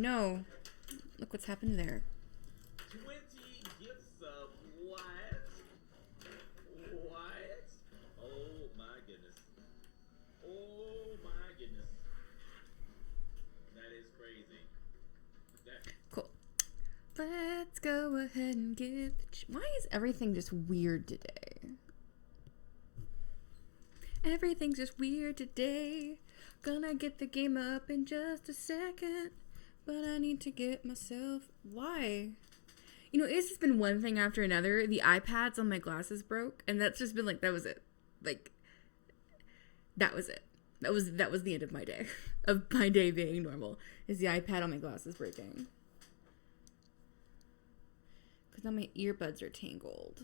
no. Look what's happened there. 20 gift sub. What? What? Oh my goodness. Oh my goodness. That is crazy. Cool. Let's go ahead and get why is everything just weird today? Everything's just weird today. Gonna get the game up in just a second. But I need to get myself... Why? You know, it's just been one thing after another. The iPads on my glasses broke. And that's just been like, that was it. Like, that was it. That was the end of my day. Of my day being normal. Is the iPad on my glasses breaking. Because now my earbuds are tangled.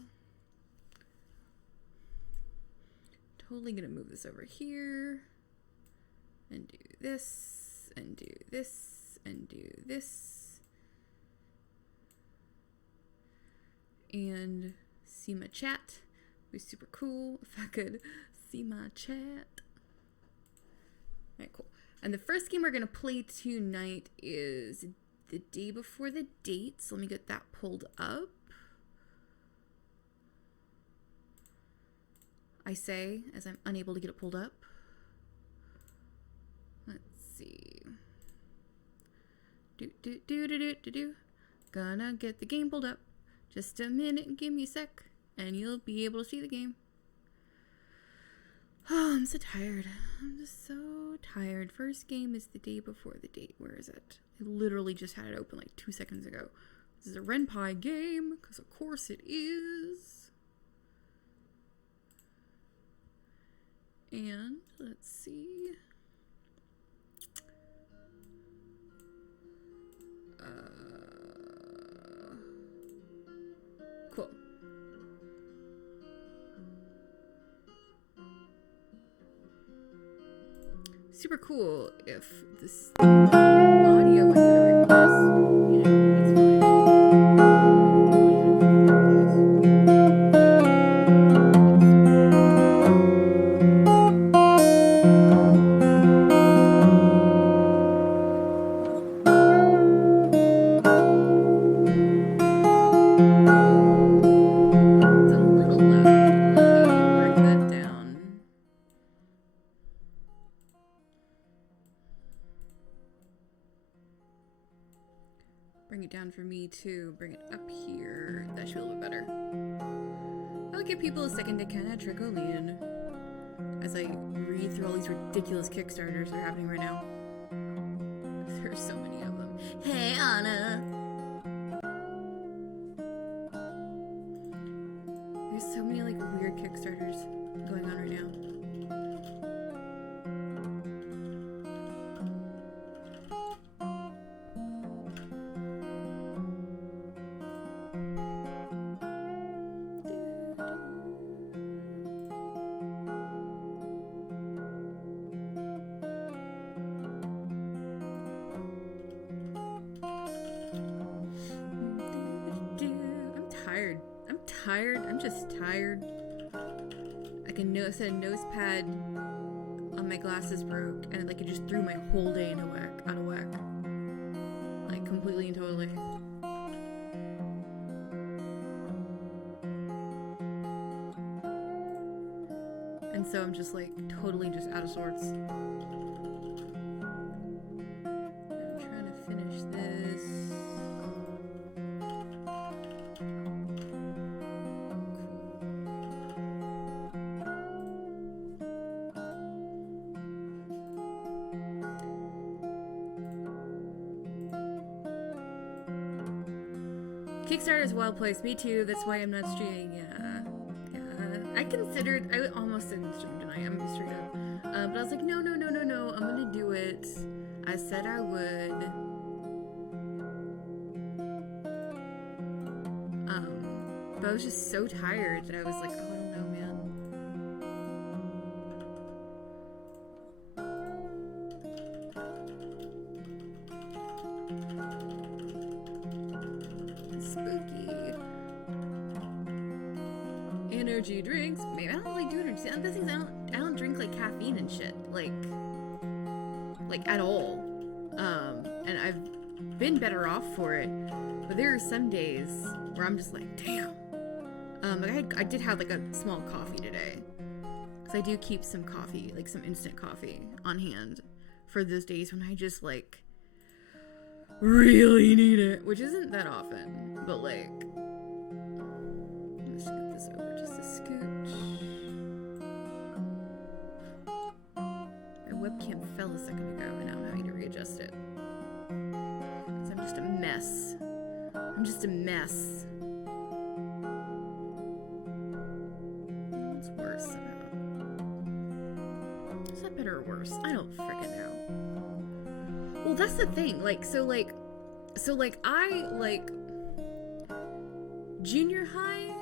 Totally gonna move this over here. And do this. And do this. And do this. And see my chat. It'd be super cool if I could see my chat. Alright, cool. And the first game we're going to play tonight is the day before the date. So let me get that pulled up. I say, as I'm unable to get it pulled up. Let's see. Gonna get the game pulled up. Just a minute, give me a sec, and you'll be able to see the game. Oh, I'm so tired. I'm just so tired. First game is the day before the date. Where is it? I literally just had it open like 2 seconds ago. This is a Ren'Py game, because of course it is. And let's see. Cool. Super cool if this audio was gonna request, you know, that's fine. Bring it down for me to bring it up here. That should be a little bit better. I'll give people a second to kind of trickle in as I read through all these ridiculous Kickstarters that are happening right now. There are so many of them. Hey, Anna! There's so many like weird Kickstarters going on right now. I'm just tired. I can notice that a nose pad on my glasses broke, and like it just threw my whole day out of whack. Like completely and totally. And so I'm just like totally just out of sorts. I'm trying to finish this. Kickstarter's well placed. Me too. That's why I'm not streaming. Yeah. I almost didn't stream tonight. I'm straight up. But I was like, no. I'm gonna do it. I said I would. But I was just so tired that I was like, oh, I don't know, man. Energy drinks. Maybe I don't really do energy. I don't drink like caffeine and shit. Like at all. And been better off for it. But there are some days where I'm just like, damn. I did have like a small coffee today. Because I do keep some coffee, like some instant coffee on hand for those days when I just like really need it. Which isn't that often. But like, I'm gonna scoot this over just a scooch. My webcam fell a second ago and now I'm having to readjust it. Because I'm just a mess. I'm just a mess. What's worse somehow? Is that better or worse? I don't freaking know. Well, that's the thing. Like, so I like junior high,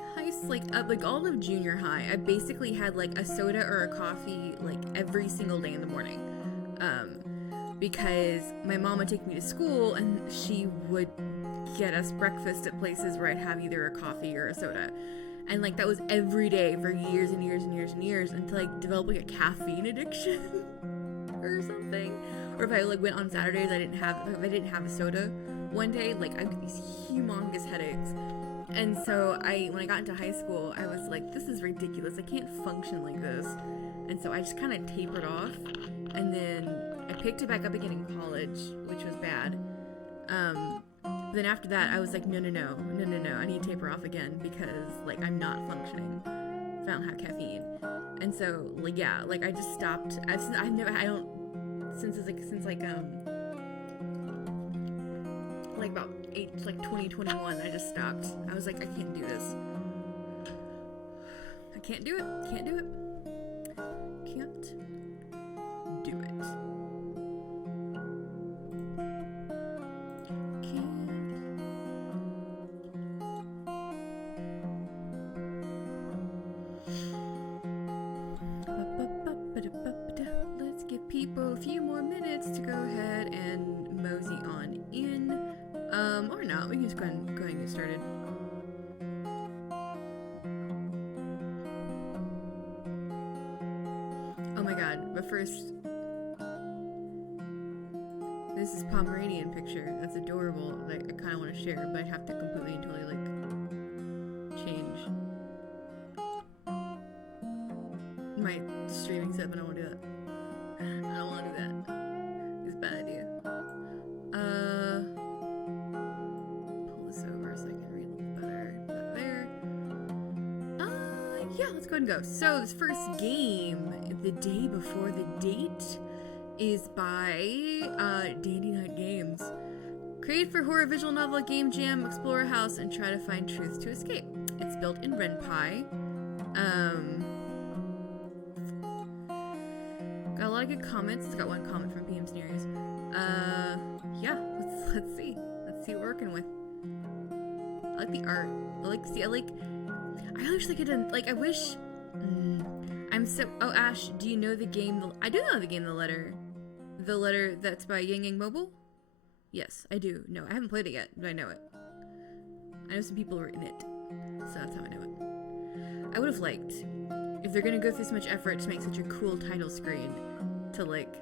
like all of junior high, I basically had like a soda or a coffee like every single day in the morning. Because my mom would take me to school and she would get us breakfast at places where I'd have either a coffee or a soda. And like that was every day for years and years and years and years until I developed like a caffeine addiction or something. Or if I like went on Saturdays, if I didn't have a soda one day, like I get these humongous headaches. And so when I got into high school, I was like, this is ridiculous. I can't function like this. And so I just kind of tapered off. And then I picked it back up again in college, which was bad. But then after that, I was like, no, I need to taper off again because like I'm not functioning if I don't have caffeine. And so like, yeah, like I just stopped. Since about 2021, I just stopped. I was like, I can't do this. I can't do it. Can't do it. Can't do it. Let's give people a few more minutes to go ahead and mosey on in. Or not. We can just go ahead and get started. Oh my god, but first, this is Pomeranian picture. That's adorable. Like, I kind of want to share, but I have to completely and totally, like, change my streaming setup, and I don't want to do that. I don't want to do that. It's a bad idea. Pull this over so I can read a little better. That there. Yeah, let's go ahead and go. So, this first game, The Day Before the Date, is by Dandy Night Games. Create for horror visual novel, game jam, explore a house, and try to find truth to escape. It's built in RenPy. Got a lot of good comments. It's got one comment from PM Scenarios. Yeah, let's see. Let's see what we're working with. I like the art. I wish they could have, like, I wish, oh, Ash, do you know the game, I do know the game, The Letter that's by Yang Yang Mobile? Yes, I do. No, I haven't played it yet, but I know it. I know some people were in it, so that's how I know it. I would have liked, if they're gonna go through so much effort to make such a cool title screen, to, like,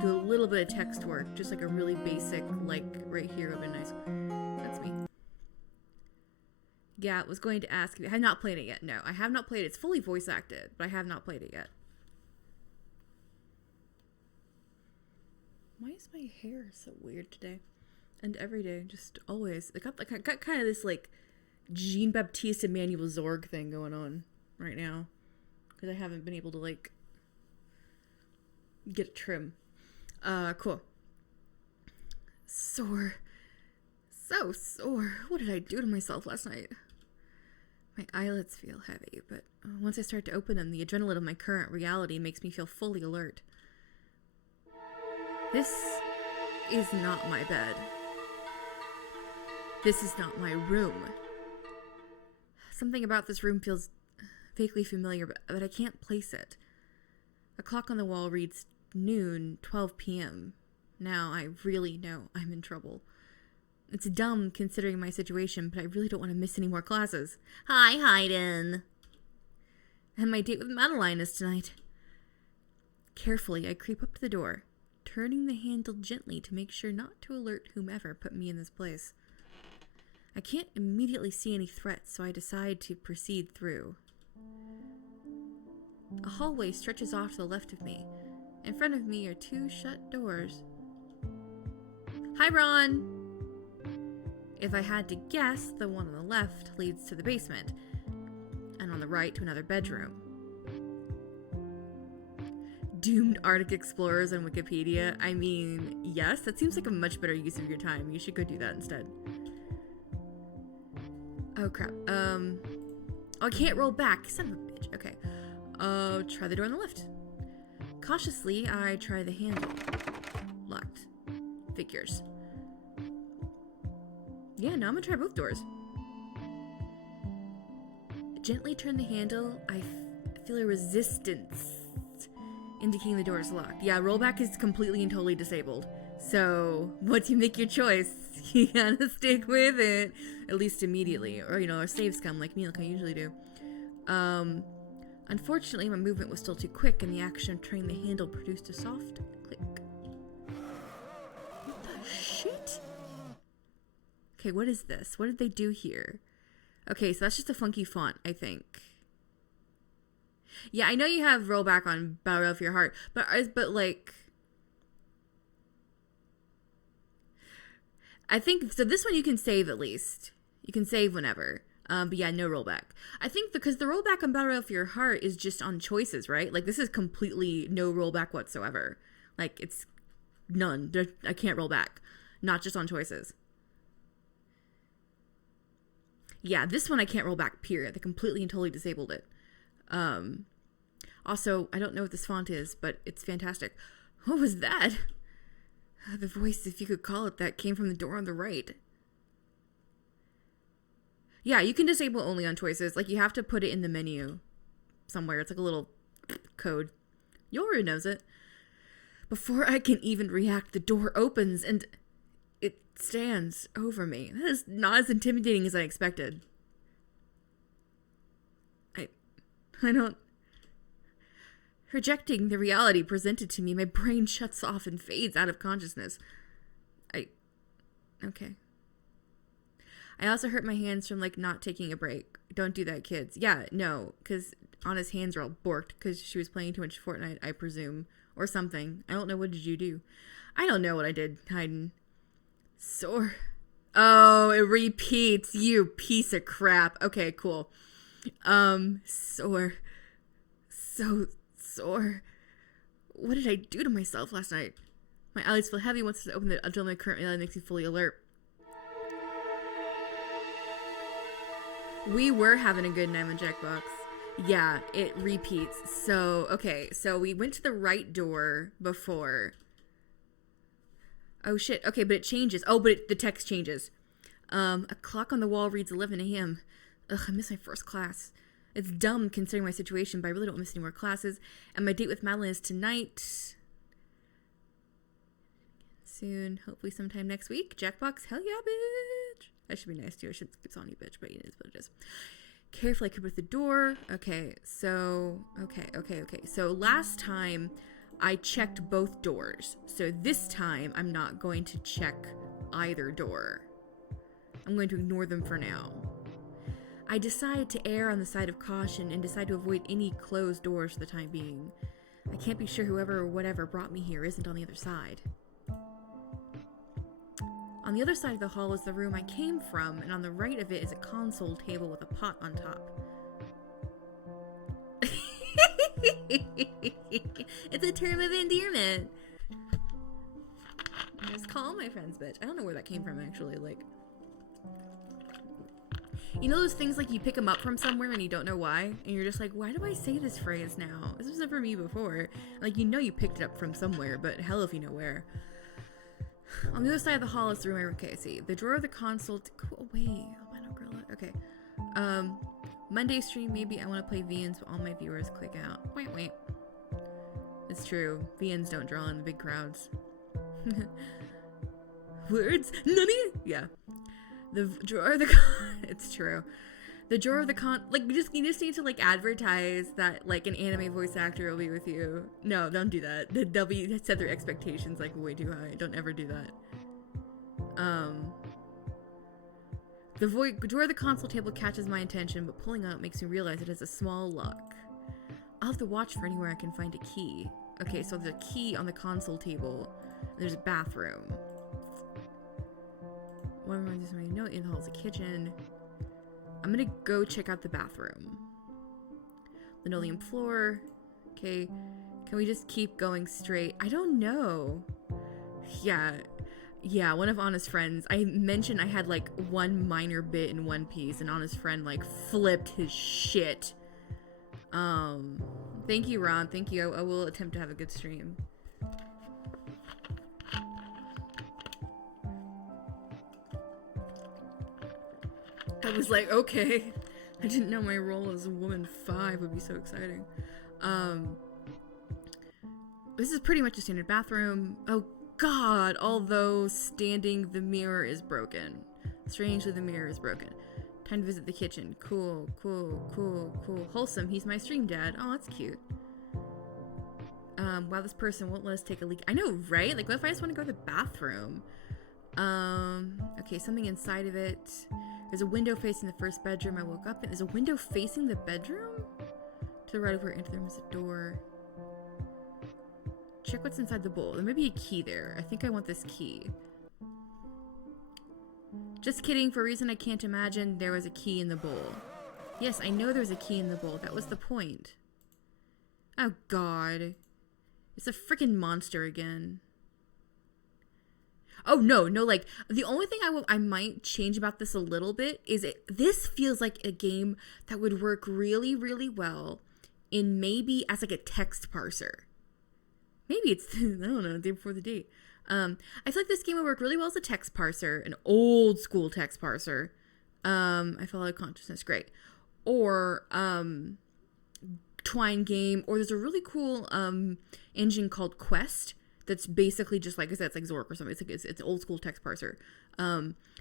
do a little bit of text work, just like a really basic, like, right here would have been nice. That's me. Yeah, I was going to ask you. I have not played it yet. No, I have not played it. It's fully voice acted, but I have not played it yet. Why is my hair so weird today? And every day, just always. I got kind of this, like, Jean-Baptiste Emmanuel Zorg thing going on right now. Because I haven't been able to, like, get a trim. Cool. Sore. So sore. What did I do to myself last night? My eyelids feel heavy, but once I start to open them, the adrenaline of my current reality makes me feel fully alert. This is not my bed. This is not my room. Something about this room feels vaguely familiar, but I can't place it. A clock on the wall reads noon, 12 p.m. Now I really know I'm in trouble. It's dumb considering my situation, but I really don't want to miss any more classes. Hi, Hayden. And my date with Madeline is tonight. Carefully, I creep up to the door, turning the handle gently to make sure not to alert whomever put me in this place. I can't immediately see any threats, so I decide to proceed through. A hallway stretches off to the left of me. In front of me are 2 shut doors. Hi, Ron! If I had to guess, the one on the left leads to the basement, and on the right to another bedroom. Doomed Arctic Explorers on Wikipedia. I mean, yes, that seems like a much better use of your time. You should go do that instead. Oh, crap. Oh, I can't roll back. Son of a bitch. Okay. Try the door on the left. Cautiously, I try the handle. Locked. Figures. Yeah, now I'm gonna try both doors. Gently turn the handle. I feel a resistance indicating the door is locked. Yeah, rollback is completely and totally disabled. So, once you make your choice, you gotta stick with it. At least immediately. Or, or save scum like me, like I usually do. Unfortunately, my movement was still too quick, and the action of turning the handle produced a soft click. What the shit? Okay, what is this? What did they do here? Okay, so that's just a funky font, I think. Yeah, I know you have rollback on Battle of Your Heart, but like... I think, so this one you can save at least. You can save whenever. But yeah, no rollback. I think because the rollback on Battle of Your Heart is just on choices, right? Like, this is completely no rollback whatsoever. Like, it's none. I can't roll back. Not just on choices. Yeah, this one I can't roll back, period. They completely and totally disabled it. Also, I don't know what this font is, but it's fantastic. What was that? The voice, if you could call it that, came from the door on the right. Yeah, you can disable only on choices. Like, you have to put it in the menu somewhere. It's like a little code. Yoru knows it. Before I can even react, the door opens and it stands over me. That is not as intimidating as I expected. I don't... Rejecting the reality presented to me, my brain shuts off and fades out of consciousness. Okay. I also hurt my hands from, like, not taking a break. Don't do that, kids. Yeah, no, because Anna's hands are all borked because she was playing too much Fortnite, I presume. Or something. I don't know. What did you do? I don't know what I did, Hayden. Sore. Oh, it repeats. You piece of crap. Okay, cool. Sore. So sore. What did I do to myself last night? My eyelids feel heavy once I open the until my current reality makes me fully alert. We were having a good night on Jackbox. Yeah, it repeats. So, okay, so we went to the right door before. Oh, shit. Okay, but it changes. Oh, but the text changes. A clock on the wall reads 11 a.m. Ugh, I missed my first class. It's dumb considering my situation, but I really don't miss any more classes. And my date with Madeline is tonight. Soon. Hopefully sometime next week. Jackbox, hell yeah, bitch. I should be nice to you. I shouldn't keep on you, bitch, but it is what it is. Carefully I could with the door. Okay, so... Okay. So last time, I checked both doors. So this time, I'm not going to check either door. I'm going to ignore them for now. I decide to err on the side of caution and decide to avoid any closed doors for the time being. I can't be sure whoever or whatever brought me here isn't on the other side. On the other side of the hall is the room I came from, and on the right of it is a console table with a pot on top. It's a term of endearment. I just call my friends bitch. I don't know where that came from, actually. Like, you know those things like you pick them up from somewhere and you don't know why? And you're just like, why do I say this phrase now? This wasn't for me before. Like, you know you picked it up from somewhere, but hell if you know where. On the other side of the hall is the room I see. The drawer of the console... Go away. Oh, my no, okay. Monday stream, maybe I want to play VNs, but all my viewers click out. Wait. It's true. VNs don't draw in the big crowds. Words? Nani? Yeah. The drawer of the... It's true. The drawer of the like you just need to like advertise that like an anime voice actor will be with you. No, don't do that. They'll be set their expectations like way too high. Don't ever do that. The drawer of the console table catches my attention, but pulling out makes me realize it has a small lock. I'll have to watch for anywhere I can find a key. Okay, so there's a key on the console table. There's a bathroom. One reminds me, no, in the hall's a kitchen. I'm gonna go check out the bathroom. Linoleum floor. Okay, can we just keep going straight? I don't know. Yeah, one of Anna's friends. I mentioned I had like one minor bit in One Piece, and Anna's friend like flipped his shit. Thank you, Ron. Thank you. I will attempt to have a good stream. I was like, okay. I didn't know my role as a woman 5 would be so exciting. This is pretty much a standard bathroom. Oh god, although standing, the mirror is broken. Strangely, the mirror is broken. Time to visit the kitchen. Cool. Wholesome, he's my stream dad. Oh, that's cute. Wow, this person won't let us take a leak. I know, right? Like, what if I just want to go to the bathroom? Okay, something inside of it. There's a window facing the first bedroom I woke up in. There's a window facing the bedroom? To the right of where I enter the room is a door. Check what's inside the bowl. There may be a key there. I think I want this key. Just kidding. For a reason I can't imagine, there was a key in the bowl. Yes, I know there was a key in the bowl. That was the point. Oh, God. It's a freaking monster again. Oh, no, like, the only thing I might change about this a little bit is this feels like a game that would work really, really well in maybe as, like, a text parser. Maybe it's, I don't know, day before the date. I feel like this game would work really well as a text parser, an old school text parser. I feel out of consciousness, great. Or, Twine game, or there's a really cool, engine called Quest, that's basically just like I said, it's like Zork or something. It's an old school text parser.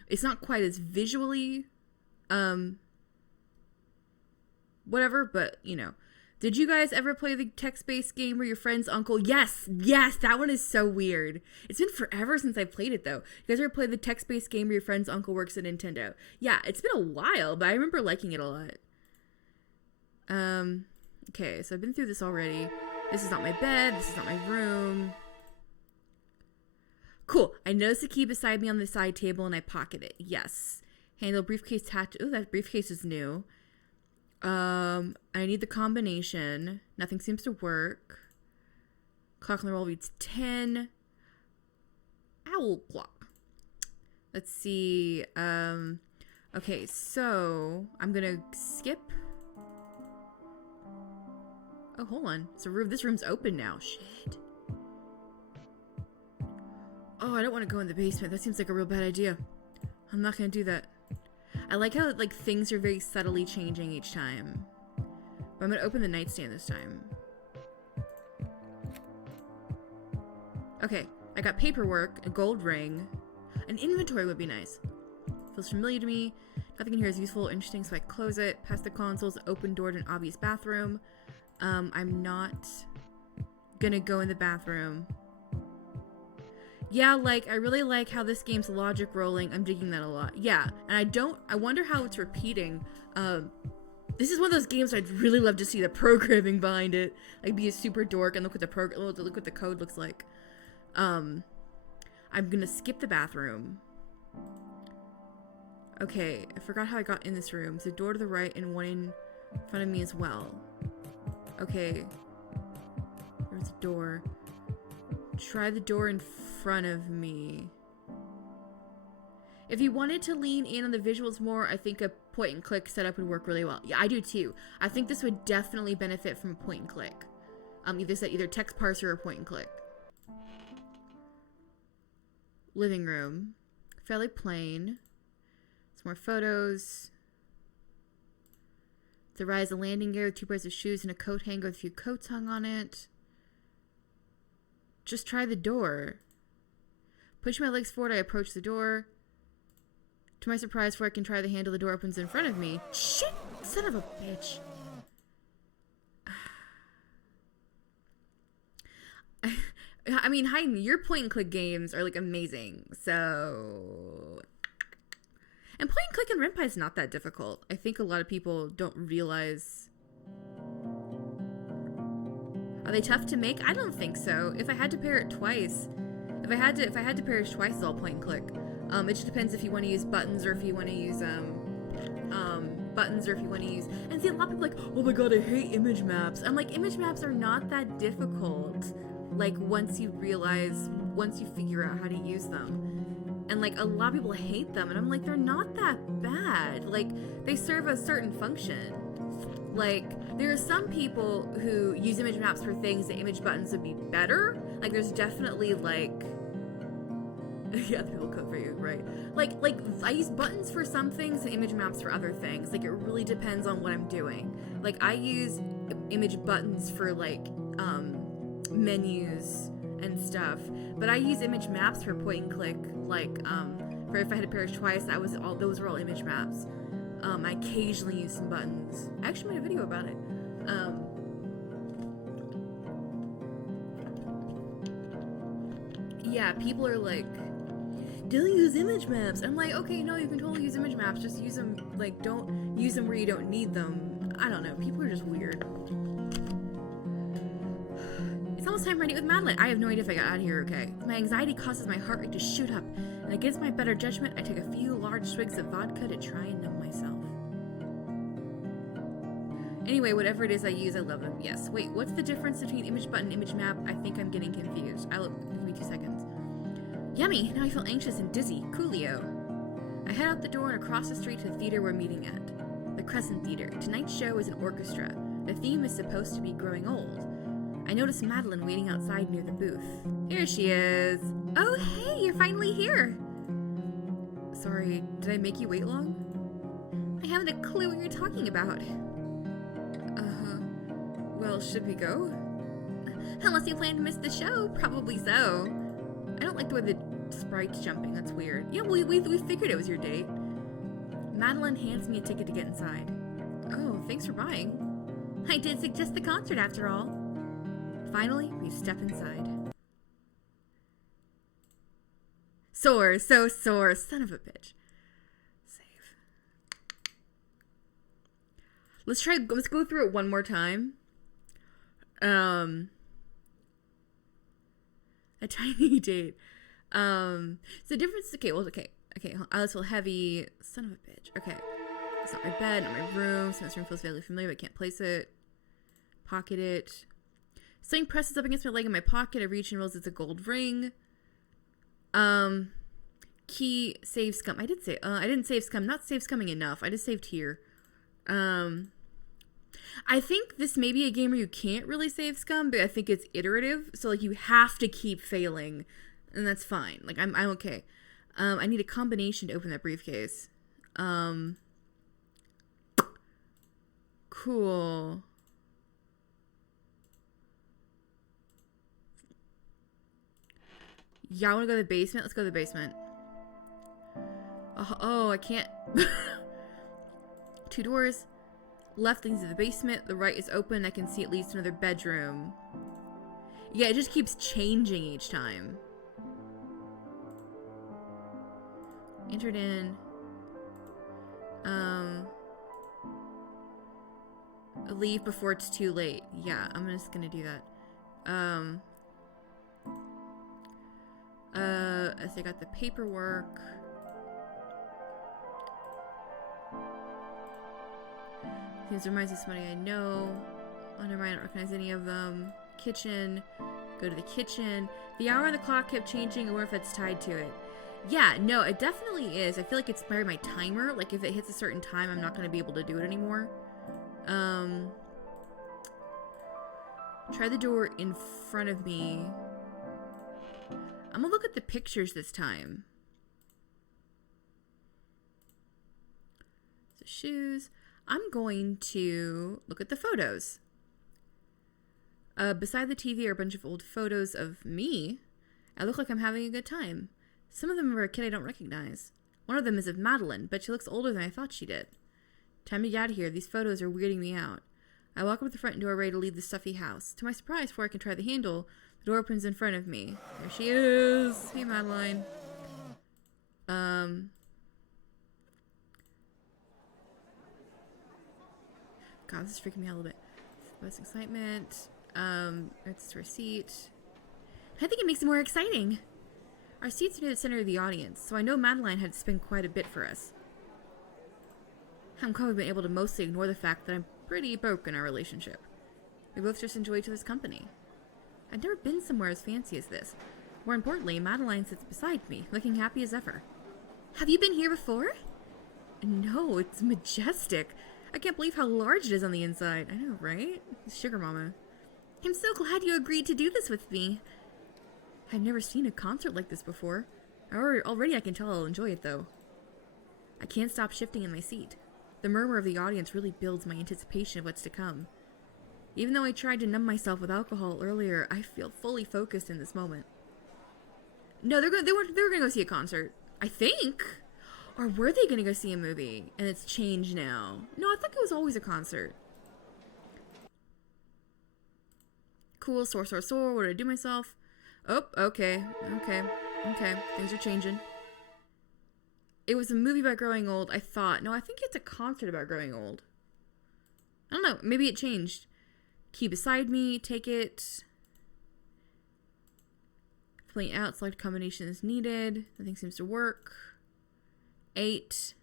It's not quite as visually, whatever, but you know. Did you guys ever play the text-based game where your friend's uncle? Yes, that one is so weird. It's been forever since I played it though. You guys ever played the text-based game where your friend's uncle works at Nintendo? Yeah, it's been a while, but I remember liking it a lot. Okay, so I've been through this already. This is not my bed. This is not my room. Cool. I noticed the key beside me on the side table and I pocket it. Yes. Handle briefcase attached. Oh, that briefcase is new. I need the combination. Nothing seems to work. Clock on the wall reads 10. Owl clock. Let's see. Okay, so I'm gonna skip. Oh, hold on. So this room's open now. Shit. Oh, I don't want to go in the basement. That seems like a real bad idea. I'm not gonna do that. I like how like things are very subtly changing each time. But I'm gonna open the nightstand this time. Okay, I got paperwork, a gold ring. An inventory would be nice. Feels familiar to me. Nothing in here is useful or interesting, so I close it. Past the consoles, open door to an obvious bathroom. I'm not gonna go in the bathroom. Yeah, like, I really like how this game's logic rolling. I'm digging that a lot. Yeah, and I wonder how it's repeating. This is one of those games I'd really love to see the programming behind it. Like, be a super dork and look what the code looks like. I'm gonna skip the bathroom. Okay, I forgot how I got in this room. There's a door to the right and one in front of me as well. Okay. There's a door. Try the door in front of me. If you wanted to lean in on the visuals more, I think a point and click setup would work really well. Yeah, I do too. I think this would definitely benefit from a point and click. Either text parser or point and click. Living room. Fairly plain. Some more photos. The rise of landing gear, 2 pairs of shoes and a coat hanger with a few coats hung on it. Just try the door. Push my legs forward, I approach the door. To my surprise, before I can try the handle, the door opens in front of me. Shit! Son of a bitch. I mean, Hayden, your point-and-click games are, like, amazing. So... And point-and-click in Ren'Py is not that difficult. I think a lot of people don't realize... Are they tough to make? I don't think so. If I had to pair it twice... If I had to pair it twice, it's all point-and-click. It just depends if you want to use buttons or if you want to use, buttons or if you want to use... And see, a lot of people are like, oh my god, I hate image maps. I'm like, image maps are not that difficult. Like, once you figure out how to use them. And, like, a lot of people hate them. And I'm like, they're not that bad. Like, they serve a certain function. Like, there are some people who use image maps for things that image buttons would be better. Like, there's definitely, like... yeah, they will code for you, right? Like, I use buttons for some things and image maps for other things. Like, it really depends on what I'm doing. Like, I use image buttons for, like, menus and stuff. But I use image maps for point and click. Like, for if I had to pair twice, those were all image maps. I occasionally use some buttons. I actually made a video about it. Yeah, people are like, don't use image maps. I'm like, okay, no, you can totally use image maps. Just use them, like, don't use them where you don't need them. I don't know. People are just weird. It's almost time for a date with Madeline. I have no idea if I got out of here okay. My anxiety causes my heart rate to shoot up, and against my better judgment, I take a few large swigs of vodka to try and numb myself. Anyway, whatever it is I use, I love them. Yes. Wait, what's the difference between image button and image map? I think I'm getting confused. Give me 2 seconds. Yummy! Now I feel anxious and dizzy. Coolio. I head out the door and across the street to the theater we're meeting at. The Crescent Theater. Tonight's show is an orchestra. The theme is supposed to be growing old. I notice Madeline waiting outside near the booth. Here she is. Oh, hey, you're finally here. Sorry, did I make you wait long? I haven't a clue what you're talking about. Well, should we go? Unless you plan to miss the show, probably so. I don't like the way the sprite's jumping, that's weird. Yeah, we figured it was your date. Madeline hands me a ticket to get inside. Oh, thanks for buying. I did suggest the concert after all. Finally, we step inside. Sore, so sore, son of a bitch. Save. Let's go through it one more time. A tiny date. So the difference, okay, eyelids feel heavy, son of a bitch. Okay, it's not my bed, not my room. So this room feels vaguely familiar, but I can't place it. Pocket it. Something presses up against my leg in my pocket. I reach and realize it's a gold ring. Key, save scum. I didn't save scum. Not save scumming enough. I just saved here. I think this may be a game where you can't really save scum, but I think it's iterative. So, like, you have to keep failing. And that's fine. Like, I'm okay. I need a combination to open that briefcase. Cool. Yeah, I want to go to the basement. Let's go to the basement. Oh, I can't. 2 doors. Left leads to the basement. The right is open. I can see at least another bedroom. Yeah, it just keeps changing each time. Entered in. Leave before it's too late. Yeah, I'm just gonna do that. As I got the paperwork. Seems reminds me of somebody I know. Oh, never mind, I don't recognize any of them. Kitchen. Go to the kitchen. The hour on the clock kept changing. I wonder if that's tied to it. Yeah, no, it definitely is. I feel like it's by my timer. Like, if it hits a certain time, I'm not going to be able to do it anymore. Try the door in front of me. I'm going to look at the pictures this time. So, shoes. I'm going to look at the photos. Beside the TV are a bunch of old photos of me. I look like I'm having a good time. Some of them are a kid I don't recognize. One of them is of Madeline, but she looks older than I thought she did. Time to get out of here. These photos are weirding me out. I walk up to the front door ready to leave the stuffy house. To my surprise, before I can try the handle, the door opens in front of me. There she is. Hey, Madeline. God, this is freaking me out a little bit. Best excitement. It's receipt. I think it makes it more exciting. Our seats are near the center of the audience, so I know Madeline had to spend quite a bit for us. I'm probably been able to mostly ignore the fact that I'm pretty broke in our relationship. We both just enjoy each other's company. I've never been somewhere as fancy as this. More importantly, Madeline sits beside me, looking happy as ever. Have you been here before? No, it's majestic. I can't believe how large it is on the inside. I know, right? Sugar mama. I'm so glad you agreed to do this with me. I've never seen a concert like this before. Already I can tell I'll enjoy it, though. I can't stop shifting in my seat. The murmur of the audience really builds my anticipation of what's to come. Even though I tried to numb myself with alcohol earlier, I feel fully focused in this moment. No, they were going to go see a concert. I think. Or were they going to go see a movie? And it's changed now. No, I think it was always a concert. Cool, soar. What did I do myself? Oh, okay. Things are changing. It was a movie about growing old, I thought. No, I think it's a concert about growing old. I don't know. Maybe it changed. Key beside me. Take it. Playing out. Select combination is needed. Nothing seems to work. 8.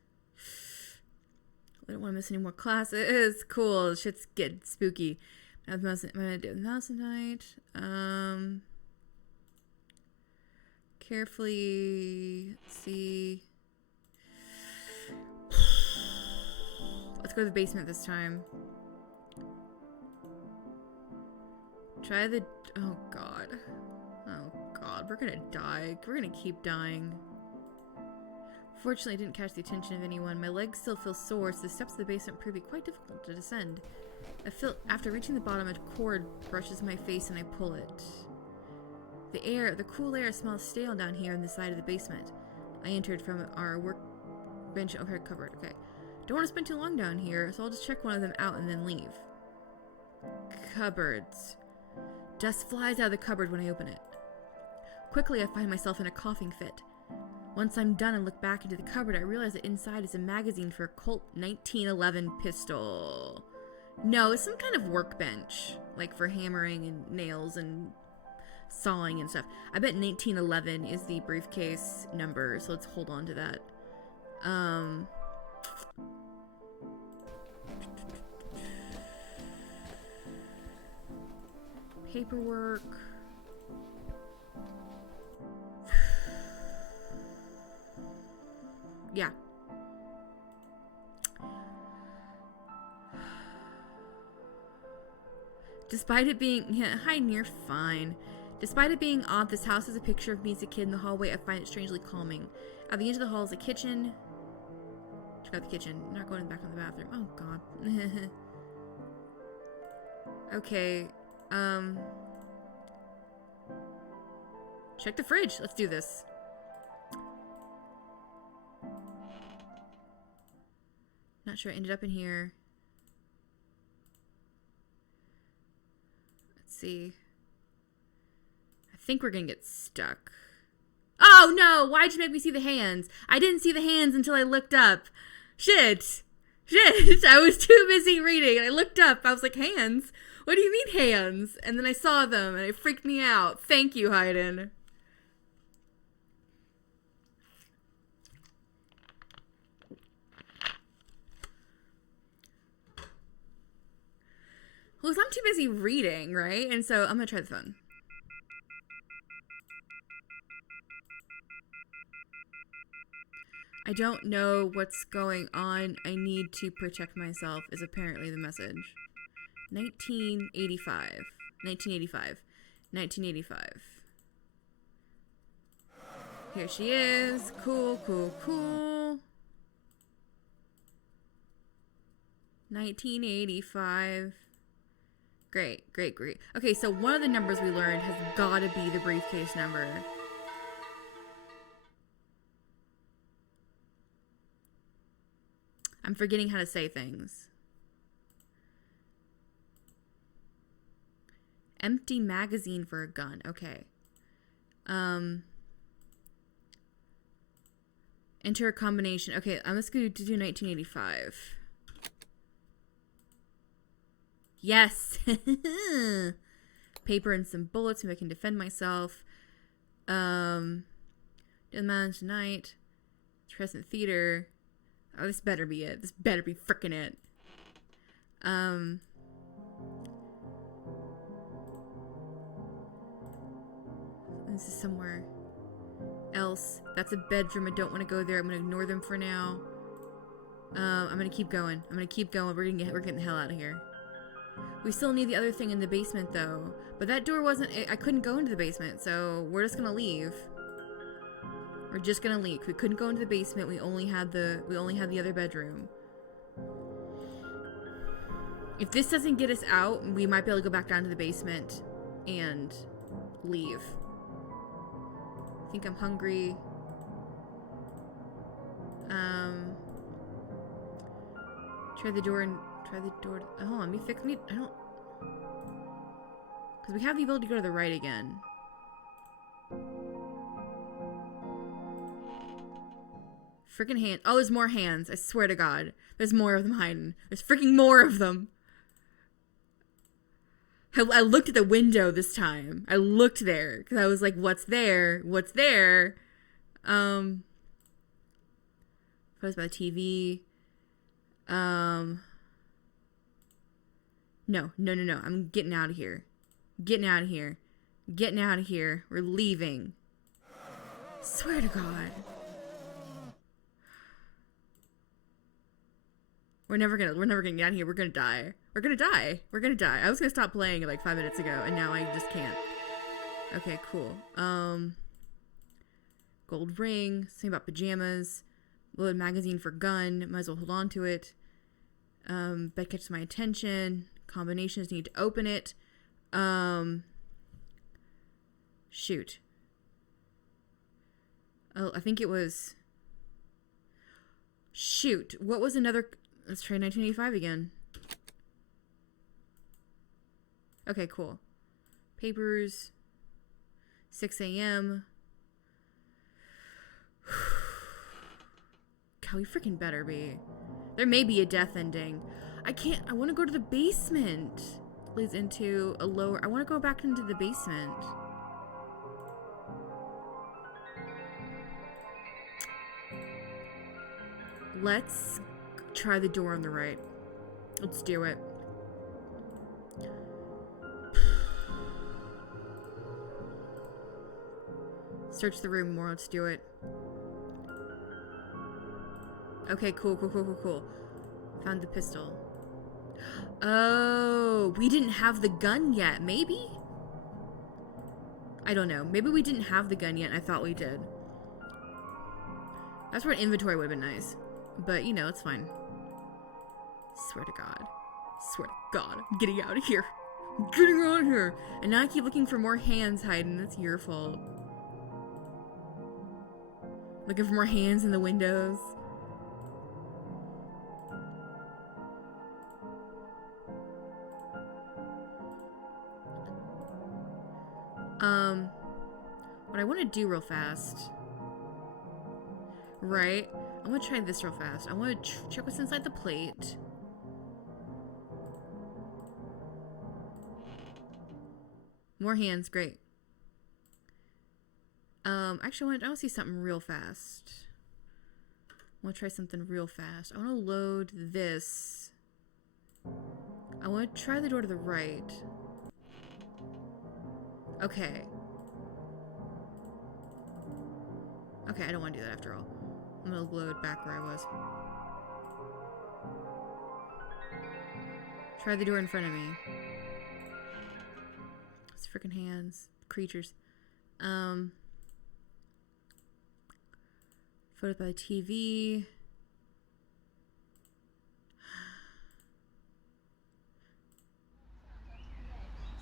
I don't want to miss any more classes. Cool. Shit's getting spooky. I'm going to do the mouse tonight. Carefully. Let's see. Let's go to the basement this time. Try the... Oh, God. We're gonna die. We're gonna keep dying. Fortunately, I didn't catch the attention of anyone. My legs still feel sore, so the steps of the basement prove it quite difficult to descend. After reaching the bottom, a cord brushes my face and I pull it. The cool air smells stale down here on the side of the basement. I entered from our workbench overhead cupboard. Okay. Don't want to spend too long down here, so I'll just check one of them out and then leave. Cupboards. Dust flies out of the cupboard when I open it. Quickly, I find myself in a coughing fit. Once I'm done and look back into the cupboard, I realize that inside is a magazine for a Colt 1911 pistol. No, it's some kind of workbench, like for hammering and nails and sawing and stuff. I bet 1911 is the briefcase number, so let's hold on to that. Paperwork. Yeah. Despite it being... Yeah, hi, near fine. Despite it being odd, this house has a picture of me as a kid in the hallway. I find it strangely calming. At the end of the hall is a kitchen. Check out the kitchen. Not going back on the bathroom. Oh, God. Okay. Check the fridge. Let's do this. Not sure I ended up in here. Let's see. I think we're gonna get stuck. Oh no! Why'd you make me see the hands? I didn't see the hands until I looked up. Shit! I was too busy reading and I looked up. I was like, hands? What do you mean hands? And then I saw them and it freaked me out. Thank you, Hayden. Well, 'cause I'm too busy reading, right? And so I'm gonna try the phone. I don't know what's going on. I need to protect myself is apparently the message. 1985. 1985. Here she is. Cool. 1985. Great. Okay, so one of the numbers we learned has got to be the briefcase number. I'm forgetting how to say things. Empty magazine for a gun. Okay. Enter a combination. Okay, I'm just going to do 1985. Yes! Paper and some bullets so I can defend myself. The man tonight. Crescent Theater. Oh, this better be it. This better be frickin' it. This is somewhere else. That's a bedroom. I don't want to go there. I'm going to ignore them for now. I'm going to keep going. We're getting the hell out of here. We still need the other thing in the basement, though. But that door wasn't... I couldn't go into the basement, so we're just going to leave. We're just going to leave. We couldn't go into the basement. We only had the other bedroom. If this doesn't get us out, we might be able to go back down to the basement and leave. I think I'm hungry. Try the door. Oh, let me fix me. I don't. Because we have the ability to go to the right again. Freaking hand. Oh, there's more hands. I swear to God. There's more of them hiding. There's freaking more of them. I looked at the window this time. I looked there because I was like, "What's there? What's there?" Photos by the TV. No. I'm getting out of here. Getting out of here. We're leaving. Swear to God. We're never gonna get out of here. We're gonna die. I was gonna stop playing like 5 minutes ago, and now I just can't. Okay, cool. Gold ring. Something about pajamas. Loaded magazine for gun. Might as well hold on to it. Bed catches my attention. Combinations, need to open it. Shoot. Oh, I think it was... Shoot. What was another... Let's try 1985 again. Okay, cool. Papers. 6 a.m. God, we freaking better be. There may be a death ending. I can't... I want to go to the basement. Leads into a lower... I want to go back into the basement. Let's try the door on the right. Let's do it. Search the room more. Let's do it. Okay, cool. Found the pistol. Oh, we didn't have the gun yet. Maybe? I don't know. Maybe we didn't have the gun yet and I thought we did. That's where an inventory would have been nice. But, you know, it's fine. Swear to God. I'm getting out of here. And now I keep looking for more hands hiding. That's your fault. Looking for more hands in the windows. What I want to do real fast, right? I want to try this real fast. I want to check what's inside the plate. More hands, great. Actually, I want to see something real fast. I want to try something real fast. I want to load this. I want to try the door to the right. Okay. Okay, I don't want to do that after all. I'm gonna load back where I was. Try the door in front of me. It's freaking hands. Creatures. Photos by the TV.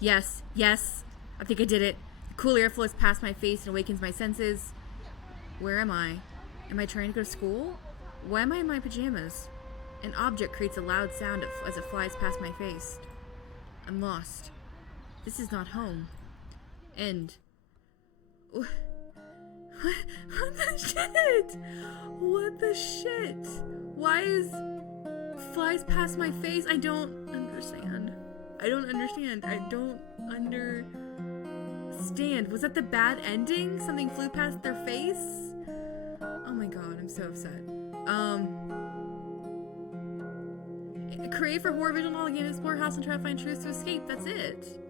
Yes. I think I did it. The cool air flows past my face and awakens my senses. Where am I? Am I trying to go to school? Why am I in my pajamas? An object creates a loud sound as it flies past my face. I'm lost. This is not home. End. What the shit? What the shit? Why is flies past my face? I don't understand. I don't understand. Was that the bad ending? Something flew past their face? Oh my god, I'm so upset. Create for horror visual novel, again, explore house and try to find truths to escape. That's it.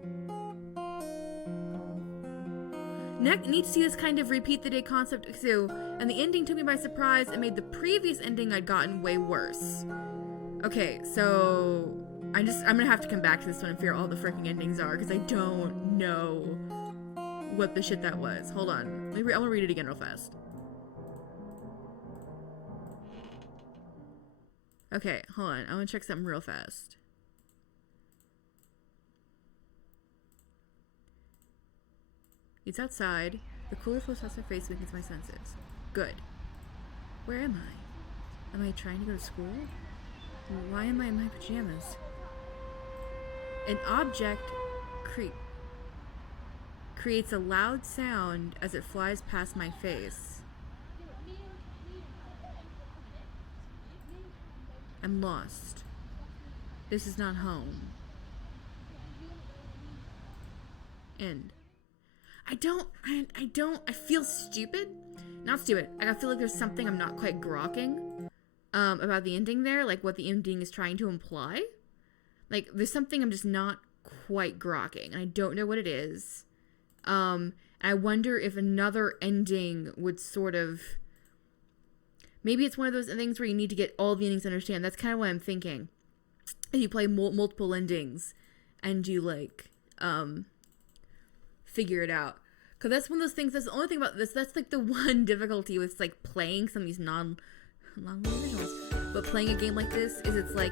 Need to see this kind of repeat the day concept too, and the ending took me by surprise and made the previous ending I'd gotten way worse. Okay, so I'm gonna have to come back to this one and figure out all the freaking endings are, because I don't know what the shit that was. Hold on. I'm gonna read it again real fast. Okay, hold on. I want to check something real fast. It's outside. The cooler flows past my face weakens my senses. Good. Where am I? Am I trying to go to school? Why am I in my pajamas? An object creates a loud sound as it flies past my face. I'm lost. This is not home. End. I feel stupid. Not stupid. I feel like there's something I'm not quite grokking about the ending there, like what the ending is trying to imply. Like, there's something I'm just not quite grokking, and I don't know what it is. I wonder if another ending would sort of... Maybe it's one of those things where you need to get all the endings to understand. That's kind of what I'm thinking. And you play multiple endings, and you, like, figure it out. Because that's one of those things, that's the only thing about this, that's, like, the one difficulty with, like, playing some of these non-visuals. But playing a game like this is it's, like,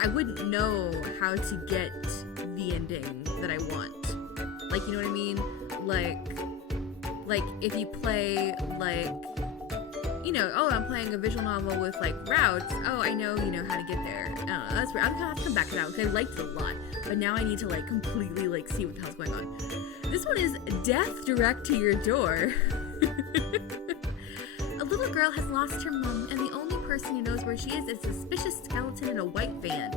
I wouldn't know how to get the ending that I want. Like, you know what I mean? Like, if you play, like, you know, oh, I'm playing a visual novel with, like, routes. Oh, I know, you know, how to get there. I don't know, that's weird. I'm gonna have to come back to that because I liked it a lot. But now I need to, like, completely, like, see what the hell's going on. This one is Death Direct to Your Door. A little girl has lost her mom, and the only person who knows where she is a suspicious skeleton in a white van.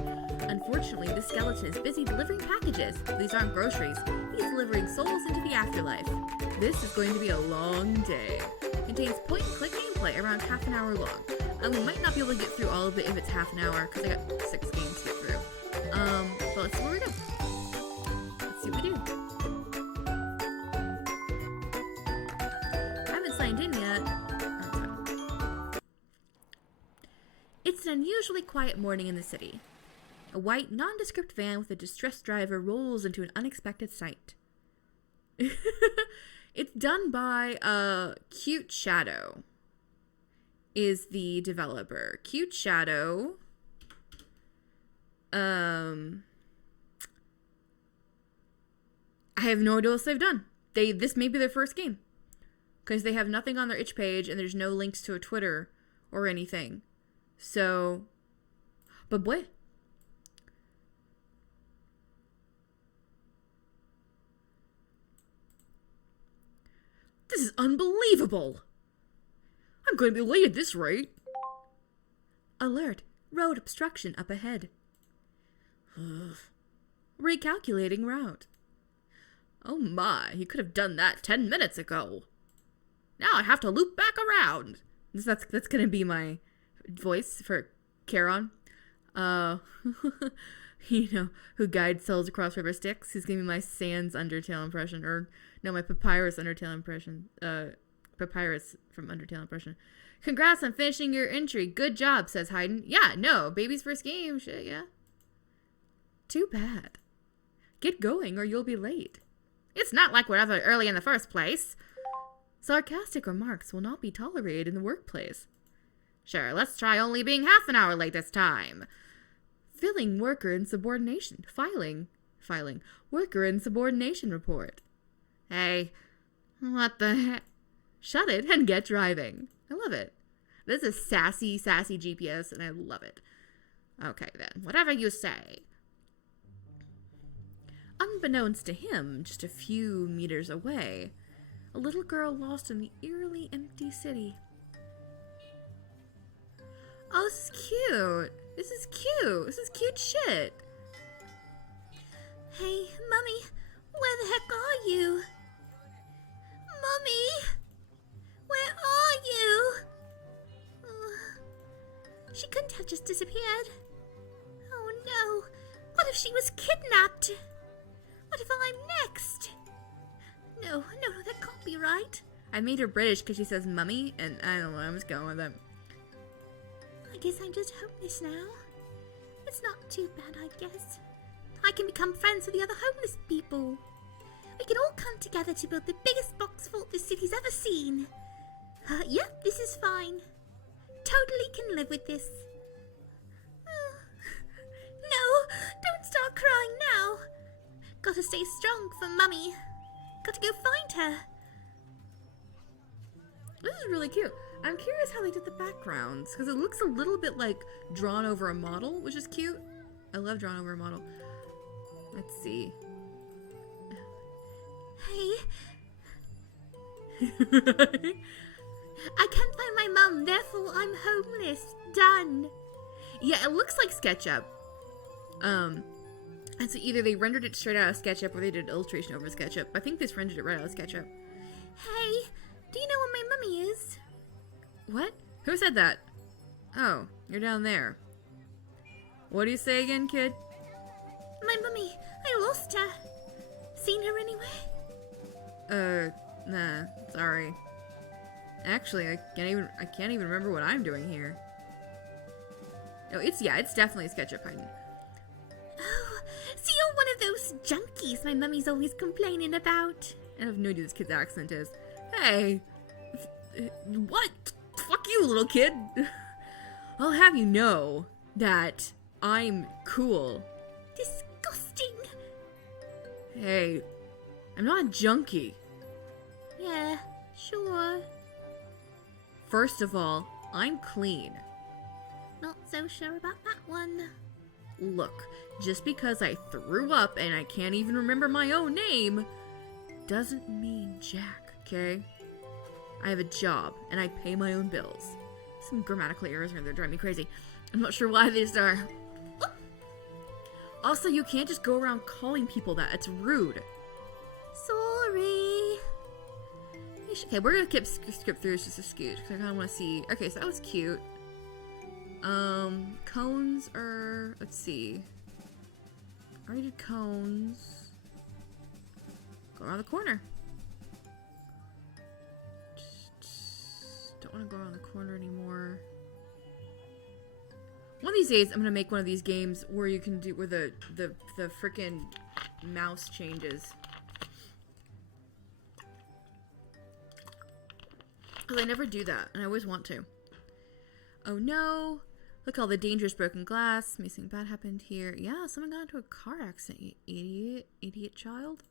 Unfortunately, this skeleton is busy delivering packages. These aren't groceries. He's delivering souls into the afterlife. This is going to be a long day. Contains point-and-click gameplay around half an hour long. We might not be able to get through all of it if it's half an hour, because I got 6 games to get through. But let's see where we go. Let's see what we do. I haven't signed in yet. It's an unusually quiet morning in the city. A white, nondescript van with a distressed driver rolls into an unexpected sight. It's done by Cute Shadow is the developer. Cute Shadow I have no idea what else they've done. This may be their first game. Because they have nothing on their itch page and there's no links to a Twitter or anything. So, but boy. This is unbelievable. I'm going to be late at this rate. Alert. Road obstruction up ahead. Recalculating route. Oh my, he could have done that 10 minutes ago. Now I have to loop back around. That's going to be my voice for Charon. You know, who guides souls across river Styx. He's giving me my Sans Undertale impression. Or, no, my Papyrus Undertale impression. Papyrus from Undertale impression. Congrats on finishing your entry. Good job, says Hayden. Yeah, no, baby's first game. Shit, yeah. Too bad. Get going or you'll be late. It's not like we're ever early in the first place. Sarcastic remarks will not be tolerated in the workplace. Sure, let's try only being half an hour late this time. Filling worker in subordination. Filing. Worker in subordination report. Hey, what the heck? Shut it and get driving. I love it. This is sassy GPS, and I love it. Okay, then. Whatever you say. Unbeknownst to him, just a few meters away, a little girl lost in the eerily empty city. Oh, this is cute. This is cute. This is cute shit. Hey, Mummy, where the heck are you? Mummy, where are you? She couldn't have just disappeared. Oh no, what if she was kidnapped? What if I'm next? No, that can't be right. I made her British because she says mummy, and I don't know, I'm just going with it. I guess I'm just homeless now. It's not too bad, I guess. I can become friends with the other homeless people. We can all come together to build the biggest box fort this city's ever seen. Yep, this is fine. Totally can live with this. No, don't start crying now. Gotta stay strong for Mummy. Gotta go find her. This is really cute. I'm curious how they did the backgrounds, because it looks a little bit like drawn over a model, which is cute. I love drawn over a model. Let's see. Hey. I can't find my mum, therefore I'm homeless. Done. Yeah, it looks like SketchUp. And so either they rendered it straight out of SketchUp or they did illustration over SketchUp. I think this rendered it right out of SketchUp. Hey, do you know where my mummy is? What? Who said that? Oh, you're down there. What do you say again, kid? My mummy, I lost her. Seen her anywhere? Nah, sorry. Actually, I can't even remember what I'm doing here. Oh, it's definitely SketchUp hiding. Oh, so you're one of those junkies my mummy's always complaining about. I have no idea this kid's accent is. Hey, what? Fuck you, little kid. I'll have you know that I'm cool. Disgusting. Hey, I'm not a junkie. Yeah, sure. First of all, I'm clean. Not so sure about that one. Look, just because I threw up and I can't even remember my own name doesn't mean jack, okay? I have a job and I pay my own bills. Some grammatical errors are there driving me crazy. I'm not sure why they just are. Also, you can't just go around calling people that. It's rude. Sorry. Okay, we're gonna skip through just a scoot because I kind of want to see. Okay, so that was cute. Cones are. Let's see. I already did cones. Go around the corner. Just don't want to go around the corner anymore. One of these days, I'm gonna make one of these games where you can do where the frickin' mouse changes. Because I never do that, and I always want to. Oh no! Look, all the dangerous broken glass. Something bad happened here. Yeah, someone got into a car accident, you idiot child.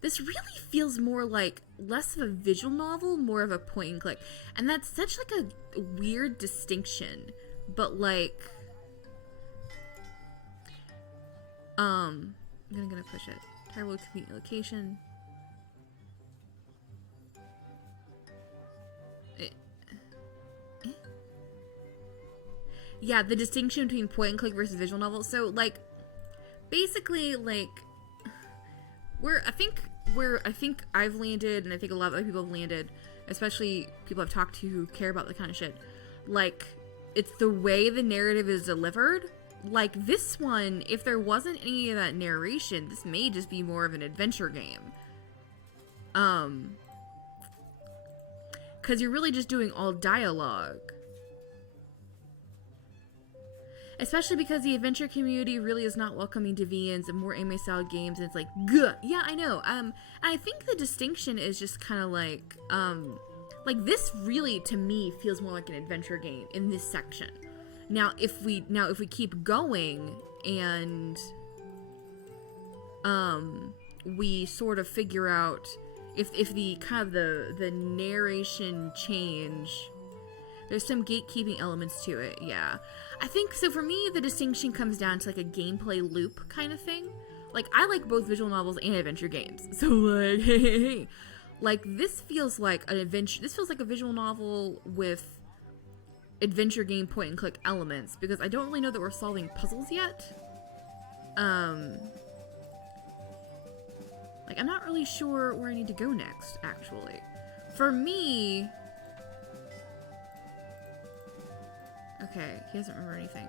This really feels more like less of a visual novel, more of a point and click. And that's such like a weird distinction. But like, I'm gonna push it. Terrible convenient location. Yeah, the distinction between point and click versus visual novel. So like, basically like, I think I've landed, and I think a lot of other people have landed, especially people I've talked to who care about the kind of shit. Like, it's the way the narrative is delivered. Like this one, if there wasn't any of that narration, this may just be more of an adventure game. Because you're really just doing all dialogue. Especially because the adventure community really is not welcoming deviants and more anime-style games, and it's like, gah. Yeah, I know. I think the distinction is just kind of like this really, to me, feels more like an adventure game in this section. Now, if we keep going and we sort of figure out if the kind of the narration change, there's some gatekeeping elements to it. Yeah, I think so. For me, the distinction comes down to like a gameplay loop kind of thing. Like, I like both visual novels and adventure games, so like like this feels like an adventure. This feels like a visual novel with adventure game point and click elements, because I don't really know that we're solving puzzles yet. Like, I'm not really sure where I need to go next, actually. For me... Okay, he doesn't remember anything.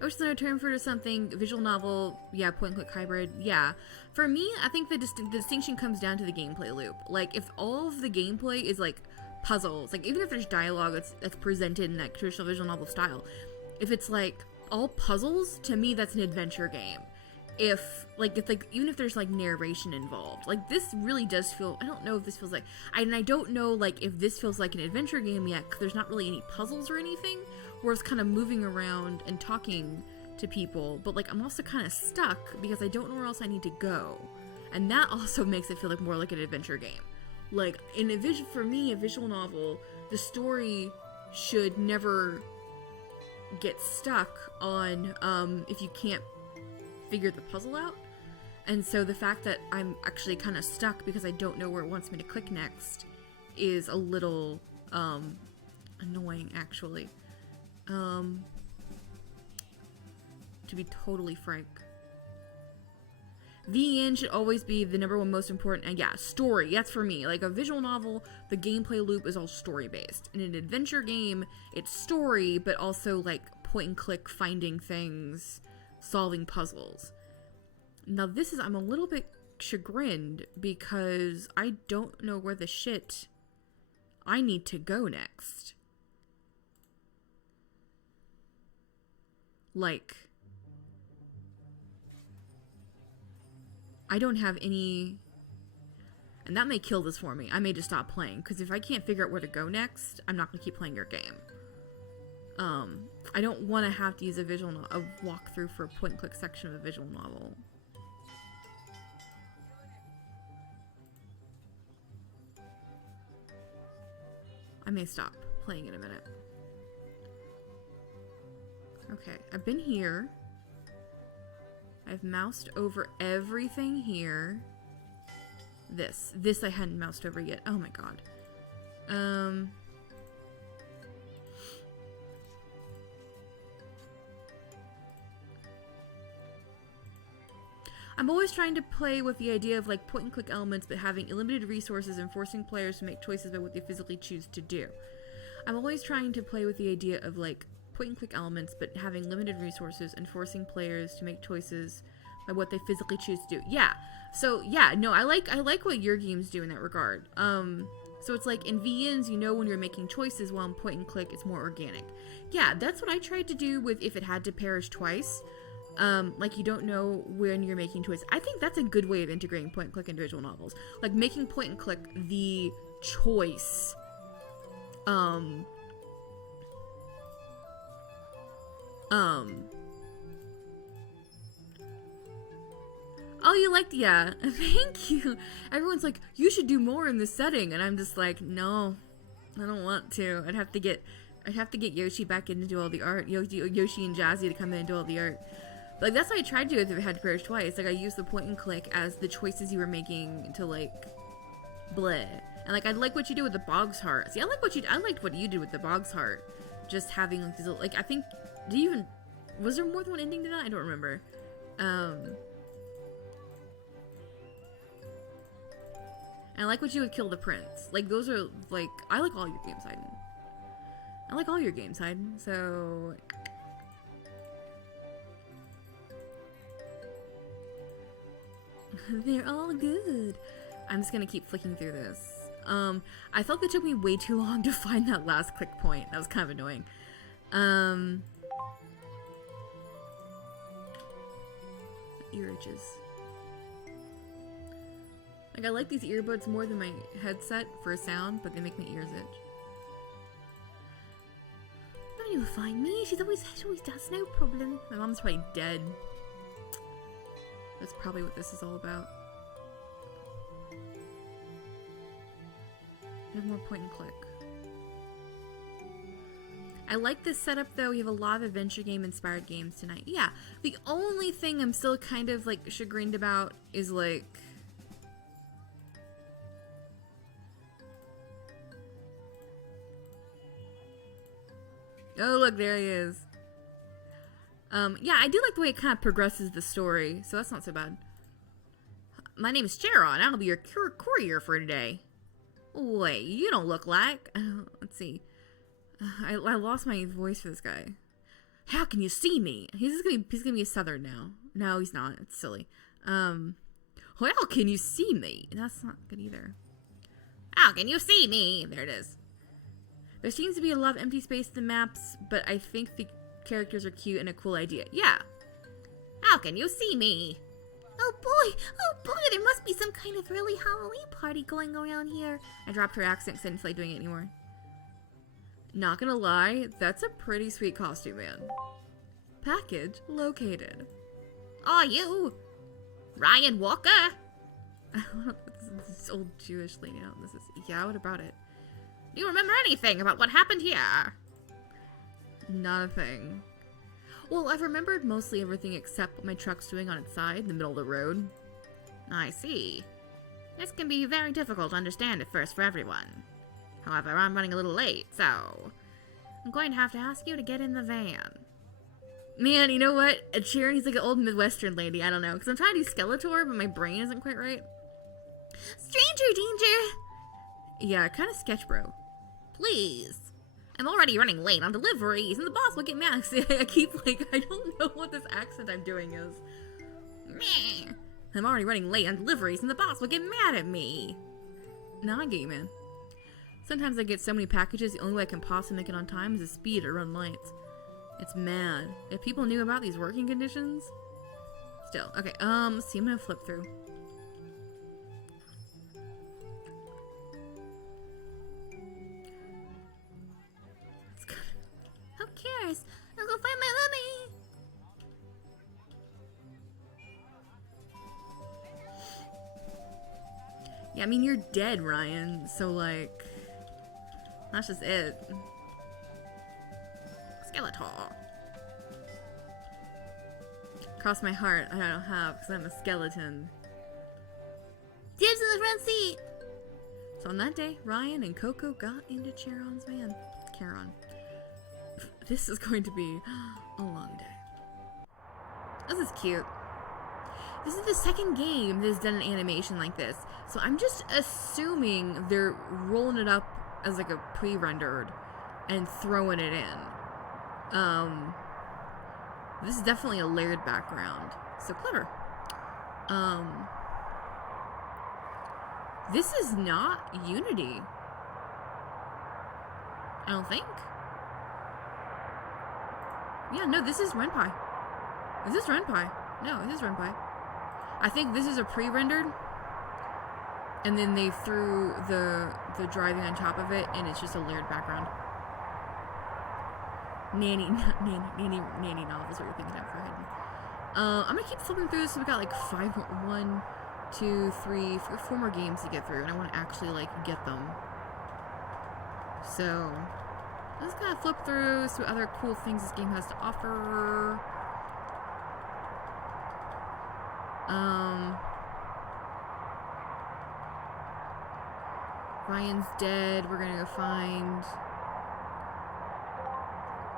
I wish there a term for something, visual novel, yeah, point and click hybrid, yeah. For me, I think the distinction comes down to the gameplay loop. Like, if all of the gameplay is, like, puzzles, like, even if there's dialogue that's presented in that traditional visual novel style, if it's, like, all puzzles, to me, that's an adventure game. Even if there's, like, narration involved. Like, this really does feel, I don't know if this feels like, and I don't know, like, if this feels like an adventure game yet, because there's not really any puzzles or anything, where it's kind of moving around and talking to people, but, like, I'm also kind of stuck, because I don't know where else I need to go. And that also makes it feel like more like an adventure game. Like, for me, a visual novel, the story should never get stuck on, if you can't figure the puzzle out. And so the fact that I'm actually kind of stuck because I don't know where it wants me to click next is a little, annoying, actually. To be totally frank. VN should always be the number one most important, and yeah, story, that's for me. Like, a visual novel, the gameplay loop is all story-based. In an adventure game, it's story, but also, like, point-and-click finding things, solving puzzles. Now, I'm a little bit chagrined, because I don't know where the shit I need to go next. Like, I don't have any, and that may kill this for me. I may just stop playing, because if I can't figure out where to go next, I'm not going to keep playing your game. I don't want to have to use a walkthrough for a point-and-click section of a visual novel. I may stop playing in a minute. Okay, I've been here. I've moused over everything here. This I hadn't moused over yet. Oh my god. I'm always trying to play with the idea of, like, point and click elements, but having limited resources and forcing players to make choices about what they physically choose to do. I'm always trying to play with the idea of, like, point and click elements, but having limited resources and forcing players to make choices by what they physically choose to do. Yeah. So yeah, no, I like what your games do in that regard. So it's like in VNs, you know when you're making choices, while in point and click, it's more organic. Yeah, that's what I tried to do with If It Had to Perish Twice. Like, you don't know when you're making choices. I think that's a good way of integrating point and click into visual novels. Like, making point and click the choice. Oh, you liked, yeah. Thank you. Everyone's like, you should do more in this setting, and I'm just like, no, I don't want to. I'd have to get Yoshi back in to do all the art. Yoshi and Jazzy to come in and do all the art. But, like, that's what I tried to do with If It Had to Perish Twice. Like, I used the point and click as the choices you were making to, like, bleh. And, like, I like what you did with the Bog's Heart. See, I liked what you did with the Bog's Heart. Just having, like, these, like, I think, was there more than one ending to that? I don't remember. And I like what you would Kill the Prince. Like, those are, like, I like all your games, Hayden. I like all your games, Hayden, so... They're all good. I'm just gonna keep flicking through this. I felt it took me way too long to find that last click point. That was kind of annoying. Ear itches. Like, I like these earbuds more than my headset for a sound, but they make my ears itch. But You'll find me. She always does, no problem. My mom's probably dead. That's probably what this is all about. I have more point and click. I like this setup though. We have a lot of adventure game inspired games tonight. Yeah, the only thing I'm still kind of like chagrined about is like oh look, there he is. Yeah, I do like the way it kind of progresses the story, so that's not so bad. My name is Charon. I'll be your courier for today. Wait, you don't look like... let's see. I lost my voice for this guy. How can you see me? He's gonna be a southern now. No, he's not. It's silly. How can you see me? That's not good either. How can you see me? There it is. There seems to be a lot of empty space in the maps, but I think the characters are cute and a cool idea. Yeah. How can you see me? Oh boy, there must be some kind of really Halloween party going around here. I dropped her accent because I didn't feel like doing it anymore. Not gonna lie, that's a pretty sweet costume, man. Package located. Are you Ryan Walker? I don't know if this old Jewish lady. No, this is, yeah, what about it? Do you remember anything about what happened here? Not a thing. Well, I've remembered mostly everything except what my truck's doing on its side in the middle of the road. I see. This can be very difficult to understand at first for everyone. However, I'm running a little late, so I'm going to have to ask you to get in the van. Man, you know what? Sharon's like an old Midwestern lady. I don't know, because I'm trying to do Skeletor, but my brain isn't quite right. Stranger danger! Yeah, kind of sketch, bro. Please. I'm already running late on deliveries, and the boss will get mad. I keep like, I don't know what this accent I'm doing is. Meh. I'm already running late on deliveries, and the boss will get mad at me. No, I get you, man. Sometimes I get so many packages, the only way I can possibly make it on time is to speed or run lights. It's mad. If people knew about these working conditions... Still. Okay, let's see, I'm gonna flip through. Who cares? I'll go find my mummy! Yeah, I mean, you're dead, Ryan, so like... That's just it. Skeletor. Cross my heart, I don't have, because I'm a skeleton. Dibs in the front seat! So on that day, Ryan and Coco got into Charon's van. Charon. This is going to be a long day. This is cute. This is the second game that's done an animation like this. So I'm just assuming they're rolling it up as like a pre-rendered and throwing it in. This is definitely a layered background. So clever. This is not Unity. I don't think. Yeah, no, this is RenPy. Is this RenPy? No, this is RenPy. I think this is a pre-rendered, and then they threw the driving on top of it, and it's just a layered background. Nanny novels, what you're thinking of. Go ahead. I'm gonna keep flipping through this. So we got like 1, 2, 3, 4 more games to get through, and I want to actually like get them. So let's kind of flip through some other cool things this game has to offer. Ryan's dead. We're gonna go find...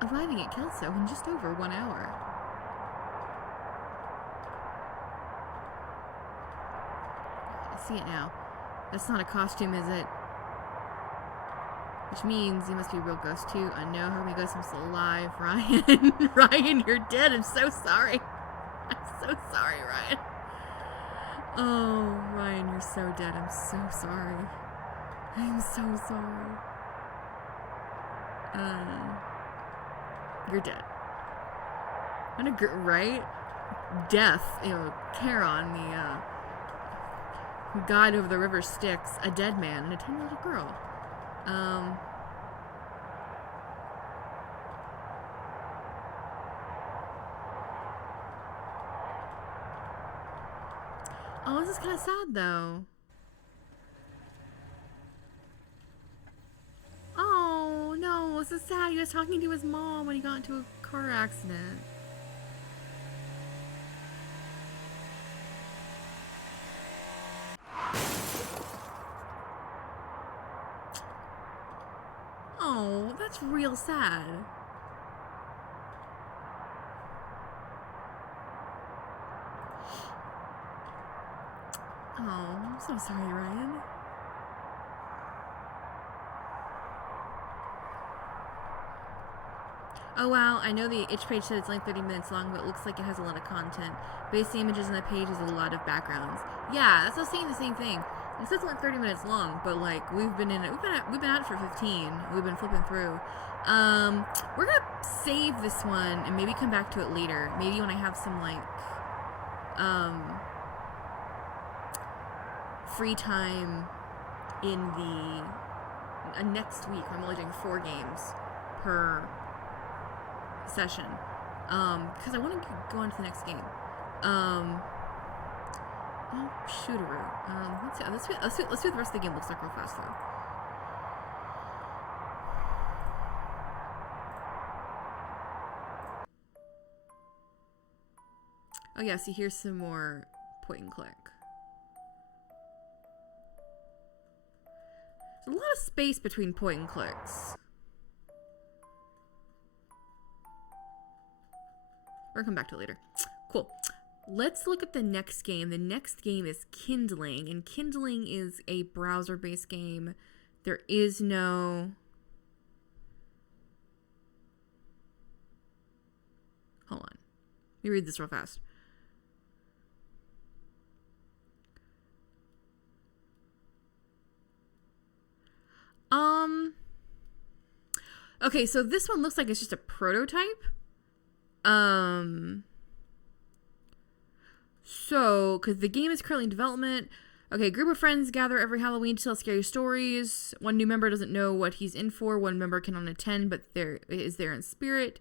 Arriving at Kelso in just over 1 hour. I see it now. That's not a costume, is it? Which means he must be a real ghost too. I know how many ghosts I'm still alive. Ryan, Ryan, you're dead. I'm so sorry. I'm so sorry, Ryan. Oh, Ryan, you're so dead. I'm so sorry. I'm so sorry. You're dead. What a good, right? Death, you know, Charon, the god over the river Styx, a dead man, and a tiny little girl. Oh, this is kind of sad, though. Oh, no, this is sad. He was talking to his mom when he got into a car accident. Oh, that's real sad. Oh, I'm so sorry, Ryan. Oh wow, I know the itch page said it's only 30 minutes long, but it looks like it has a lot of content. Base images on the page has a lot of backgrounds. Yeah, that's what I was saying, the same thing. It says it's only 30 minutes long, but like we've been at it for 15. We've been flipping through. We're gonna save this one and maybe come back to it later. Maybe when I have some like free time in the next week. I'm only doing 4 games per session because I want to go on to the next game. Oh, shooteroo. Let's see what the rest of the game looks like real fast though. Oh yeah, see here's some more point and click. There's a lot of space between point and clicks. We'll come back to it later. Cool. Let's look at the next game. The next game is Kindling, and Kindling is a browser-based game. There is no... Hold on. Let me read this real fast. Okay, so this one looks like it's just a prototype. So, because the game is currently in development. Okay, a group of friends gather every Halloween to tell scary stories. One new member doesn't know what he's in for. One member cannot attend, but is there in spirit.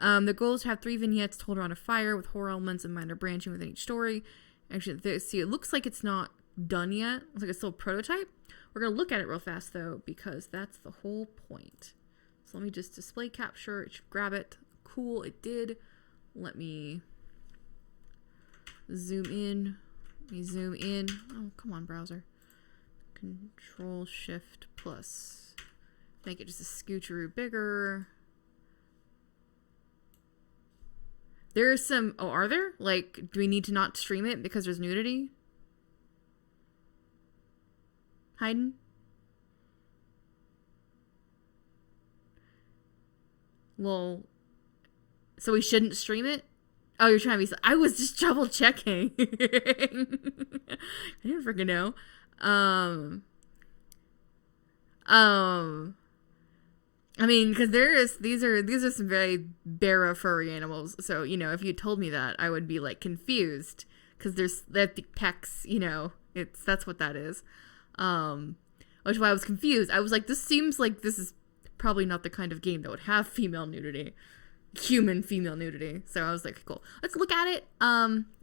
The goal is to have 3 vignettes told around a fire with horror elements and minor branching within each story. Actually, see, it looks like it's not done yet. It's like it's still a prototype. We're going to look at it real fast, though, because that's the whole point. So let me just display capture. It should grab it. Cool, it did. Let me zoom in. Let me zoom in. Oh, come on, browser. Control Shift plus. Make it just a scoocheroo bigger. There's some... Oh, are there? Like, do we need to not stream it because there's nudity? Hayden? Well... So we shouldn't stream it? Oh, you're trying to be... I was just double checking. I didn't freaking know. I mean, because these are some very bara furry animals. So, you know, if you told me that, I would be like confused. Because there's that pecs, you know, that's what that is. Which is why I was confused. I was like, this seems like this is probably not the kind of game that would have female nudity. Human female nudity. So I was like, cool. Let's look at it.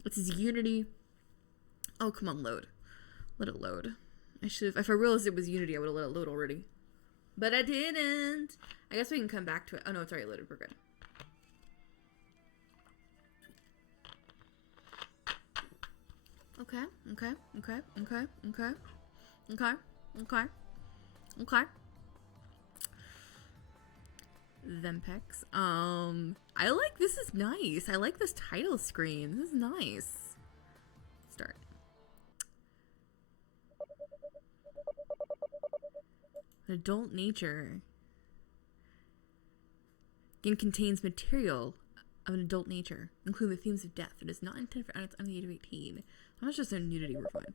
This is Unity. Oh, come on, load. Let it load. I should have, if I realized it was Unity, I would have let it load already. But I didn't. I guess we can come back to it. Oh no, it's already loaded. We're good. Okay. Them pecs. I like, this is nice. I like this title screen. This is nice. Start. Adult nature. Game contains material of an adult nature, including the themes of death. It is not intended for adults under the age of 18. Not just a nudity, we're fine.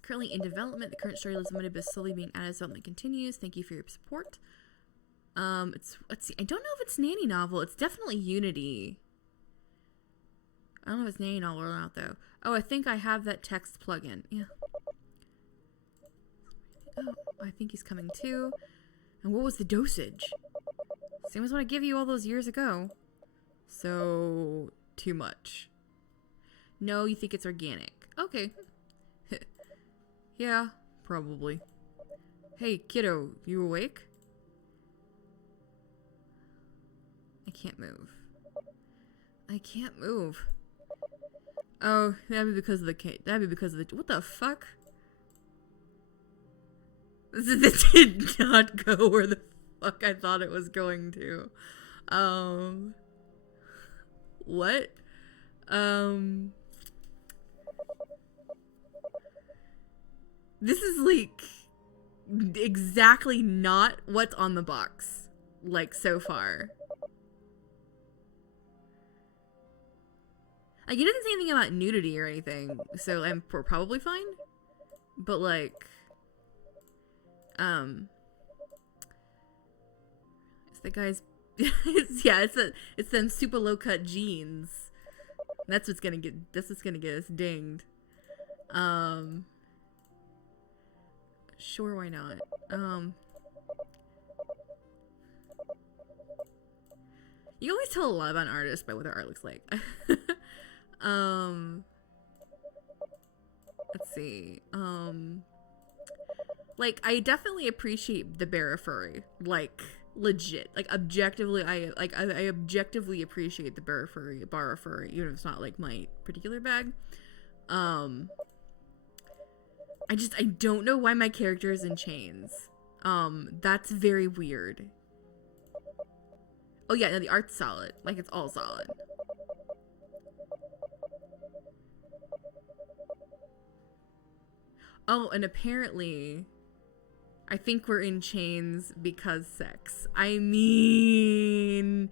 Currently in development. The current story is limited, but slowly being added as development continues. Thank you for your support. Let's see. I don't know if it's Nanny Novel. It's definitely Unity. I don't know if it's Nanny Novel or not, though. Oh, I think I have that text plugin. Yeah. Oh, I think he's coming too. And what was the dosage? Same as what I gave you all those years ago. So, too much. No, you think it's organic. Okay. Yeah, probably. Hey, kiddo, you awake? I can't move. I can't move. Oh, that'd be because of the that'd be because of the what the fuck? This did not go where the fuck I thought it was going to. What? This is like exactly not what's on the box, like so far. Like, it doesn't say anything about nudity or anything, so we're probably fine. But like, it's the guy's, it's them super low cut jeans. That's what's gonna get us dinged. Sure, why not? You always tell a lot about an artist by what their art looks like. Let's see. Like, I definitely appreciate the Barafurry. Like, legit. Like, objectively, I objectively appreciate the Barafurry, even if it's not, like, my particular bag. I don't know why my character is in chains. That's very weird. Oh yeah, no, the art's solid. Like, it's all solid. Oh, and apparently, I think we're in chains because sex. I mean,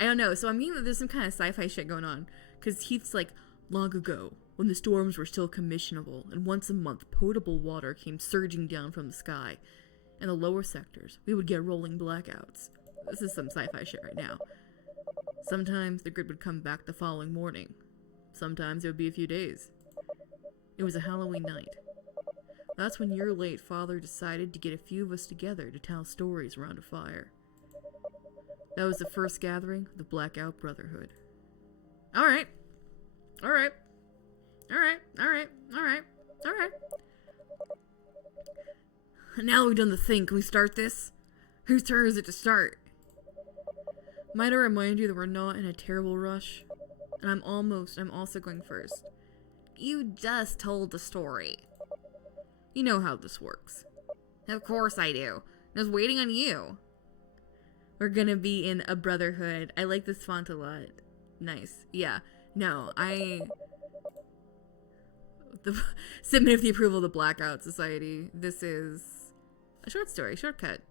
I don't know. So I'm meaning that there's some kind of sci-fi shit going on. Because Heath's like, long ago, when the storms were still commissionable, and once a month potable water came surging down from the sky. In the lower sectors, we would get rolling blackouts. This is some sci-fi shit right now. Sometimes the grid would come back the following morning. Sometimes it would be a few days. It was a Halloween night. That's when your late father decided to get a few of us together to tell stories around a fire. That was the first gathering of the Blackout Brotherhood. Alright. Alright. Alright. Alright. Alright. Alright. Now we've done the thing, can we start this? Whose turn is it to start? Might I remind you that we're not in a terrible rush? And I'm also going first. You just told the story. You know how this works. Of course I do. I was waiting on you. We're gonna be in a brotherhood. I like this font a lot. Nice. Yeah. No, submit with the approval of the Blackout Society. This is a short story, shortcut.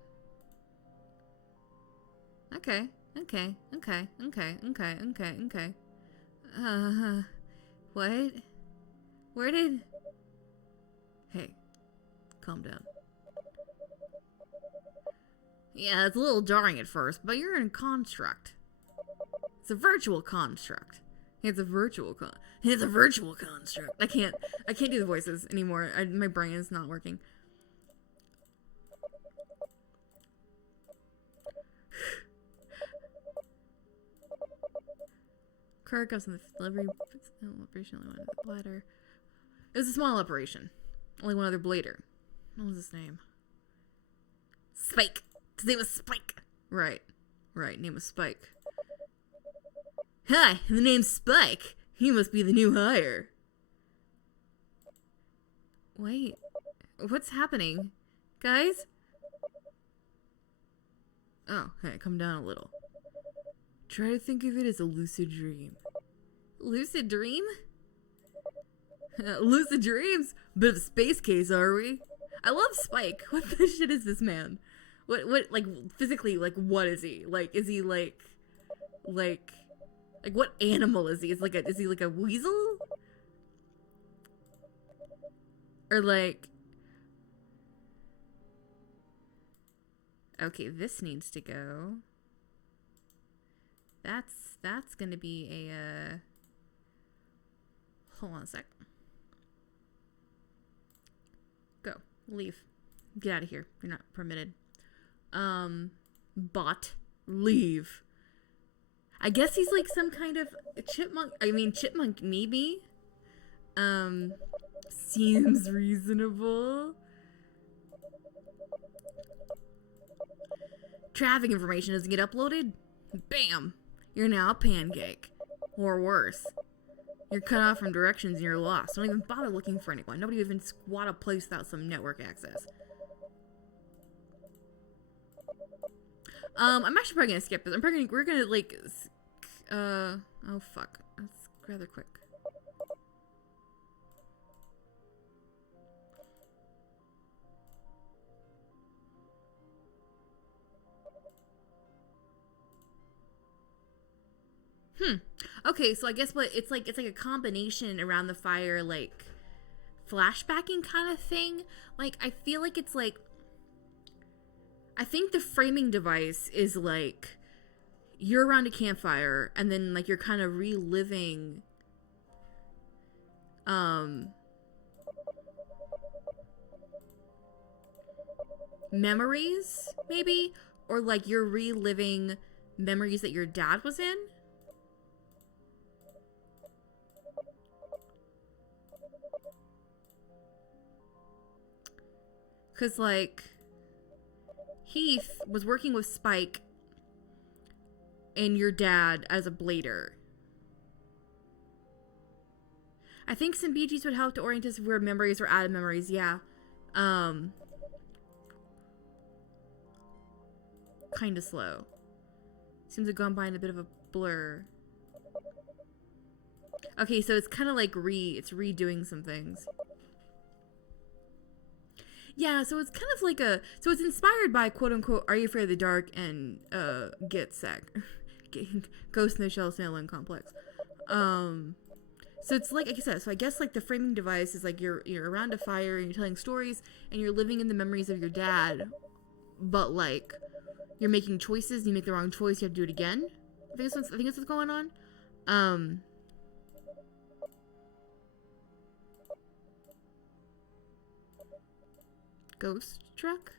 Okay. What? Where did... Hey, calm down. Yeah, it's a little jarring at first, but you're in a construct. It's a virtual construct. It's a virtual construct. I can't do the voices anymore. My brain is not working. Kirk goes in the delivery operation. Only one other blader. It was a small operation. Only one other blader. What was his name? Spike. His name was Spike. Right. Name was Spike. Hi, the name's Spike. He must be the new hire. Wait. What's happening? Guys? Oh, hey, come down a little. Try to think of it as a lucid dream. Lucid dream? Lucid dreams? Bit of a space case, are we? I love Spike. What the shit is this man? What, like, physically, like, what is he? Like, is he, like, what animal is he? Is he, like, a weasel? Or, like... Okay, this needs to go. That's gonna be a, hold on a sec. Go. Leave. Get out of here. You're not permitted. Bot. Leave. I guess he's like some kind of chipmunk. I mean, chipmunk maybe. Seems reasonable. Traffic information doesn't get uploaded. Bam! You're now a pancake. Or worse. You're cut off from directions and you're lost. Don't even bother looking for anyone. Nobody even squat a place without some network access. I'm actually probably gonna skip this. We're gonna like, oh fuck. That's rather quick. Okay, so I guess what it's like a combination around the fire, like flashbacking kind of thing. Like I feel like it's like, I think the framing device is like you're around a campfire and then like you're kind of reliving memories maybe, or like you're reliving memories that your dad was in. Cause like Heath was working with Spike and your dad as a blader. I think some BGs would help to orient us where memories or added memories, yeah. Kinda slow. Seems to have gone by in a bit of a blur. Okay, so it's kind of like it's redoing some things. Yeah, so it's kind of like so it's inspired by quote unquote Are You Afraid of the Dark and Get Sack. Ghost in the Shell Snailland Complex. So it's like I said, so I guess like the framing device is like you're around a fire and you're telling stories and you're living in the memories of your dad, but like you're making choices, you make the wrong choice, you have to do it again. I think that's what's going on. Ghost truck?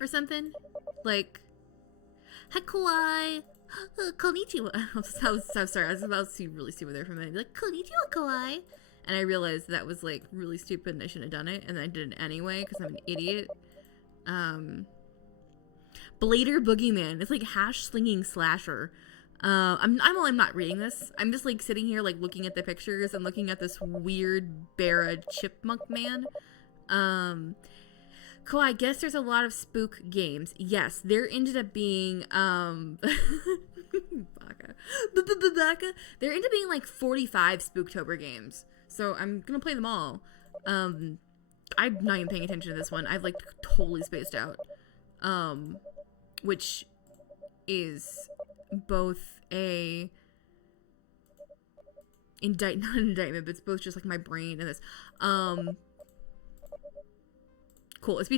Or something? Like, hi, kawaii! Konnichiwa! I'm sorry, I was about to really stupid there for a minute. Like, konnichiwa, kawaii! And I realized that was, like, really stupid and I shouldn't have done it. And then I did it anyway, because I'm an idiot. Blader Boogeyman. It's like hash-slinging slasher. I'm not reading this. I'm just like sitting here like looking at the pictures and looking at this weird Barra chipmunk man. Cool, I guess there's a lot of spook games. Yes, there ended up being Baka. There ended up being like 45 Spooktober games. So I'm gonna play them all. I'm not even paying attention to this one. I've like totally spaced out. Which is both not an indictment, but it's both just like my brain and this. Cool. It's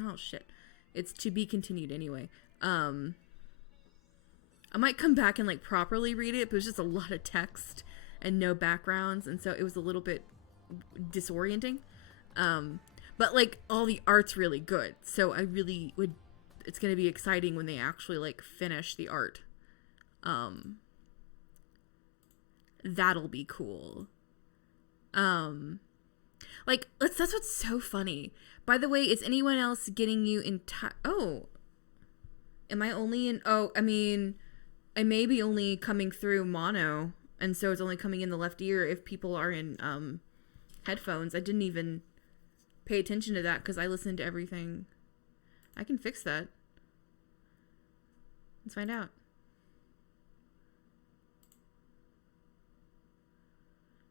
oh shit. It's to be continued anyway. I might come back and like properly read it, but it was just a lot of text and no backgrounds, and so it was a little bit disorienting. But like all the art's really good, so I really would. It's gonna be exciting when they actually like finish the art. That'll be cool. Like that's what's so funny. By the way, is anyone else getting you in oh. Am I only in I mean I may be only coming through mono, and so it's only coming in the left ear if people are in headphones. I didn't even pay attention to that because I listened to everything. I can fix that. Let's find out.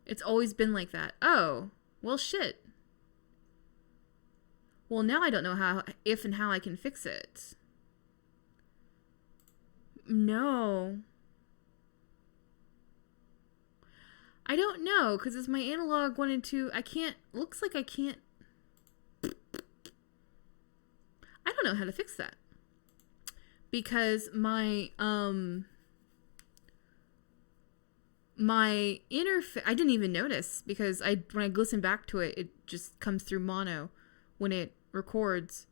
It's always been like that. Oh, well, shit. Well, now I don't know if and how I can fix it. No. I don't know, because it's my analog 1 and 2. I can't, looks like I can't. I don't know how to fix that. Because my interface, I didn't even notice, because when I listen back to it, it just comes through mono when it records.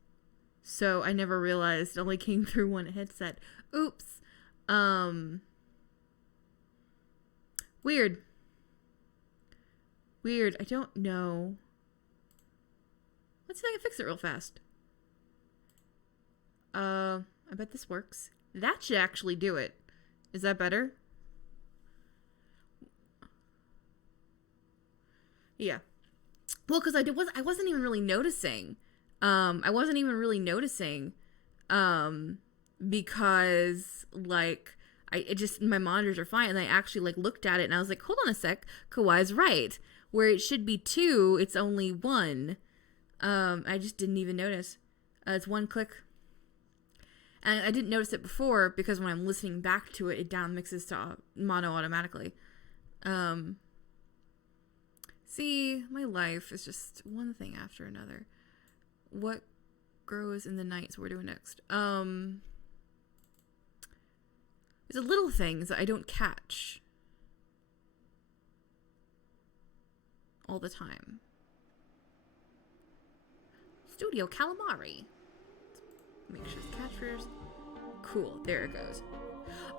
So I never realized it only came through one headset. Oops. Weird. Weird. I don't know. Let's see if I can fix it real fast. I bet this works. That should actually do it. Is that better? Yeah. Well, because I wasn't even really noticing. Because like my monitors are fine, and I actually like looked at it and I was like, hold on a sec, Kawai's right. Where it should be 2, it's only 1. I just didn't even notice. It's 1 click. And I didn't notice it before because when I'm listening back to it, it down mixes to mono automatically. See, my life is just one thing after another. What grows in the night? So we're doing next. There's a little things that I don't catch all the time. Studio Calamari. Make sure it's catch first. Cool, there it goes.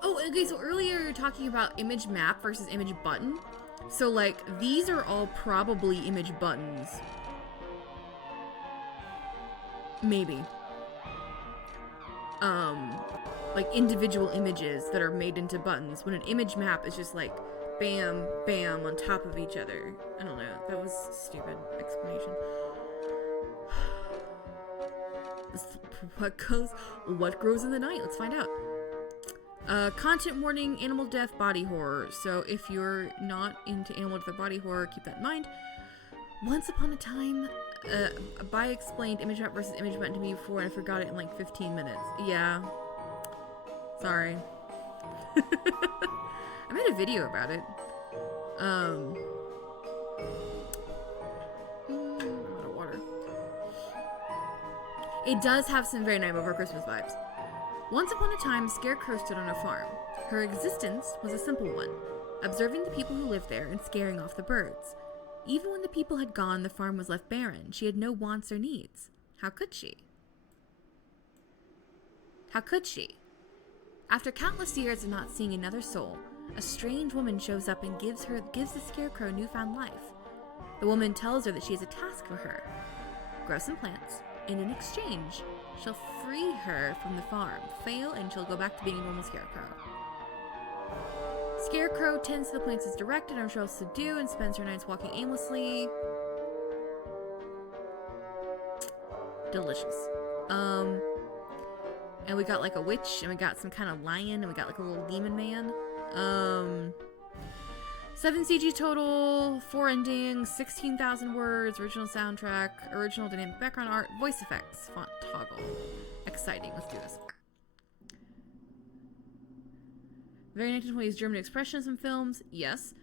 Oh, okay, so earlier you were talking about image map versus image button. So, like, these are all probably image buttons. Maybe. Like individual images that are made into buttons. When an image map is just like, bam, bam, on top of each other. I don't know, that was a stupid explanation. What grows in the night? Let's find out. Content warning, animal death, body horror. So if you're not into animal death or body horror, keep that in mind. Once upon a time, Bai explained image map versus image button to me before, and I forgot it in like 15 minutes. Yeah. Sorry. I made a video about it. It does have some very Night Before Christmas vibes. Once upon a time, Scarecrow stood on a farm. Her existence was a simple one, observing the people who lived there and scaring off the birds. Even when the people had gone, the farm was left barren. She had no wants or needs. How could she? How could she? After countless years of not seeing another soul, a strange woman shows up and gives the Scarecrow newfound life. The woman tells her that she has a task for her. Grow some plants, and in exchange, she'll free her from the farm. Fail, and she'll go back to being a normal Scarecrow. Scarecrow tends to the plants as directed, and she'll subdue and spends her nights walking aimlessly. Delicious. And we got like a witch, and we got some kind of lion, and we got like a little demon man. 7 CG total, 4 endings, 16,000 words, original soundtrack, original dynamic background art, voice effects, font toggle. Exciting, let's do this. Very 1920s German expressionism films, yes.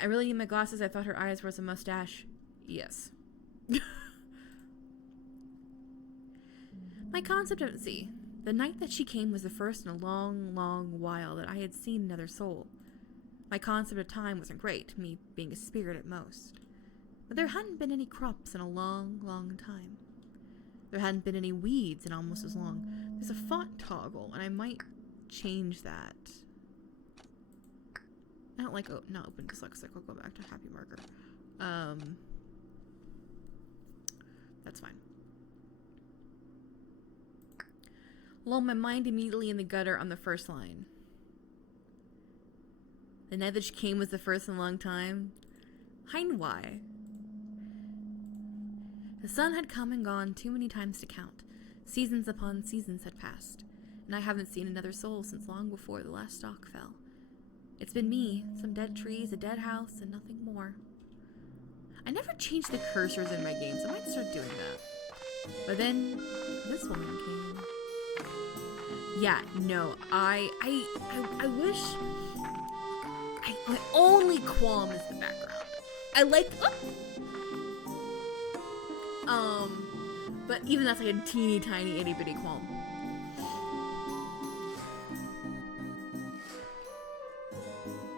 I really need my glasses, I thought her eyes were a mustache, yes. My concept of see. The night that she came was the first in a long, long while that I had seen another soul. My concept of time wasn't great, me being a spirit at most. But there hadn't been any crops in a long, long time. There hadn't been any weeds in almost as long. There's a font toggle, and I might change that. I don't like not open dyslexic. I'll go back to happy marker. That's fine. Lull my mind immediately in the gutter on the first line. The night that she came was the first in a long time. Hein why? The sun had come and gone too many times to count. Seasons upon seasons had passed, and I haven't seen another soul since long before the last stalk fell. It's been me, some dead trees, a dead house, and nothing more. I never changed the cursors in my games. I might start doing that. But then, this woman came. Yeah, no, I wish... my only qualm is the background. I like... but even that's like a teeny tiny itty bitty qualm.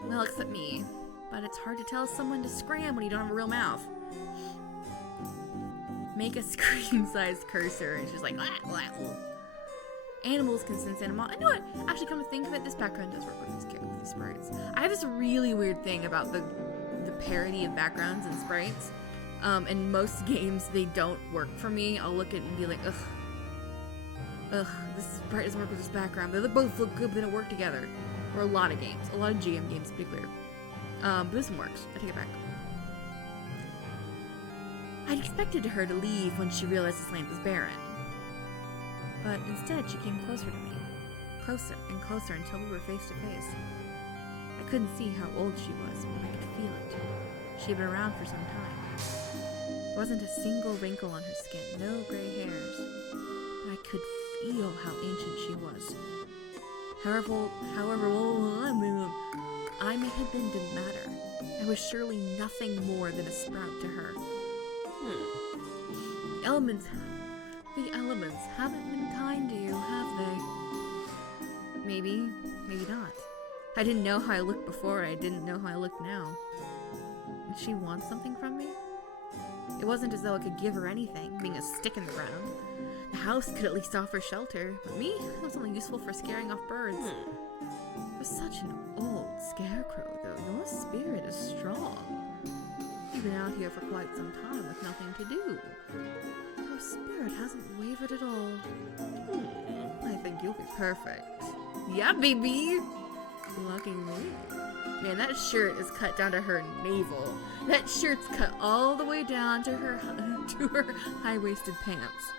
Well, except me. But it's hard to tell someone to scram when you don't have a real mouth. Make a screen-sized cursor, and she's like, Animals can sense animal. I know what? Actually, come to think of it, this background does work with these sprites. I have this really weird thing about the parody of backgrounds and sprites. In most games, they don't work for me. I'll look at it and be like, ugh, this sprite doesn't work with this background. They both look good, but they don't work together. Or a lot of games. A lot of GM games, to be clear. But this one works. I take it back. I'd expected her to leave when she realized this land was barren. But instead, she came closer to me. Closer and closer until we were face to face. I couldn't see how old she was, but I could feel it. She had been around for some time. There wasn't a single wrinkle on her skin, no gray hairs. But I could feel how ancient she was. However, I may have been didn't matter. I was surely nothing more than a sprout to her. The elements haven't been kind to you, have they? Maybe not. I didn't know how I looked before, I didn't know how I looked now. Did she want something from me? It wasn't as though I could give her anything, being a stick in the ground. The house could at least offer shelter, but me? It was only useful for scaring off birds. You're such an old scarecrow, though. Your spirit is strong. You've been out here for quite some time with nothing to do. Your spirit hasn't wavered at all. I think you'll be perfect. Yeah, baby! Lucky me. Man, that shirt is cut down to her navel. That shirt's cut all the way down to her high-waisted pants.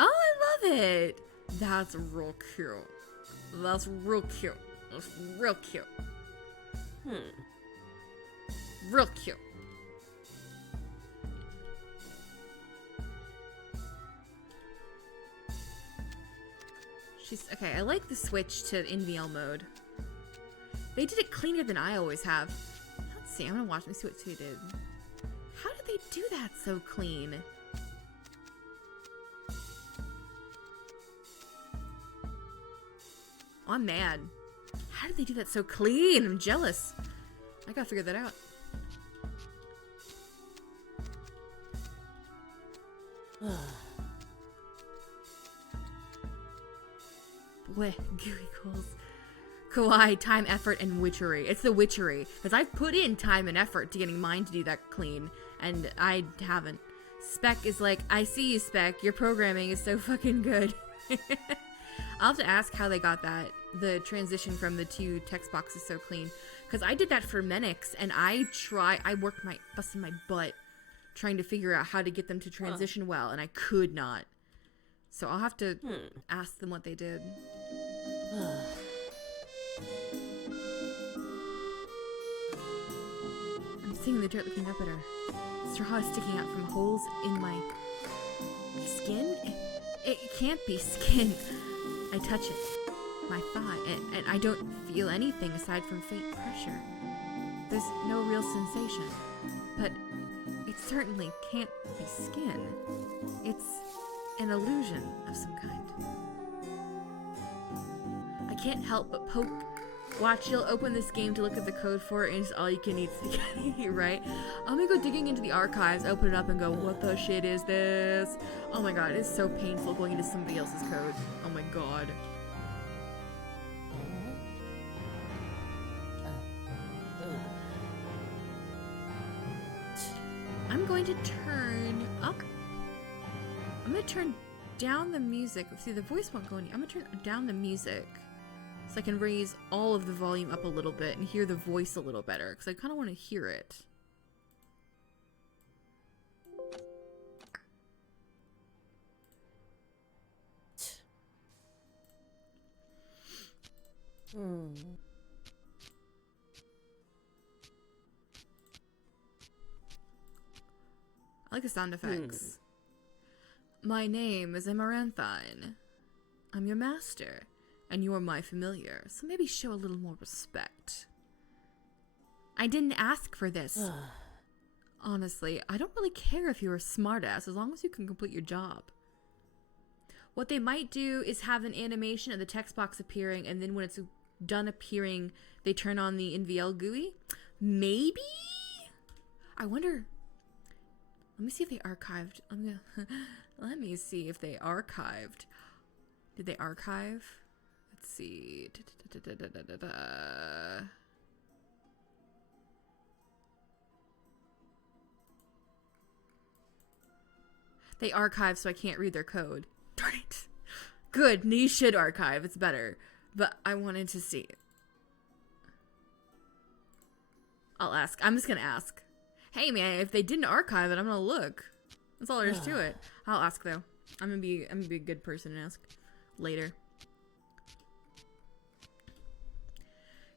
Oh, I love it! That's real cute. That's real cute. That's real cute. Real cute. Okay, I like the switch to NVL mode. They did it cleaner than I always have. Let's see, I'm gonna watch. Let me see what they did. How did they do that so clean? Oh, I'm mad. How did they do that so clean? I'm jealous. I gotta figure that out. Boy, gooey goals. Kawaii, time, effort, and witchery. It's the witchery. Because I've put in time and effort to getting mine to do that clean. And I haven't. Spec is like, I see you, Spec. Your programming is so fucking good. I'll have to ask how they got that. The transition from the two text boxes so clean. Because I did that for Menix. And I busted my butt trying to figure out how to get them to transition well. And I could not. So I'll have to ask them what they did. I'm seeing the dirt looking up at her. Straw is sticking out from holes in my skin? It can't be skin. I touch it. My thigh. And I don't feel anything aside from faint pressure. There's no real sensation. But it certainly can't be skin. It's an illusion of some kind. I can't help but poke. Watch, you'll open this game to look at the code for it, and it's all you can eat spaghetti, right? I'm gonna go digging into the archives, open it up, and go, what the shit is this? Oh my god, it's so painful going into somebody else's code. Oh my god. I'm going to turn up. I'm going to turn down the music. See, the voice won't go any. I'm going to turn down the music so I can raise all of the volume up a little bit and hear the voice a little better because I kind of want to hear it. I like the sound effects. My name is Amaranthine. I'm your master, and you're my familiar, so maybe show a little more respect. I didn't ask for this. Honestly, I don't really care if you're a smartass as long as you can complete your job. What they might do is have an animation of the text box appearing, and then when it's done appearing, they turn on the NVL GUI. Maybe? I wonder. Let me see if they archived. Let me see if they archived. Did they archive? Let's see. They archive, so I can't read their code. Darn it. Good. You should archive. It's better. But I wanted to see. I'll ask. I'm just going to ask. Hey, man, if they didn't archive it, I'm going to look. That's all there is to it. I'll ask, though. I'm going to be a good person and ask later.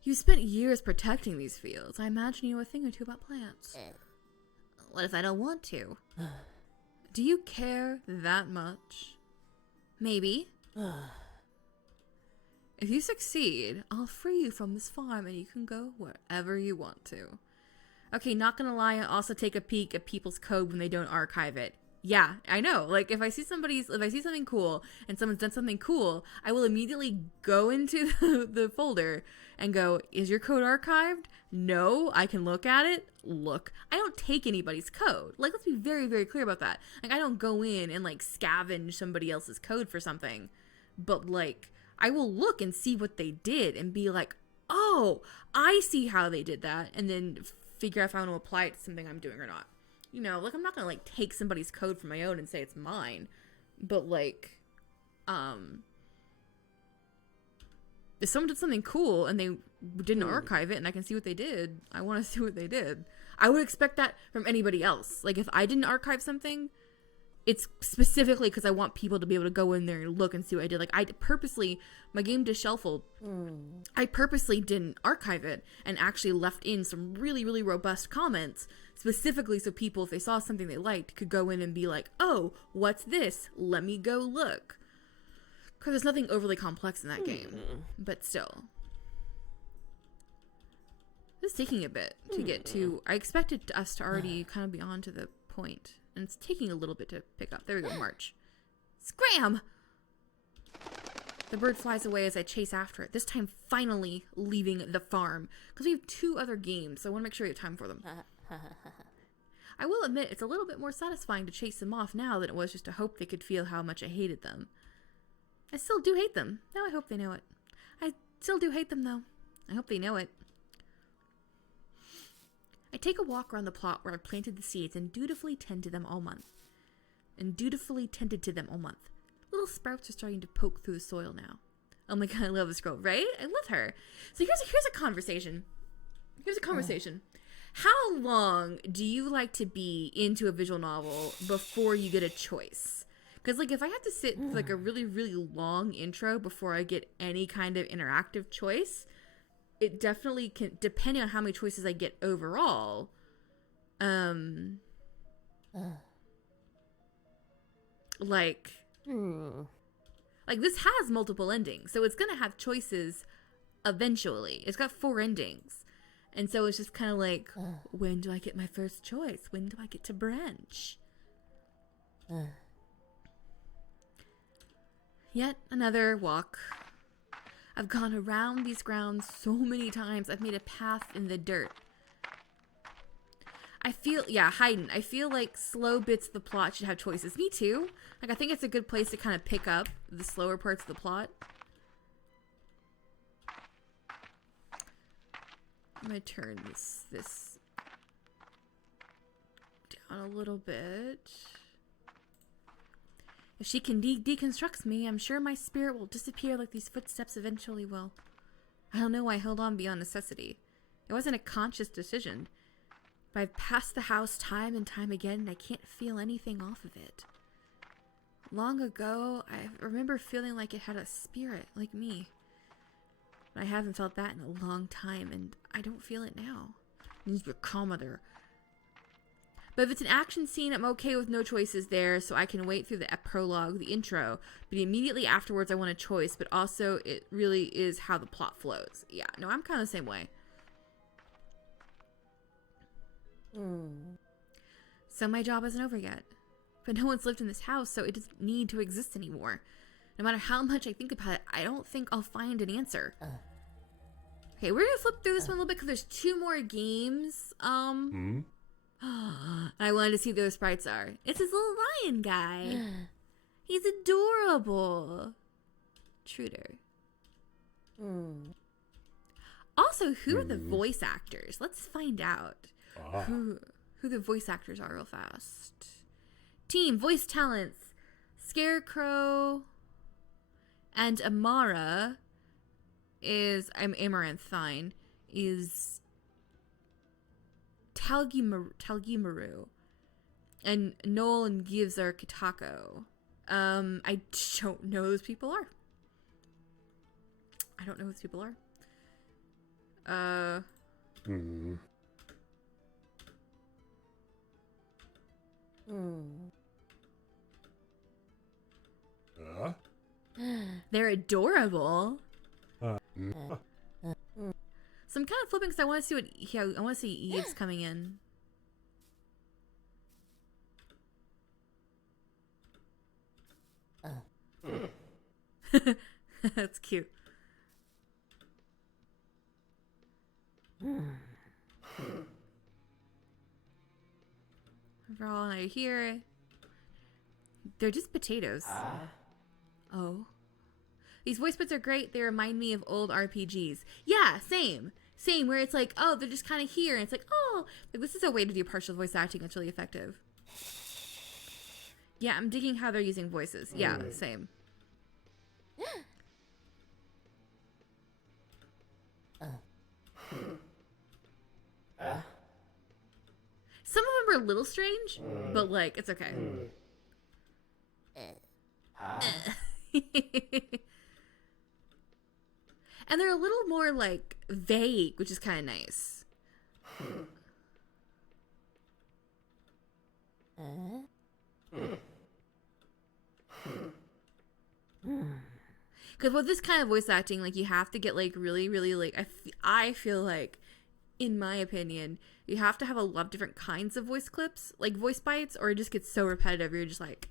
You spent years protecting these fields. I imagine you know a thing or two about plants. What if I don't want to? Do you care that much? Maybe. If you succeed, I'll free you from this farm and you can go wherever you want to. Okay, not gonna lie, I also take a peek at people's code when they don't archive it. Yeah, I know. Like, if I see something cool and someone's done something cool, I will immediately go into the folder and go, is your code archived? No, I can look at it. Look. I don't take anybody's code. Like, let's be very, very clear about that. Like, I don't go in and, like, scavenge somebody else's code for something. But, like, I will look and see what they did and be like, oh, I see how they did that. And then figure out if I want to apply it to something I'm doing or not. You know, like, I'm not gonna, like, take somebody's code from my own and say it's mine. But, like, if someone did something cool and they didn't archive it and I can see what they did, I want to see what they did. I would expect that from anybody else. Like, if I didn't archive something, it's specifically because I want people to be able to go in there and look and see what I did. Like, I purposely, my game disshuffled, I purposely didn't archive it and actually left in some really, really robust comments specifically so people, if they saw something they liked, could go in and be like, oh, what's this? Let me go look. Because there's nothing overly complex in that game. But still. It's taking a bit to get to. I expected us to already kind of be on to the point. And it's taking a little bit to pick up. There we go, March. Scram! The bird flies away as I chase after it. This time finally leaving the farm. Because we have 2 other games, so I want to make sure we have time for them. I will admit, it's a little bit more satisfying to chase them off now than it was just to hope they could feel how much I hated them. I still do hate them. Now I hope they know it. I still do hate them, though. I hope they know it. I take a walk around the plot where I planted the seeds and dutifully tend to them all month. Little sprouts are starting to poke through the soil now. Oh my god, I love this girl, right? I love her. So here's a conversation. How long do you like to be into a visual novel before you get a choice? Because, like, if I have to sit for, like, a really, really long intro before I get any kind of interactive choice, it definitely can, depending on how many choices I get overall, like this has multiple endings, so it's gonna have choices eventually. It's got 4 endings, and so it's just kind of like, when do I get my first choice? When do I get to branch? Yet another walk. I've gone around these grounds so many times. I've made a path in the dirt. Haydn, I feel like slow bits of the plot should have choices. Me too. Like, I think it's a good place to kind of pick up the slower parts of the plot. I'm going to turn this down a little bit. If she can deconstruct me, I'm sure my spirit will disappear like these footsteps eventually will. I don't know why I held on beyond necessity. It wasn't a conscious decision. But I've passed the house time and time again, and I can't feel anything off of it. Long ago, I remember feeling like it had a spirit, like me. But I haven't felt that in a long time, and I don't feel it now. Needs to be calmer. But if it's an action scene, I'm okay with no choices there, so I can wait through the prologue, the intro. But immediately afterwards, I want a choice, but also it really is how the plot flows. Yeah, no, I'm kind of the same way. So my job isn't over yet. But no one's lived in this house, so it doesn't need to exist anymore. No matter how much I think about it, I don't think I'll find an answer. I Okay, we're gonna flip through this one a little bit because there's 2 more games. I wanted to see what the other sprites are. It's this little lion guy. He's adorable. Truder. Also, who are the voice actors? Let's find out who the voice actors are real fast. Team, voice talents. Scarecrow and Amara I'm Amaranth, fine, is Talgimaru. And Noel and Gibbs are Kitako. I don't know who those people are. I don't know who those people are. They're adorable. So I'm kind of flipping because I want to see I want to see Eve's coming in. That's cute. Overall, I hear they're just potatoes. Oh. These voice bits are great. They remind me of old RPGs. Yeah, same. Same, where it's like, oh, they're just kind of here. And it's like, oh, like, this is a way to do partial voice acting that's really effective. Yeah, I'm digging how they're using voices. Yeah, same. Some of them are a little strange, but, like, it's okay. And they're a little more, like, vague, which is kind of nice. Because with this kind of voice acting, like, you have to get, like, really, really, like, I feel like, in my opinion, you have to have a lot of different kinds of voice clips, like voice bites, or it just gets so repetitive, you're just like...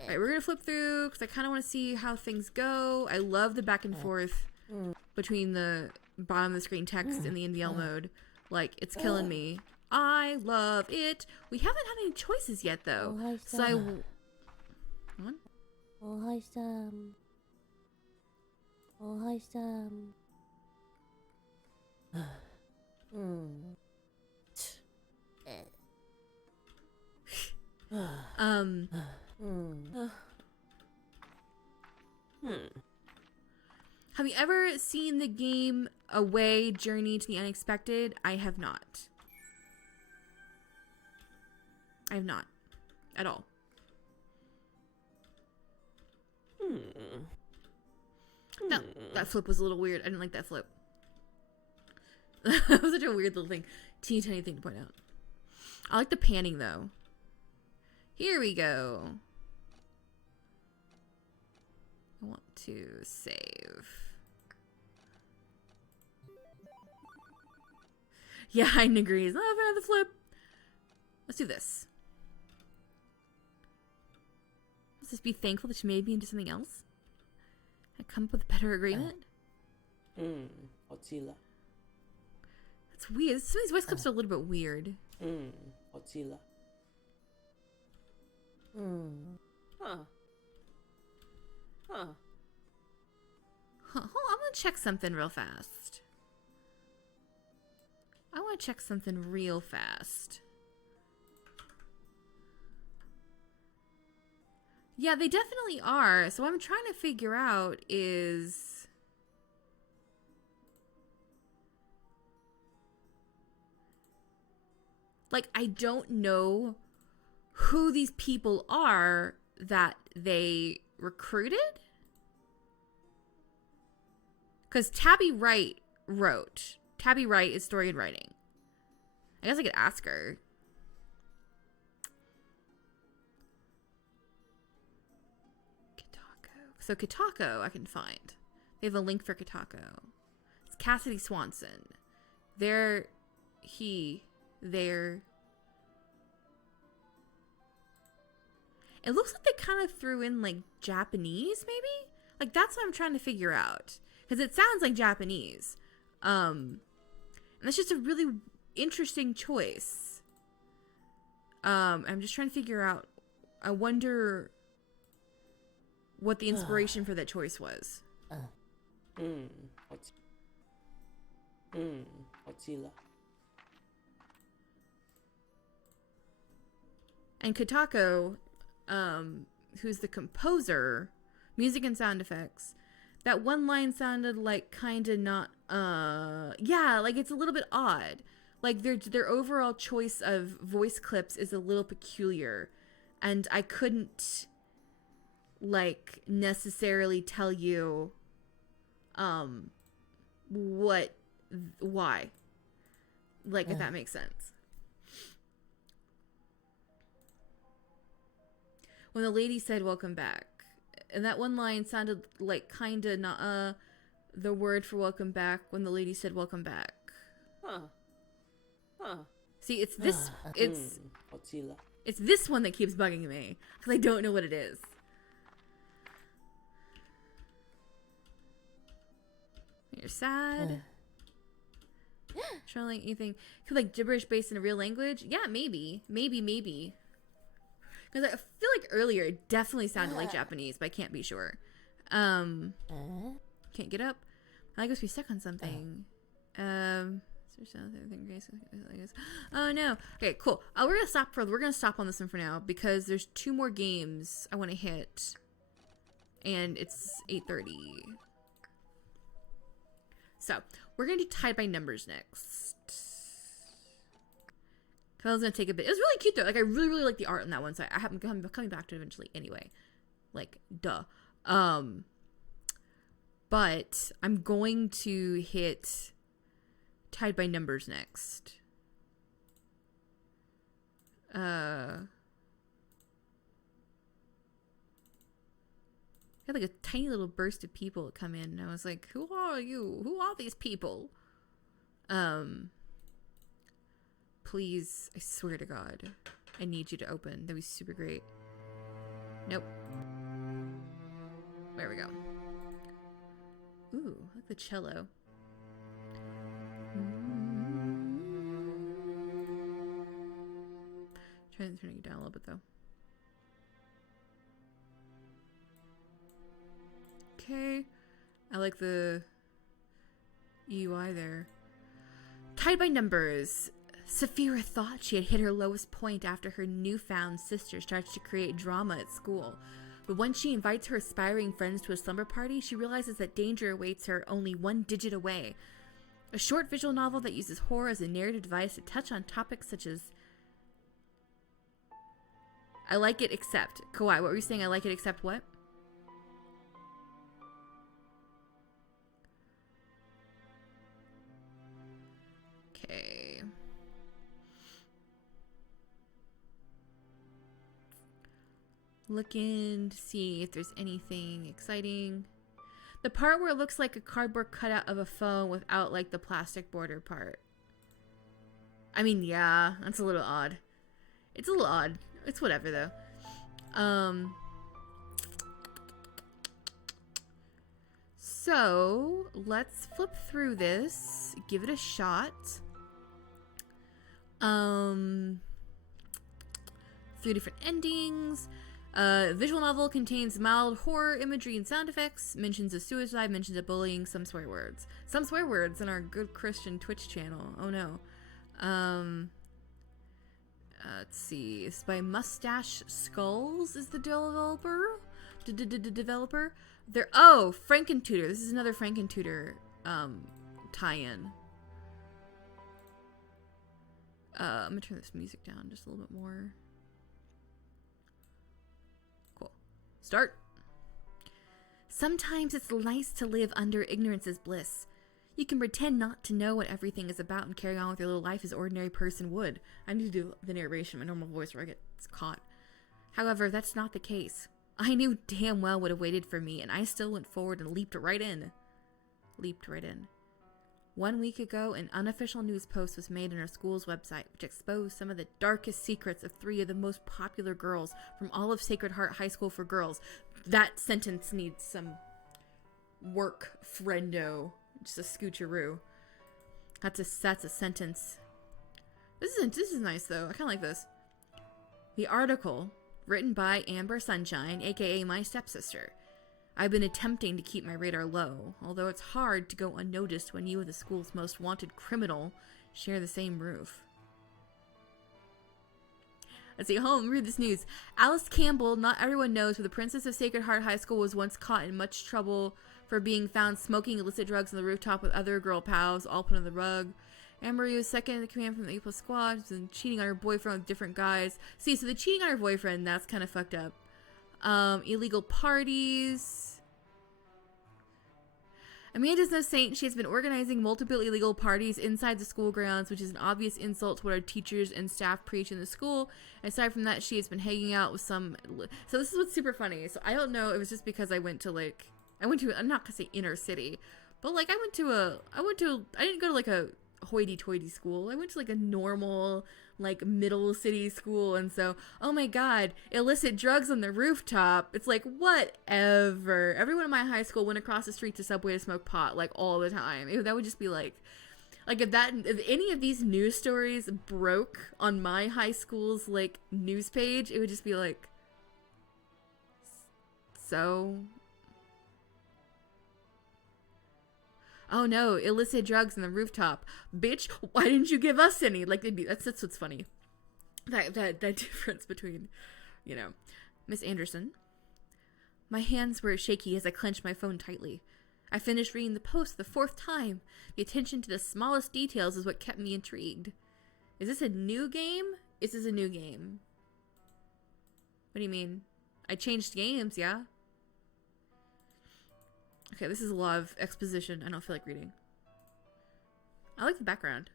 Alright, we're gonna flip through because I kind of want to see how things go. I love the back and forth between the bottom of the screen text and the NVL mode. Like, it's killing me. I love it. We haven't had any choices yet, though. So I... What? Oh, hi, Sam. Oh, hi, Sam. Have you ever seen the game Away Journey to the Unexpected? I have not. I have not. At all. No, that flip was a little weird. I didn't like that flip. That was such a weird little thing. Teeny tiny thing to point out. I like the panning though. Here we go. I want to save. Yeah, I agree. It's not a fan of the flip. Let's do this. Let's just be thankful that she made me into something else. I come up with a better agreement. Otzilla. That's weird. Some of these voice clips are a little bit weird. Otzilla. Huh. Hold on, I'm gonna check something real fast. I want to check something real fast. Yeah, they definitely are. So what I'm trying to figure out is... like, I don't know who these people are that they recruited. Because Tabby Wright wrote. Tabby Wright is story and writing. I guess I could ask her. Kitako. So Kitako I can find. They have a link for Kitako. It's Cassidy Swanson. There. It looks like they kind of threw in like Japanese, maybe? Like that's what I'm trying to figure out. because it sounds like Japanese. And that's just a really interesting choice. I'm just trying to figure out. I wonder what the inspiration for that choice was. Godzilla. And Kotako, who's the composer, music and sound effects, that one line sounded like kind of not, yeah, like it's a little bit odd. Like their overall choice of voice clips is a little peculiar. And I couldn't, like, necessarily tell you, why. Like, if that makes sense. When the lady said, welcome back. And that one line sounded like kind of not, the word for welcome back when the lady said, welcome back. See, it's this, Godzilla. it's this one that keeps bugging me. Because I don't know what it is. You're sad. Trying anything. Could like gibberish based in a real language? Yeah, maybe. Maybe. Because I feel like earlier it definitely sounded like Japanese, but I can't be sure. Can't get up. I guess we stuck on something. Oh no. Okay, cool. We're gonna stop on this one for now because there's 2 more games I want to hit, and it's 8:30. So we're gonna do tied by numbers next. Cause I was gonna take a bit. It was really cute though. Like I really like the art on that one. So I'm coming back to it eventually anyway. Like duh. But I'm going to hit tied by numbers next. I had like a tiny little burst of people that come in, and I was like, who are you? Who are these people? Please, I swear to God, I need you to open. That'd be super great. Nope. There we go. Ooh, I like the cello. Trying to turn it down a little bit though. Okay. I like the UI there. Tied by numbers. Saphira thought she had hit her lowest point after her newfound sister starts to create drama at school. But when she invites her aspiring friends to a slumber party, she realizes that danger awaits her only 1 digit away. A short visual novel that uses horror as a narrative device to touch on topics such as I like it except. Kawhi, what were you saying? I like it except what? Okay. Looking to see if there's anything exciting. The part where it looks like a cardboard cutout of a phone without like the plastic border part. I mean, yeah, that's a little odd. It's a little odd. It's whatever though. So let's flip through this, give it a shot. 3 different endings. Visual novel contains mild horror imagery and sound effects, mentions of suicide, mentions of bullying, some swear words. Some swear words in our Good Christian Twitch channel. Oh no. Let's see. It's by Mustache Skulls is the developer. Developer. Oh, Frankentutor. This is another Frankentutor tie-in. I'm gonna turn this music down just a little bit more. Cool. Start. Sometimes it's nice to live under ignorance's bliss. You can pretend not to know what everything is about and carry on with your little life as an ordinary person would. I need to do the narration in my normal voice or I get caught. However, that's not the case. I knew damn well what awaited for me, and I still went forward and leaped right in. 1 week ago, an unofficial news post was made on our school's website, which exposed some of the darkest secrets of 3 of the most popular girls from all of Sacred Heart High School for Girls. That sentence needs some work friendo. Just a scoocheroo. That's a sentence. This is nice though. I kind of like this. The article, written by Amber Sunshine, aka my stepsister. I've been attempting to keep my radar low, although it's hard to go unnoticed when you and the school's most wanted criminal share the same roof. Let's see, home, read this news. Alice Campbell, not everyone knows, but the princess of Sacred Heart High School was once caught in much trouble for being found smoking illicit drugs on the rooftop with other girl pals, all put on the rug. Amber was second in the command from the A+ squad, and cheating on her boyfriend with different guys. See, so the cheating on her boyfriend, that's kind of fucked up. Illegal parties. Amanda's no saint. She has been organizing multiple illegal parties inside the school grounds, which is an obvious insult to what our teachers and staff preach in the school. Aside from that, she has been hanging out with some... So this is what's super funny. So I don't know, it was just because I went to, I'm not gonna say inner city, but, I didn't go to, a hoity-toity school. I went to, a normal, middle city school, and so, oh my god, illicit drugs on the rooftop. It's whatever. Everyone in my high school went across the street to Subway to smoke pot, all the time. That would just be if any of these news stories broke on my high school's, news page, it would just be so... Oh no, illicit drugs on the rooftop. Bitch, why didn't you give us any? That's what's funny. That difference between, Miss Anderson. My hands were shaky as I clenched my phone tightly. I finished reading the post the 4th time. The attention to the smallest details is what kept me intrigued. Is this a new game? Is this a new game? What do you mean? I changed games, yeah? Okay, this is a lot of exposition. I don't feel like reading. I like the background.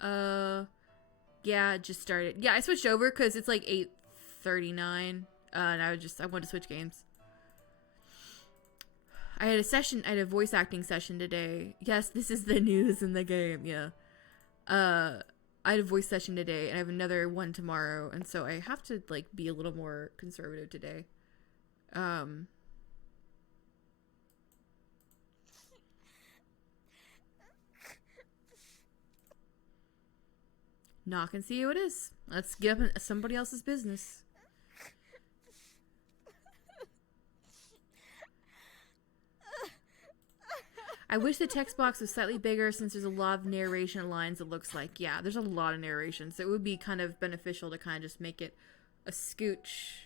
Yeah, it just started. Yeah, I switched over because it's 8:39. And I wanted to switch games. I had a voice acting session today. Yes, this is the news in the game, yeah. I had a voice session today, and I have another one tomorrow, and so I have to, be a little more conservative today. Knock and see who it is. Let's get up in somebody else's business. I wish the text box was slightly bigger since there's a lot of narration lines, it looks like. Yeah, there's a lot of narration, so it would be kind of beneficial to kind of just make it a scooch,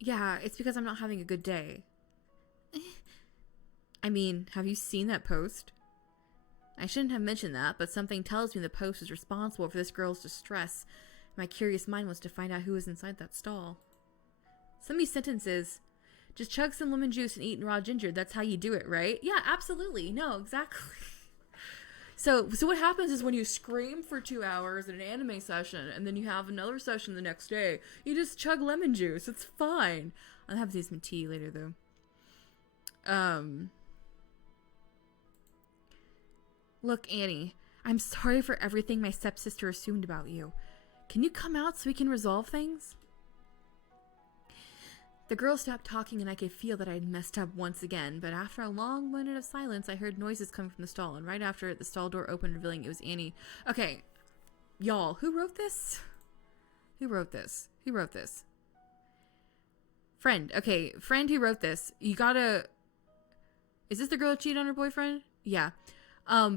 Yeah, it's because I'm not having a good day. I mean, have you seen that post? I shouldn't have mentioned that, but something tells me the post is responsible for this girl's distress. My curious mind wants to find out who is inside that stall. Some of these sentences, just chug some lemon juice and eat raw ginger. That's how you do it, right? Yeah, absolutely. No, exactly. So what happens is when you scream for 2 hours in an anime session and then you have another session the next day, you just chug lemon juice. It's fine. I'll have to do some tea later though. Look, Annie, I'm sorry for everything my stepsister assumed about you. Can you come out so we can resolve things? The girl stopped talking and I could feel that I'd messed up once again, but after a long minute of silence, I heard noises coming from the stall, and right after it, the stall door opened, revealing it was Annie. Okay, y'all, who wrote this? Who wrote this? Who wrote this? Friend. Okay, friend who wrote this. You gotta... Is this the girl who cheated on her boyfriend? Yeah.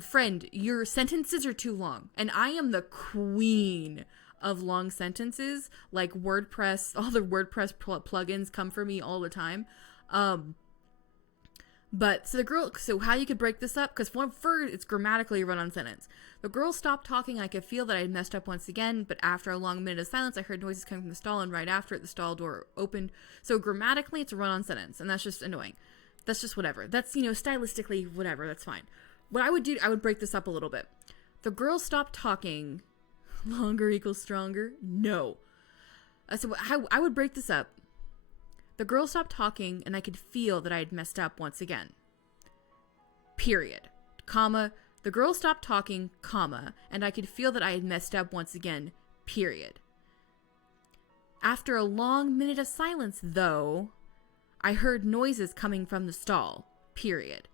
Friend, your sentences are too long, and I am the queen of long sentences. Like WordPress, all the WordPress plugins come for me all the time. But so how you could break this up, because first it's grammatically a run-on sentence. The girl stopped talking. I could feel that I had messed up once again, but after a long minute of silence, I heard noises coming from the stall, and right after it, the stall door opened. So grammatically, it's a run-on sentence, and that's just annoying. That's just whatever. That's, stylistically, whatever. That's fine. What I would do, I would break this up a little bit. The girl stopped talking. Longer equals stronger? No. So I would break this up. The girl stopped talking, and I could feel that I had messed up once again. Period. Comma. The girl stopped talking, comma, and I could feel that I had messed up once again, period. After a long minute of silence, though, I heard noises coming from the stall, period.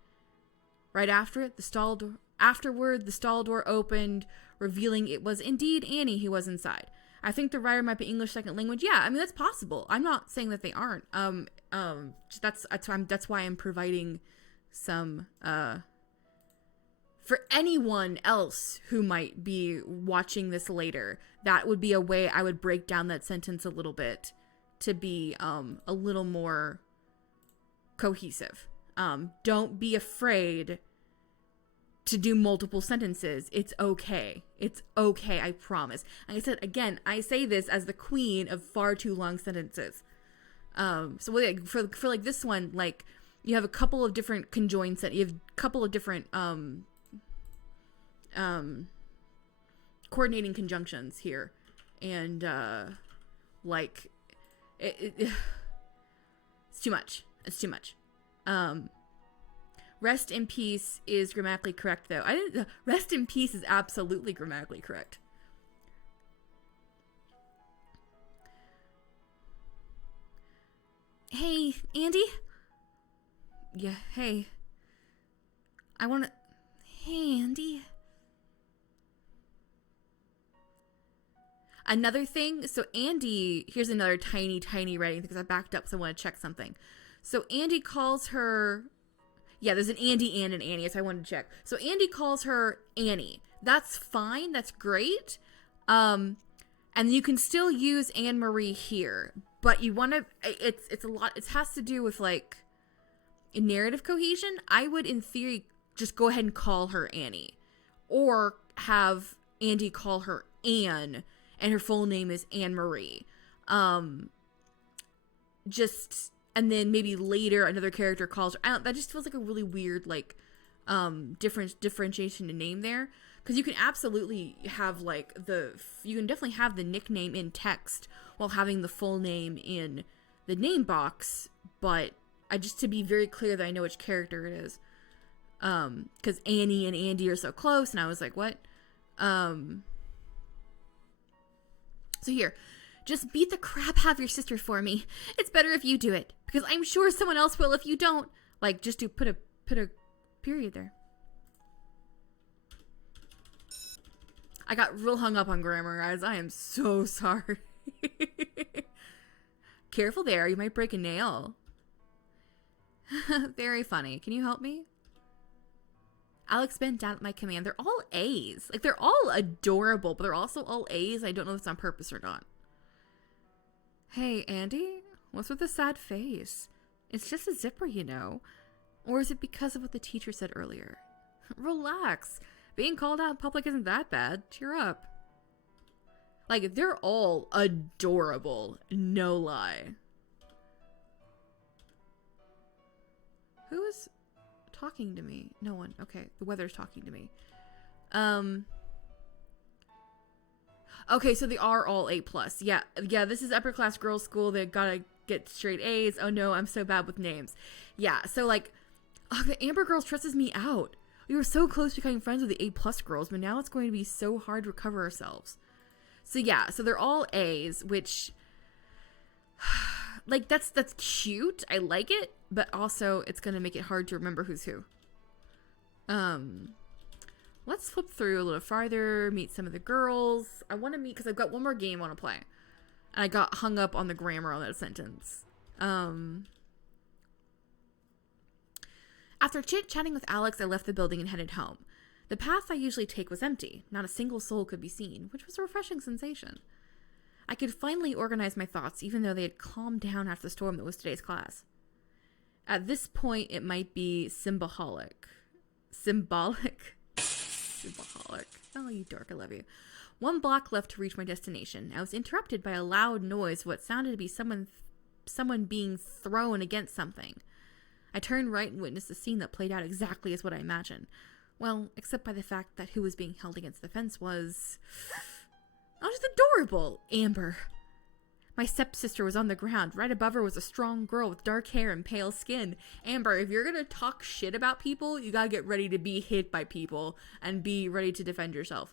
Right after it, the stall door opened, revealing it was indeed Annie who was inside. I think the writer might be English second language. Yeah, I mean, that's possible. I'm not saying that they aren't. That's why I'm providing some, for anyone else who might be watching this later, that would be a way I would break down that sentence a little bit to be, a little more cohesive. Don't be afraid to do multiple sentences. It's okay. It's okay, I promise. Like I said, again, I say this as the queen of far too long sentences. So like, for like this one, like, you have a couple of different conjoined you have a couple of different, coordinating conjunctions here. And, like, it's too much. It's too much. Rest in peace is grammatically correct, though. Rest in peace is absolutely grammatically correct. Hey, Andy? Yeah, hey. Hey, Andy? Another thing, so Andy, here's another tiny writing because I backed up, so I want to check something. So Andy calls her... Yeah, there's an Andy and an Annie, so I wanted to check. So Andy calls her Annie. That's fine. That's great. And you can still use Anne Marie here, but you want to. It's a lot. It has to do with like narrative cohesion. I would, in theory, just go ahead and call her Annie, or have Andy call her Anne, and her full name is Anne Marie. And then maybe later another character calls her. That just feels like a really weird, like, differentiation in name there. Because you can absolutely have, like, you can definitely have the nickname in text while having the full name in the name box. But just to be very clear that I know which character it is. Because Annie and Andy are so close, and I was like, what? So here. Just beat the crap out of your sister for me. It's better if you do it, because I'm sure someone else will if you don't. Like, just put a period there. I got real hung up on grammar, guys. I am so sorry. Careful there, you might break a nail. Very funny. Can you help me? Alex bent down at my command. They're all A's. Like, they're all adorable, but they're also all A's. I don't know if it's on purpose or not. Hey, Andy? What's with the sad face? It's just a zipper, you know. Or is it because of what the teacher said earlier? Relax. Being called out in public isn't that bad. Cheer up. Like, they're all adorable. No lie. Who is talking to me? No one. Okay, the weather's talking to me. Okay, so they are all A+. Yeah, this is upper class girls' school. They gotta get straight A's. Oh no, I'm so bad with names. Yeah, so like, the Amber girl stresses me out. We were so close to becoming friends with the A+ girls, but now it's going to be so hard to recover ourselves. So yeah, so they're all A's, which, like, that's cute. I like it, but also it's gonna make it hard to remember who's who. Let's flip through a little farther, meet some of the girls. I want to meet, because I've got one more game I want to play. And I got hung up on the grammar on that sentence. After chit-chatting with Alex, I left the building and headed home. The path I usually take was empty. Not a single soul could be seen, which was a refreshing sensation. I could finally organize my thoughts, even though they had calmed down after the storm that was today's class. At this point, it might be symbolic. Oh, you dork, I love you. 1 block left to reach my destination. I was interrupted by a loud noise, what sounded to be someone being thrown against something. I turned right and witnessed a scene that played out exactly as what I imagined. Well, except by the fact that who was being held against the fence was... Oh, just adorable! Amber. My stepsister was on the ground. Right above her was a strong girl with dark hair and pale skin. Amber, if you're gonna talk shit about people, you gotta get ready to be hit by people and be ready to defend yourself.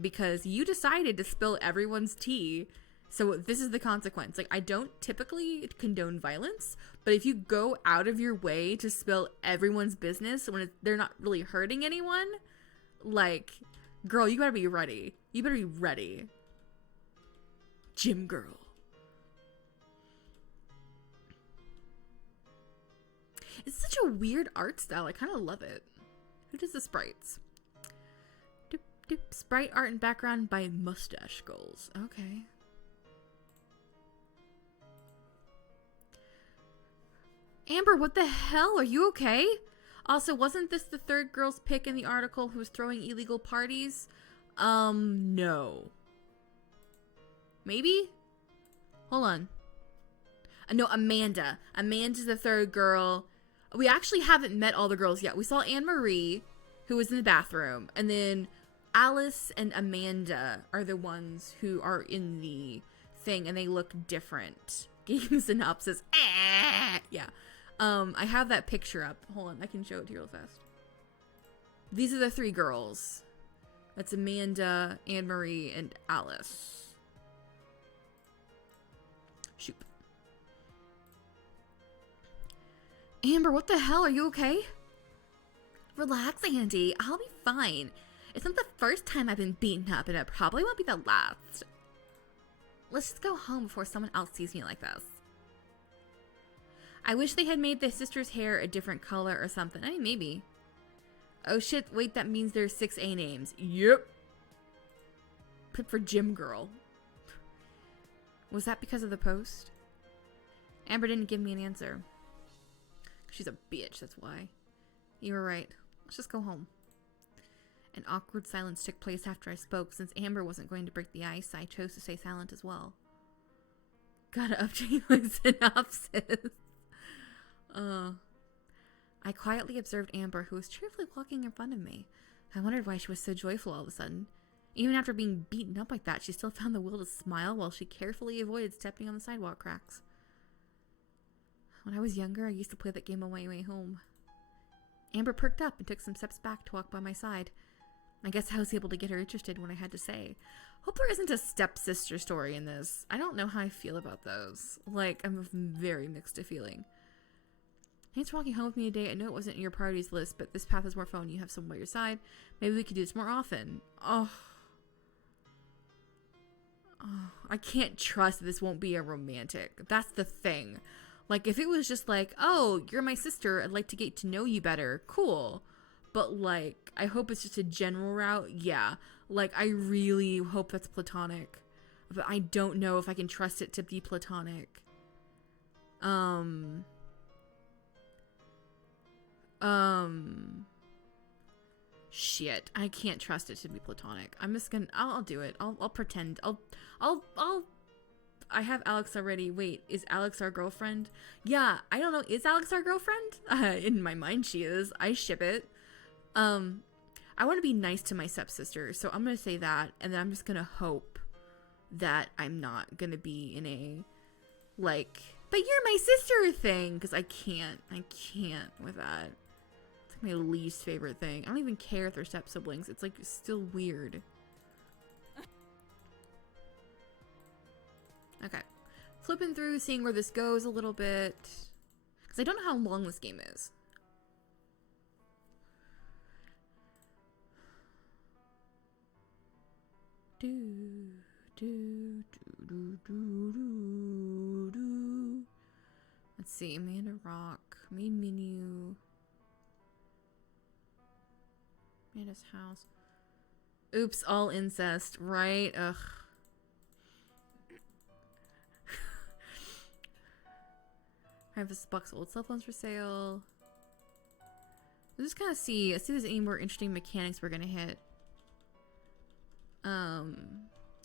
Because you decided to spill everyone's tea. So this is the consequence. Like, I don't typically condone violence, but if you go out of your way to spill everyone's business when they're not really hurting anyone, like, girl, you gotta be ready. You better be ready. Gym girl. It's such a weird art style. I kind of love it. Who does the sprites? Doop, doop. Sprite art and background by Mustache Skulls. Okay. Amber, what the hell? Are you okay? Also, wasn't this the third girl's pick in the article who was throwing illegal parties? No. Maybe? Hold on. No, Amanda. Amanda's the third girl. We actually haven't met all the girls yet. We saw Anne-Marie, who was in the bathroom. And then Alice and Amanda are the ones who are in the thing. And they look different. Game synopsis. Yeah. I have that picture up. Hold on, I can show it to you real fast. These are the three girls. That's Amanda, Anne-Marie, and Alice. Shoot. Amber, what the hell? Are you okay? Relax, Andy. I'll be fine. It's not the first time I've been beaten up, and it probably won't be the last. Let's just go home before someone else sees me like this. I wish they had made the sister's hair a different color or something. I mean, maybe. Oh shit, wait, that means there's 6 A names. Yep. Put for Gym Girl. Was that because of the post? Amber didn't give me an answer. She's a bitch, that's why. You were right. Let's just go home. An awkward silence took place after I spoke. Since Amber wasn't going to break the ice, I chose to stay silent as well. Gotta update my synopsis. I quietly observed Amber, who was cheerfully walking in front of me. I wondered why she was so joyful all of a sudden. Even after being beaten up like that, she still found the will to smile while she carefully avoided stepping on the sidewalk cracks. When I was younger, I used to play that game on my way home. Amber perked up and took some steps back to walk by my side. I guess I was able to get her interested in what I had to say. Hope there isn't a stepsister story in this. I don't know how I feel about those. Like, I'm very mixed a feeling. Thanks for walking home with me today. I know it wasn't in your priorities list, but this path is more fun when you have someone by your side. Maybe we could do this more often. Oh, I can't trust that this won't be a romantic. That's the thing. Like, if it was just like, oh, you're my sister, I'd like to get to know you better. Cool. But, like, I hope it's just a general route. Yeah. Like, I really hope that's platonic. But I don't know if I can trust it to be platonic. Shit. I can't trust it to be platonic. I'm just gonna, I'll do it. I'll pretend. I have Alex already. Wait, is Alex our girlfriend? Yeah, I don't know. Is Alex our girlfriend? In my mind, she is. I ship it. I want to be nice to my stepsister, so I'm going to say that, and then I'm just going to hope that I'm not going to be in a, like, but you're my sister thing, because I can't with that. It's like my least favorite thing. I don't even care if they're step-siblings. It's, like, still weird. Okay. Flipping through, seeing where this goes a little bit, because I don't know how long this game is. Let's see, Amanda Rock, main menu, Amanda's house. Oops, all incest, right? Ugh. I have this box of old cell phones for sale. Let's just kind of see if there's any more interesting mechanics we're gonna hit.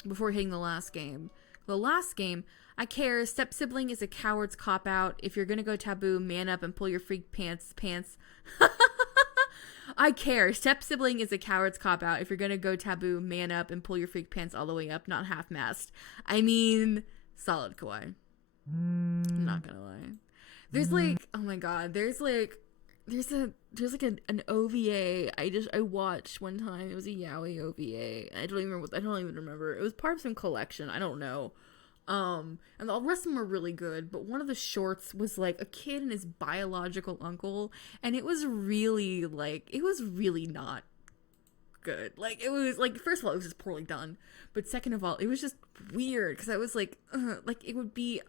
Before hitting the last game. The last game, I care. Step sibling is a coward's cop out. If you're gonna go taboo, man up and pull your freak pants. I care. Step sibling is a coward's cop out. If you're gonna go taboo, man up and pull your freak pants all the way up, not half-mast. I mean, Solid kawaii. I'm not gonna lie. There's like, oh my god, there's like an OVA I watched one time. It was a yaoi OVA. I don't even remember. It was part of some collection. I don't know. And the rest of them were really good, but one of the shorts was like a kid and his biological uncle, and it was really not good. Like, it was like, first of all, it was just poorly done, but second of all, it was just weird because I was like it would be.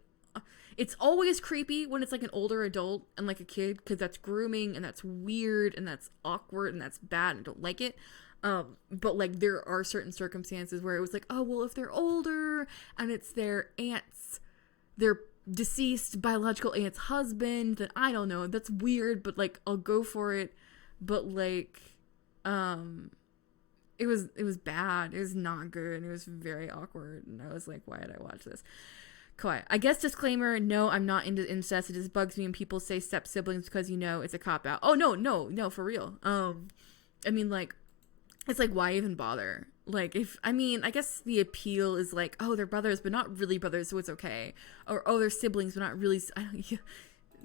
It's always creepy when it's like an older adult and like a kid, because that's grooming and that's weird and that's awkward and that's bad and I don't like it. But like there are certain circumstances where it was like, oh well, if they're older and it's their deceased biological aunt's husband, then I don't know, that's weird, but like I'll go for it. But like it was bad. It was not good. It was very awkward, and I was like, why did I watch this? Kawaii. I guess disclaimer, no, I'm not into incest. It just bugs me when people say step siblings because it's a cop out. Oh no, for real. I mean, like, it's like, why even bother? Like, I guess the appeal is like, oh, they're brothers but not really brothers, so it's okay. Or oh, they're siblings but not really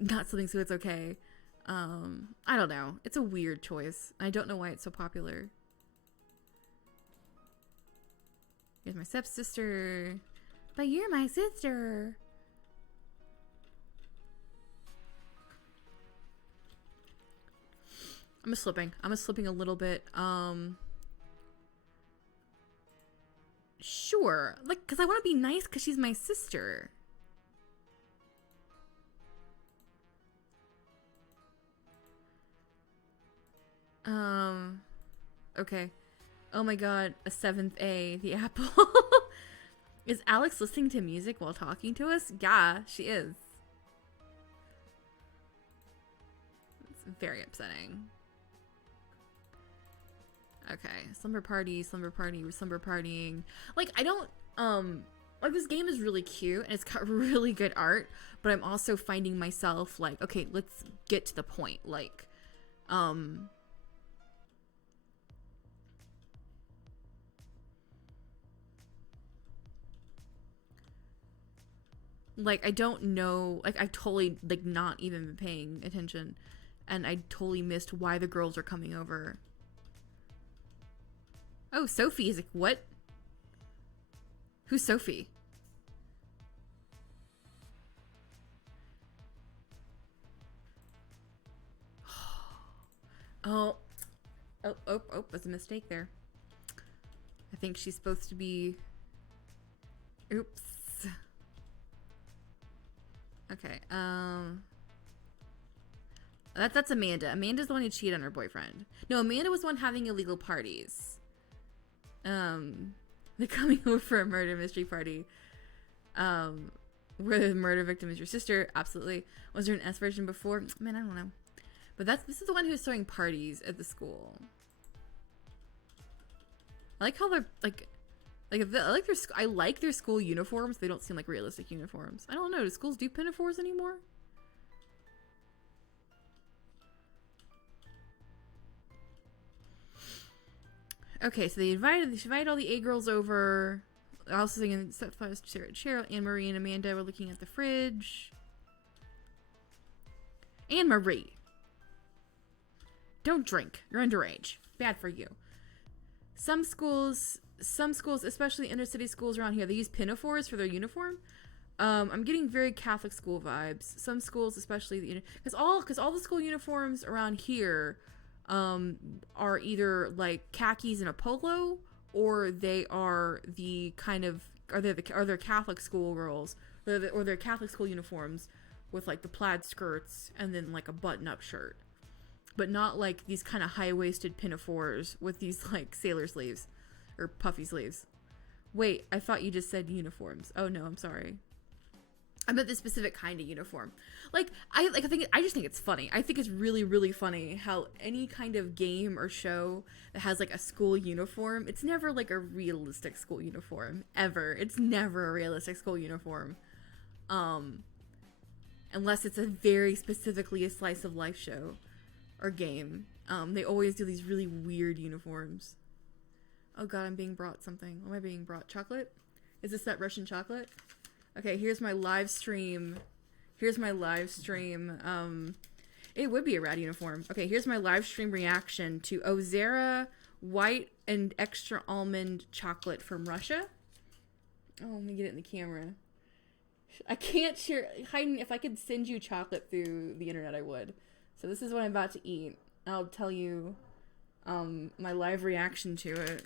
not siblings, so it's okay. I don't know. It's a weird choice. I don't know why it's so popular. Here's my stepsister. But you're my sister. I'm slipping a little bit. Sure. Like, because I want to be nice because she's my sister. Okay. Oh my god, a 7th A, the apple. Is Alex listening to music while talking to us? Yeah, she is. It's very upsetting. Okay, slumber party, we're slumber partying. Like, I don't, like, this game is really cute and it's got really good art, but I'm also finding myself like, okay, let's get to the point. Like, like, I don't know, like, I totally, like, not even been paying attention, and I totally missed why the girls are coming over. Oh, Sophie is like, what? Who's Sophie? Oh, that's a mistake there. I think she's supposed to be, oops. Okay, that's Amanda. Amanda's the one who cheated on her boyfriend. No, Amanda was the one having illegal parties. They're coming over for a murder mystery party. Where the murder victim is your sister. Absolutely. Was there an S version before? Man, I don't know. But this is the one who's throwing parties at the school. I like how they're I like their school uniforms. They don't seem like realistic uniforms. I don't know. Do schools do pinafores anymore? Okay, so they invited all the A girls over. Also thinking Cheryl, Anne Marie, and Amanda were looking at the fridge. Anne Marie, don't drink. You're underage. Bad for you. Some schools, especially inner city schools around here, they use pinafores for their uniform. I'm getting very Catholic school vibes. Some schools, especially because all the school uniforms around here are either like khakis and a polo, or they are the kind of they're Catholic school girls, or they're Catholic school uniforms with like the plaid skirts and then like a button-up shirt, but not like these kind of high-waisted pinafores with these like sailor sleeves or puffy sleeves. Wait, I thought you just said uniforms. Oh no, I'm sorry. I meant this specific kind of uniform. I just think it's funny. I think it's really, really funny how any kind of game or show that has like a school uniform, it's never like a realistic school uniform ever. It's never a realistic school uniform, unless it's a very specifically a slice of life show or game. They always do these really weird uniforms. Oh god, I'm being brought something. Am I being brought chocolate? Is this that Russian chocolate? Okay, here's my live stream. Here's my live stream. It would be a rad uniform. Okay, here's my live stream reaction to Ozera white and extra almond chocolate from Russia. Oh, let me get it in the camera. I can't share. Hayden, if I could send you chocolate through the internet, I would. So this is what I'm about to eat. I'll tell you my live reaction to it.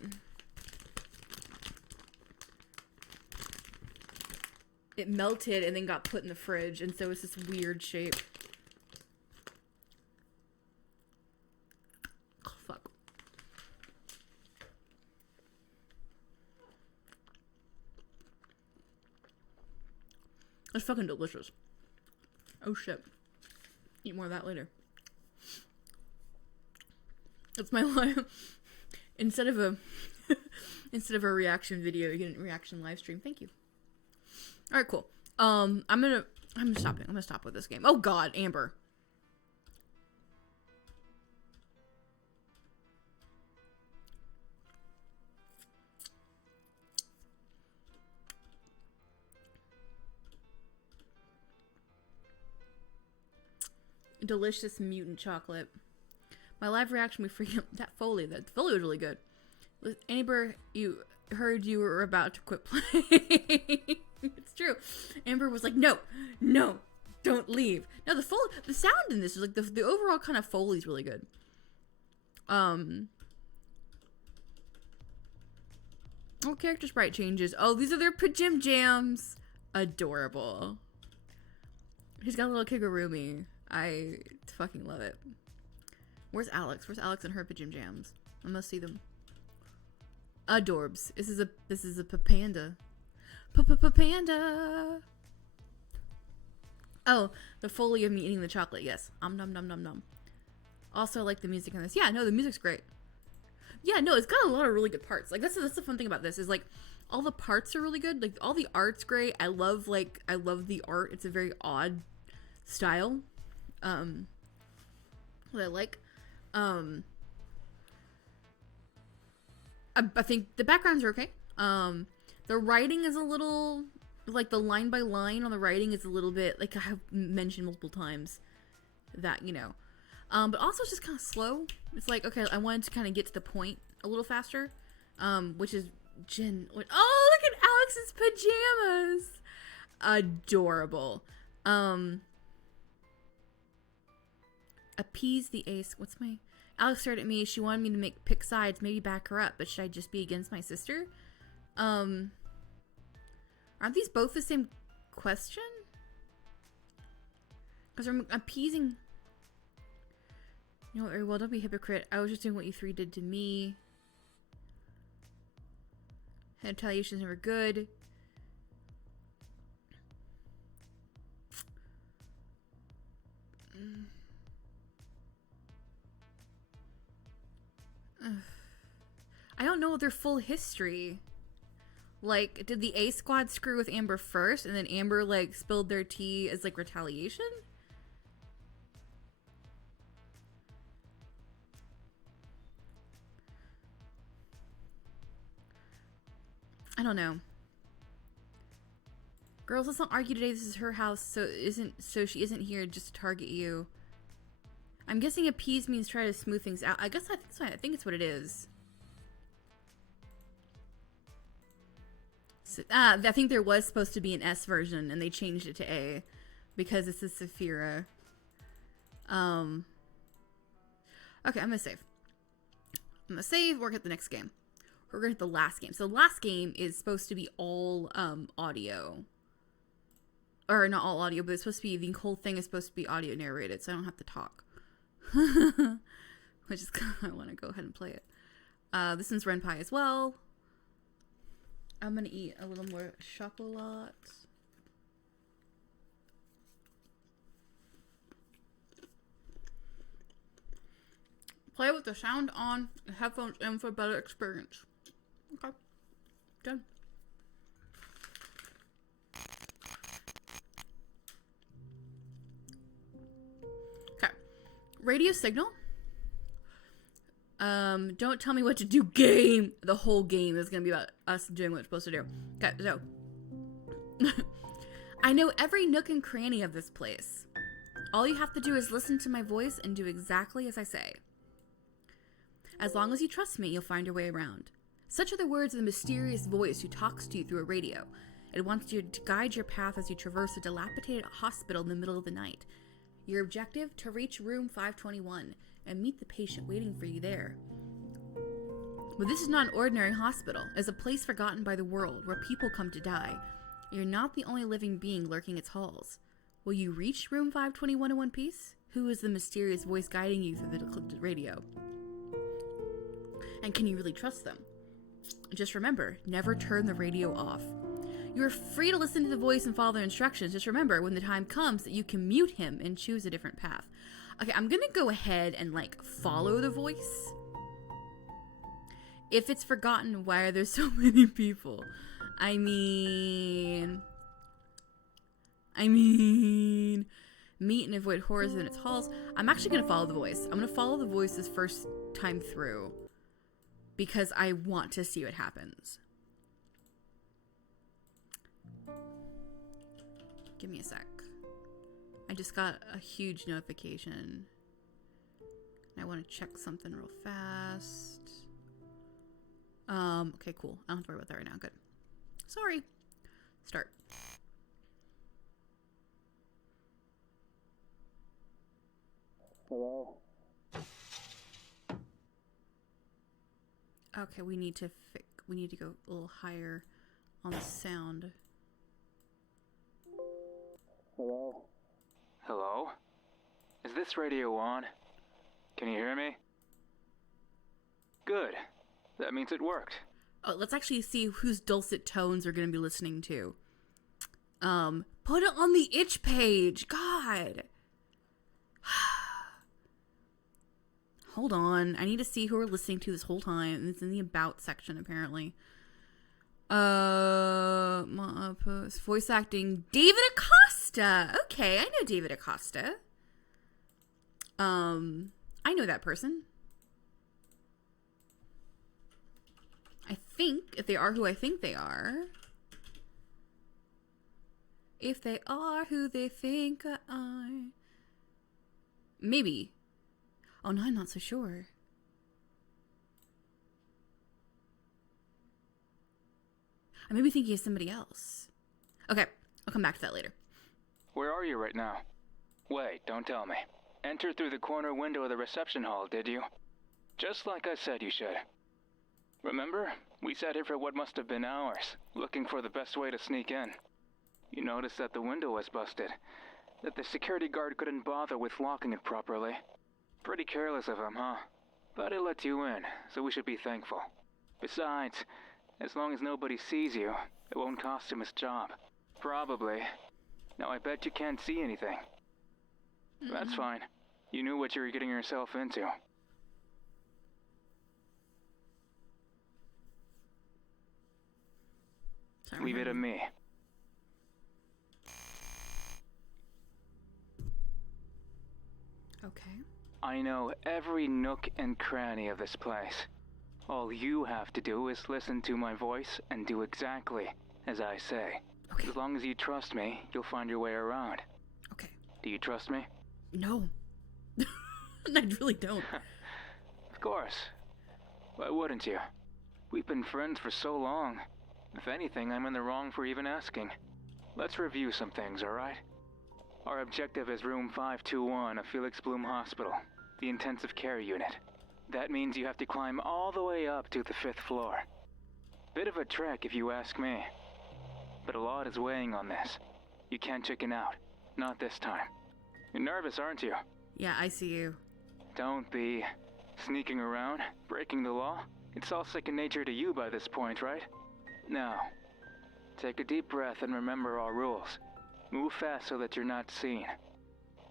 It melted and then got put in the fridge, and so it's this weird shape. Oh, fuck. It's fucking delicious. Oh shit. Eat more of that later. It's my live. Instead of a reaction video, you get a reaction live stream. Thank you. All right, cool. I'm stopping. I'm gonna stop with this game. Oh God, Amber. Delicious mutant chocolate. My live reaction, we freaking that Foley was really good. Amber, you heard you were about to quit playing. It's true. Amber was like, no, don't leave. No, the sound in this is like the overall kind of Foley's really good. Oh, character sprite changes. Oh, these are their pajam jams. Adorable. He's got a little Kigurumi. I fucking love it. Where's Alex? Where's Alex and her pajam jams? I must see them. Adorbs. This is a panda. Panda. Oh, the Foley of me eating the chocolate. Yes. Nom nom nom nom. Also, I like the music on this. Yeah, no, the music's great. Yeah, no, it's got a lot of really good parts. Like that's the fun thing about this is like all the parts are really good. Like all the art's great. I love the art. It's a very odd style. What I like. I think the backgrounds are okay. The writing is a little, like the line by line on the writing is a little bit, like I have mentioned multiple times that, you know. But also it's just kind of slow. It's like, okay, I wanted to kind of get to the point a little faster. Which is oh, look at Alex's pajamas. Adorable. Appease the ace. What's my... Alex stared at me. She wanted me to pick sides, maybe back her up, but should I just be against my sister? Aren't these both the same question? Because I'm appeasing... You know, very well, don't be a hypocrite. I was just doing what you three did to me. Retaliation's never good. I don't know their full history. Like, did the A squad screw with Amber first and then Amber, like, spilled their tea as, like, retaliation? I don't know. Girls, let's not argue today. This is her house, so she isn't here just to target you. I'm guessing appease means try to smooth things out. I think it's what it is. So, I think there was supposed to be an S version, and they changed it to A because this is Saphira. Okay, I'm gonna save. We're gonna hit the next game. We're gonna hit the last game. So the last game is supposed to be all audio. Or not all audio, but it's supposed to be, the whole thing is supposed to be audio narrated, so I don't have to talk. Which is kind of, I want to go ahead and play it. This one's Renpai as well. I'm gonna eat a little more chocolate. Play with the sound on, and headphones in for a better experience. Okay. Done. Okay. Radio.Signal. Don't tell me what to do game. The whole game is gonna be about us doing what we're supposed to do. Okay, so I know every nook and cranny of this place. All you have to do is listen to my voice and do exactly as I say. As long as you trust me, you'll find your way around. Such are the words of the mysterious voice who talks to you through a radio. It wants you to guide your path as you traverse a dilapidated hospital in the middle of the night. Your objective, to reach room 521 and meet the patient waiting for you there. But this is not an ordinary hospital. It's a place forgotten by the world where people come to die. You're not the only living being lurking its halls. Will you reach room 521 in one piece? Who is the mysterious voice guiding you through the radio? And can you really trust them? Just remember, never turn the radio off. You're free to listen to the voice and follow their instructions. Just remember, when the time comes, that you can mute him and choose a different path. Okay, I'm gonna go ahead and, follow the voice. If it's forgotten, why are there so many people? I mean, meet and avoid horrors in its halls. I'm actually gonna follow the voice. I'm gonna follow the voice this first time through because I want to see what happens. Give me a sec. I just got a huge notification. I want to check something real fast. Okay, cool. I don't have to worry about that right now. Good. Sorry. Start. Hello? Okay, we need to go a little higher on the sound. Hello? Hello? Is this radio on? Can you hear me? Good. That means it worked. Oh, let's actually see whose dulcet tones we're going to be listening to. Put it on the itch page. God. Hold on. I need to see who we're listening to this whole time. It's in the about section, apparently. Voice acting, David Acosta. Okay, I know David Acosta. I know that person. I think, if they are who I think they are. If they are who they think I are. Maybe. Oh, no, I'm not so sure. I may be thinking of somebody else. Okay, I'll come back to that later. Where are you right now? Wait, don't tell me. Enter through the corner window of the reception hall, did you? Just like I said you should. Remember? We sat here for what must have been hours, looking for the best way to sneak in. You noticed that the window was busted, that the security guard couldn't bother with locking it properly. Pretty careless of him, huh? But he let you in, so we should be thankful. Besides, as long as nobody sees you, it won't cost him his job. Probably. Now I bet you can't see anything. That's fine. You knew what you were getting yourself into. Leave it to me. Okay. I know every nook and cranny of this place. All you have to do is listen to my voice and do exactly as I say. Okay. As long as you trust me, you'll find your way around. Okay. Do you trust me? No. I really don't. Of course. Why wouldn't you? We've been friends for so long. If anything, I'm in the wrong for even asking. Let's review some things, alright? Our objective is room 521 of Felix Bloom Hospital, the intensive care unit. That means you have to climb all the way up to the 5th floor. Bit of a trek if you ask me. But a lot is weighing on this. You can't chicken out. Not this time. You're nervous, aren't you? Yeah, I see you. Don't be. Sneaking around, breaking the law. It's all second nature to you by this point, right? Now, take a deep breath and remember our rules. Move fast so that you're not seen.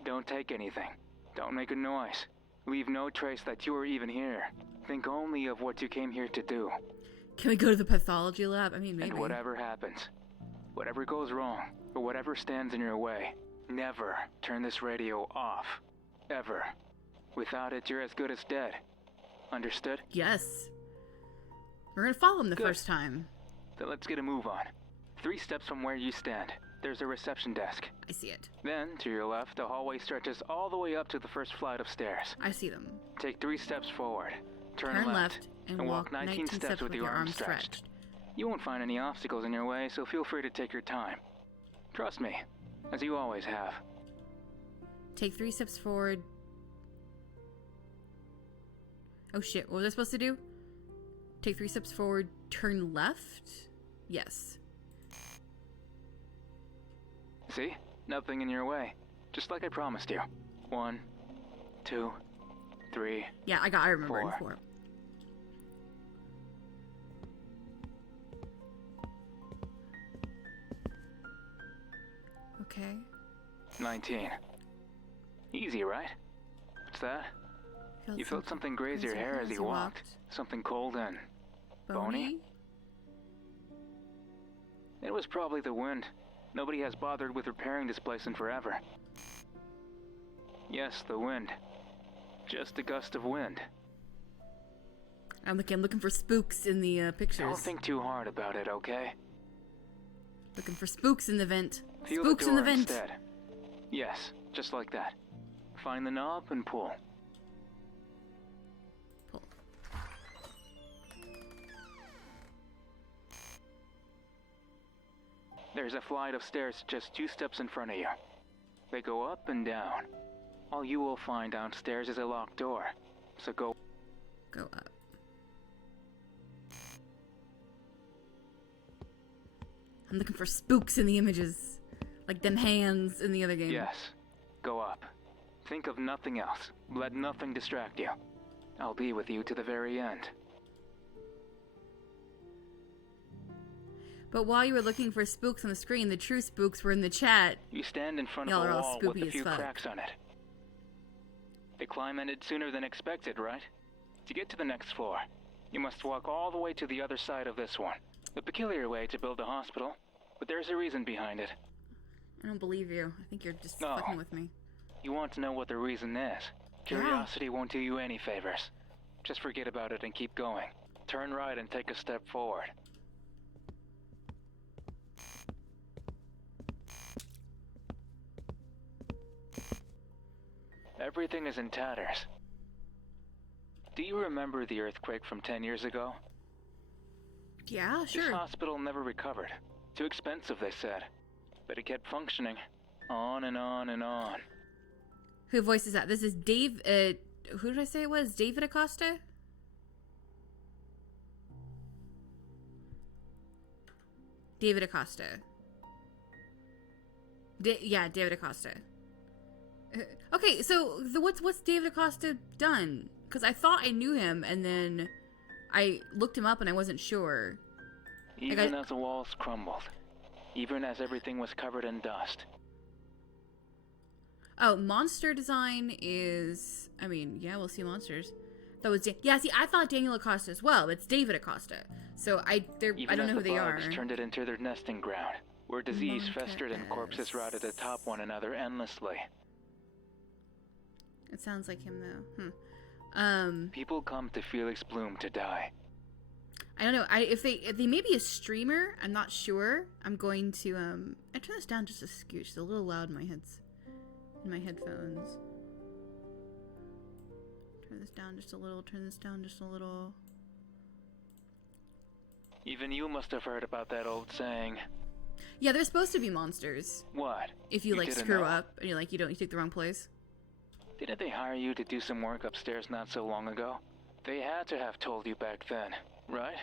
Don't take anything. Don't make a noise. Leave no trace that you were even here. Think only of what you came here to do. Can we go to the pathology lab? I mean, maybe. And whatever happens, whatever goes wrong, or whatever stands in your way, never turn this radio off. Ever. Without it, you're as good as dead. Understood? Yes. We're gonna follow him the Good. first time. Then let's get a move on. 3 steps from where you stand. there's a reception desk. I see it. Then, to your left, the hallway stretches all the way up to the first flight of stairs. I see them. Take 3 steps forward. Turn left and walk 19 steps with your arms stretched. You won't find any obstacles in your way, so feel free to take your time. Trust me, as you always have. Take 3 steps forward. Oh shit, what was I supposed to do? Take 3 steps forward, turn left? Yes. See? Nothing in your way. Just like I promised you. 1, 2, 3. Yeah, I remember 4. before. Okay. 19. Easy, right? What's that? You felt something graze your hair as you walked. Something cold and bony? It was probably the wind. Nobody has bothered with repairing this place in forever. Yes, the wind. Just a gust of wind. I'm looking for spooks in the pictures. Don't think too hard about it, okay? Looking for spooks in the vent. Feel Spooks the in door the vent. instead. Yes, just like that. Find the knob and pull. Pull. There's a flight of stairs just 2 steps in front of you. They go up and down. All you will find downstairs is a locked door. So go up. I'm looking for spooks in the images. Like them hands in the other game. Yes. Go up. Think of nothing else. Let nothing distract you. I'll be with you to the very end. But while you were looking for spooks on the screen, the true spooks were in the chat. You stand in front Y'all of are a all wall spooky with a as few fuck. cracks on it. The climb ended sooner than expected, right? To get to the next floor, you must walk all the way to the other side of this one. A peculiar way to build a hospital, but there's a reason behind it. I don't believe you. I think you're just No. fucking with me. You want to know what the reason is. Curiosity won't do you any favors. Just forget about it and keep going. Turn right and take a step forward. Everything is in tatters. Do you remember the earthquake from 10 years ago? Yeah, This sure. hospital never recovered. Too expensive, they said. But it kept functioning. On and on and on. Who voices that? This is Dave. Who did I say it was? David Acosta? David Acosta. Yeah, David Acosta. Okay, so what's David Acosta done? Because I thought I knew him, and then I looked him up, and I wasn't sure. Even as the walls crumbled. Even as everything was covered in dust. Oh, monster design is... I mean, yeah, we'll see monsters. That was... Yeah, see, I thought Daniel Acosta as well. It's David Acosta. So I don't know who they are. Even as the bugs turned it into their nesting ground, where disease festered and corpses rotted atop one another endlessly. It sounds like him, though. People come to Felix Bloom to die. I don't know. If they may be a streamer, I'm not sure. I'm going to I turn this down just a scooch. It's a little loud in my headphones. Turn this down just a little. Turn this down just a little. Even you must have heard about that old saying. Yeah, they're supposed to be monsters. What? If you like didn't screw know? up and you take the wrong place. Didn't they hire you to do some work upstairs not so long ago? They had to have told you back then, right?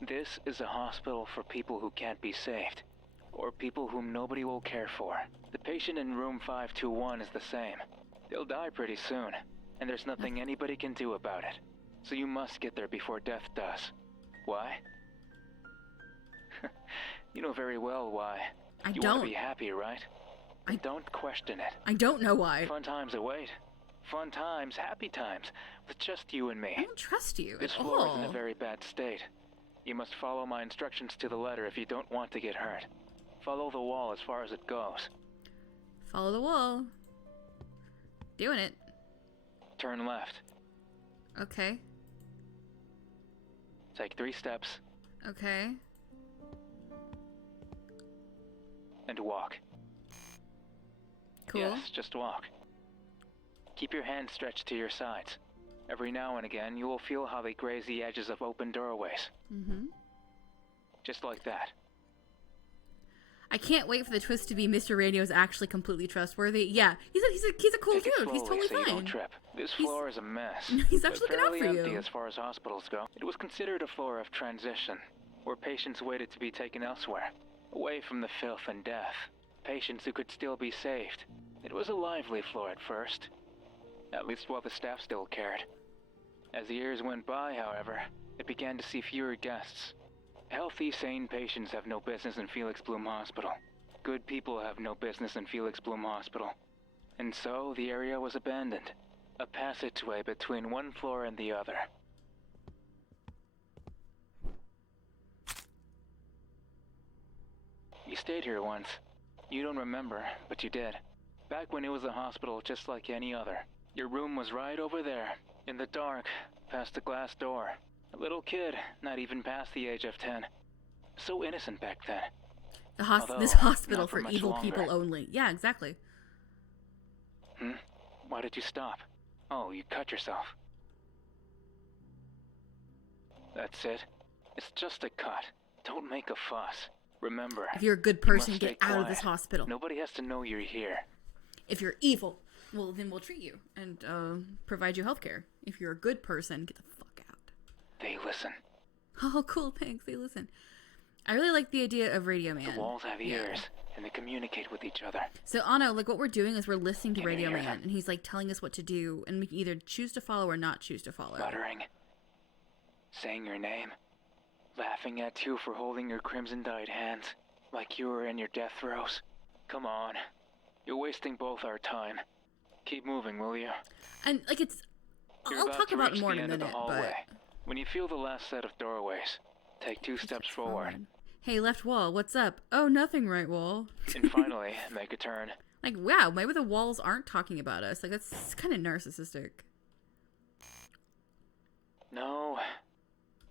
This is a hospital for people who can't be saved. Or people whom nobody will care for. The patient in room 521 is the same. They'll die pretty soon, and there's nothing anybody can do about it. So you must get there before death does. Why? You know very well why. You want to be happy, right? Don't question it. I don't know why. Fun times await. Fun times, happy times, with just you and me. I don't trust you This at floor all. is in a very bad state. You must follow my instructions to the letter if you don't want to get hurt. Follow the wall as far as it goes. Follow the wall. Doing it. Turn left. Okay. Take 3 steps Okay. and walk. Cool. Yes, just walk. Keep your hands stretched to your sides. Every now and again, you will feel how they graze the edges of open doorways. Mm-hmm. Just like that. I can't wait for the twist to be Mr. Radio's actually completely trustworthy. Yeah, he's a cool Take it dude. He's slowly totally so you fine. don't trip. This floor is a mess. He's but actually looking out fairly for empty you. as far as hospitals go. It was considered a floor of transition, where patients waited to be taken elsewhere, away from the filth and death. Patients who could still be saved. It was a lively floor at first. At least while the staff still cared. As the years went by, however, it began to see fewer guests. Healthy, sane patients have no business in Felix Bloom Hospital. Good people have no business in Felix Bloom Hospital. And so, the area was abandoned. A passageway between one floor and the other. You stayed here once. You don't remember, but you did. Back when it was a hospital just like any other. Your room was right over there, in the dark, past the glass door. A little kid, not even past the age of 10. So innocent back then. This hospital not for for much evil longer. people only. Yeah, exactly. Why did you stop? Oh, you cut yourself. That's it. It's just a cut. Don't make a fuss. Remember, If you're a good you must person, stay get out of this quiet. hospital. Nobody has to know you're here. If you're evil, well, then we'll treat you and provide you health care. If you're a good person, get the fuck out. They listen. Oh, cool, thanks. They listen. I really like the idea of Radio Man. The walls have ears, and they communicate with each other. So, Anno, like, what we're doing is we're listening to Can you Radio hear Man, them? and he's, like, telling us what to do, and we can either choose to follow or not choose to follow. Muttering. Saying your name. Laughing at you for holding your crimson-dyed hands, like you were in your death throes. Come on. You're wasting both our time. Keep moving, will you? And, like, it's... You're I'll about talk to about it reach more the in a end of minute, the hallway. but... When you feel the last set of doorways, take 2 steps forward. Hey, left wall, what's up? Oh, nothing, right wall. And finally, make a turn. Like, wow, maybe the walls aren't talking about us. Like, that's kind of narcissistic. No.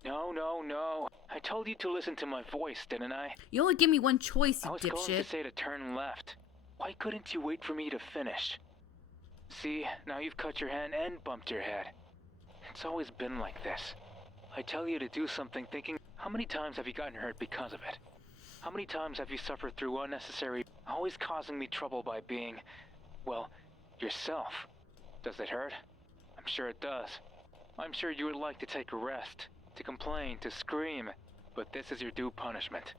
No, no, no. I told you to listen to my voice, didn't I? You only give me one choice, you I was going to dipshit. say to turn left. Why couldn't you wait for me to finish? See, now you've cut your hand and bumped your head. It's always been like this. I tell you to do something thinking, how many times have you gotten hurt because of it? How many times have you suffered through unnecessary, always causing me trouble by being, well, yourself? Does it hurt? I'm sure it does. I'm sure you would like to take a rest, to complain, to scream, but this is your due punishment.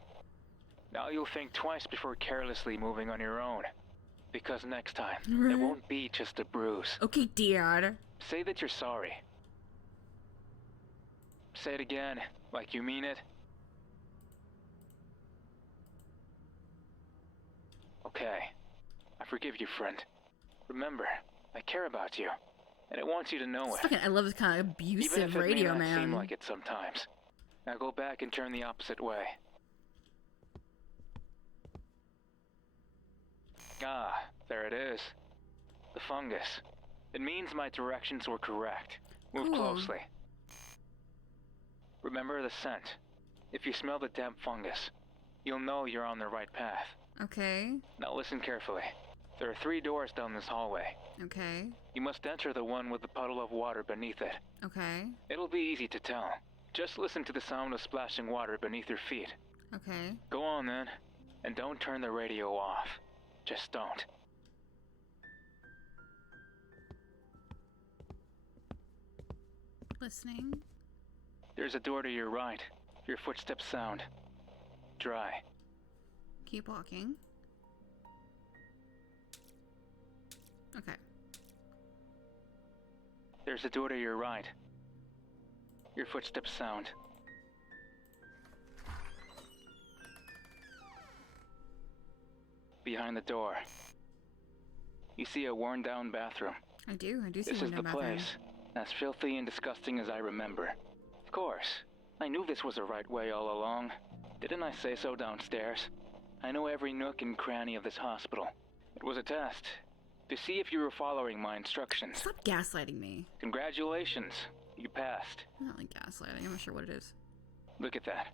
Now you'll think twice before carelessly moving on your own. Because next time, it won't be just a bruise. Okay, dear. Say that you're sorry. Say it again, like you mean it. Okay. I forgive you, friend. Remember, I care about you, and I want you to know it. I love this kind of Even abusive if it Radio may not Man. seem like it sometimes. Now go back and turn the opposite way. Ah, there it is. The fungus. It means my directions were correct. Move Cool. closely. Remember the scent. If you smell the damp fungus, you'll know you're on the right path. Okay, Now listen carefully. There are 3 doors down this hallway. okay, You must enter the one with the puddle of water beneath it. okay, It'll be easy to tell. Just listen to the sound of splashing water beneath your feet. okay. Go on then, and don't turn the radio off. Just don't. Listening. There's a door to your right. Your footsteps sound dry. Keep walking. Okay. There's a door to your right. Your footsteps sound. Behind the door, you see a worn-down bathroom. I do see This is window the bathroom. place, as filthy and disgusting as I remember. Of course, I knew this was the right way all along. Didn't I say so downstairs? I know every nook and cranny of this hospital. It was a test, to see if you were following my instructions. Stop gaslighting me. Congratulations, you passed. Not like gaslighting, I'm not sure what it is. Look at that.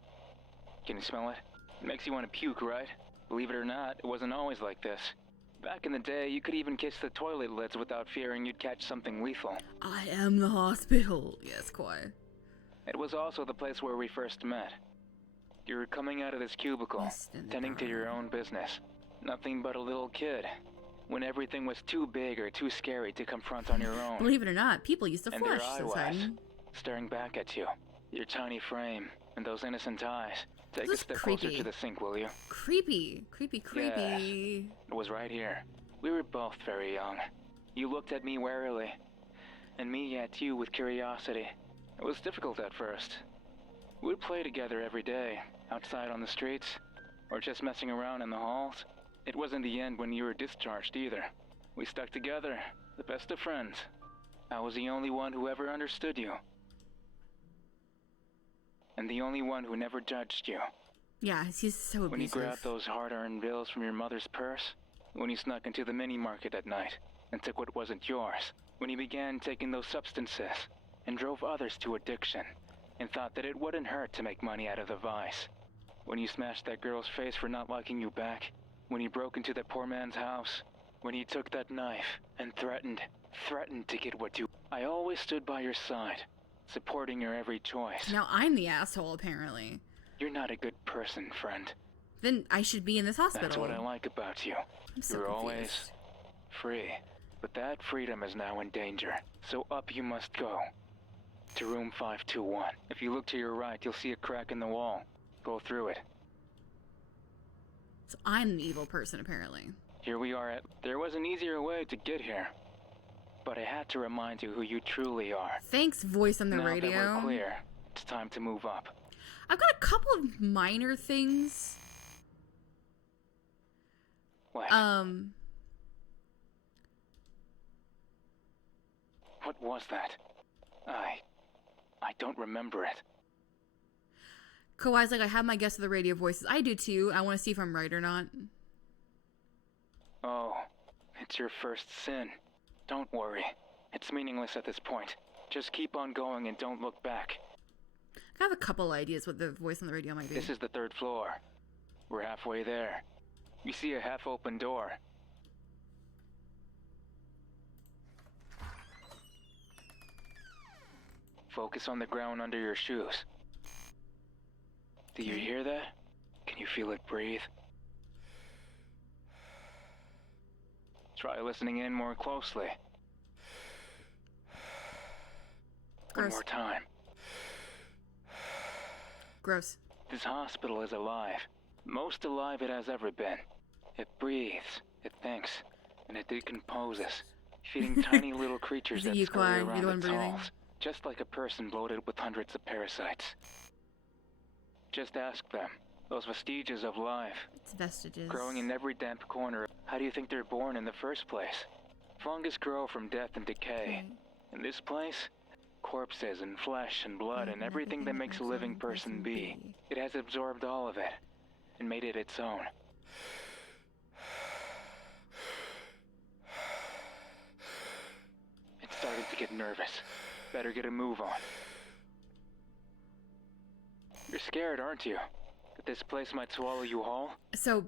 Can you smell it? It makes you want to puke, right? Believe it or not, it wasn't always like this. Back in the day, you could even kiss the toilet lids without fearing you'd catch something lethal. I am the hospital. Yes, quiet. It was also the place where we first met. You were coming out of this cubicle, tending to your own business. Nothing but a little kid. When everything was too big or too scary to confront on your own. Believe it or not, people used to And there flush. I Says was, Hayden. staring back at you. Your tiny frame, and those innocent eyes. Take This a is step closer creepy. to the sink, will you? Creepy. It was right here. We were both very young. You looked at me warily, and me at you with curiosity. It was difficult at first. We'd play together every day, outside on the streets, or just messing around in the halls. It wasn't the end when you were discharged either. We stuck together, the best of friends. I was the only one who ever understood you. And the only one who never judged you. Yeah, he's so abusive. When you grabbed those hard-earned bills from your mother's purse, when you snuck into the mini-market at night and took what wasn't yours, when you began taking those substances and drove others to addiction and thought that it wouldn't hurt to make money out of the vice, when you smashed that girl's face for not liking you back, when you broke into that poor man's house, when you took that knife and threatened to get what you... I always stood by your side, supporting your every choice. Now I'm the asshole, apparently. You're not a good person, friend. Then I should be in this hospital. That's what I like about you. I'm so You're confused. always free. But that freedom is now in danger. So up you must go. To room 521. If you look to your right, you'll see a crack in the wall. Go through it. So I'm the evil person, apparently. Here we are at... There was an easier way to get here. But I had to remind you who you truly are. Thanks, voice on the now radio. that we're clear, it's time to move up. I've got a couple of minor things. What? What was that? I don't remember it. Kawhi's like, I have my guess of the radio voices. I do too. I want to see if I'm right or not. Oh, it's your first sin. Don't worry. It's meaningless at this point. Just keep on going and don't look back. I have a couple ideas what the voice on the radio might be. This is the 3rd floor. We're halfway there. You see a half-open door. Focus on the ground under your shoes. Do you hear that? Can you feel it breathe? Try listening in more closely. One Gross. more time. Gross. This hospital is alive. Most alive it has ever been. It breathes, it thinks, and it decomposes, feeding tiny little creatures Is it that you, scurry Kawhi? You're around the one its breathing? halls, just like a person bloated with hundreds of parasites. Just ask them, those vestiges of life, It's vestiges. growing in every damp corner, how do you think they're born in the first place? Fungus grow from death and decay. In this place, corpses and flesh and blood and everything that makes a living person be. It has absorbed all of it and made it its own. It's starting to get nervous. Better get a move on. You're scared, aren't you? That this place might swallow you whole? So,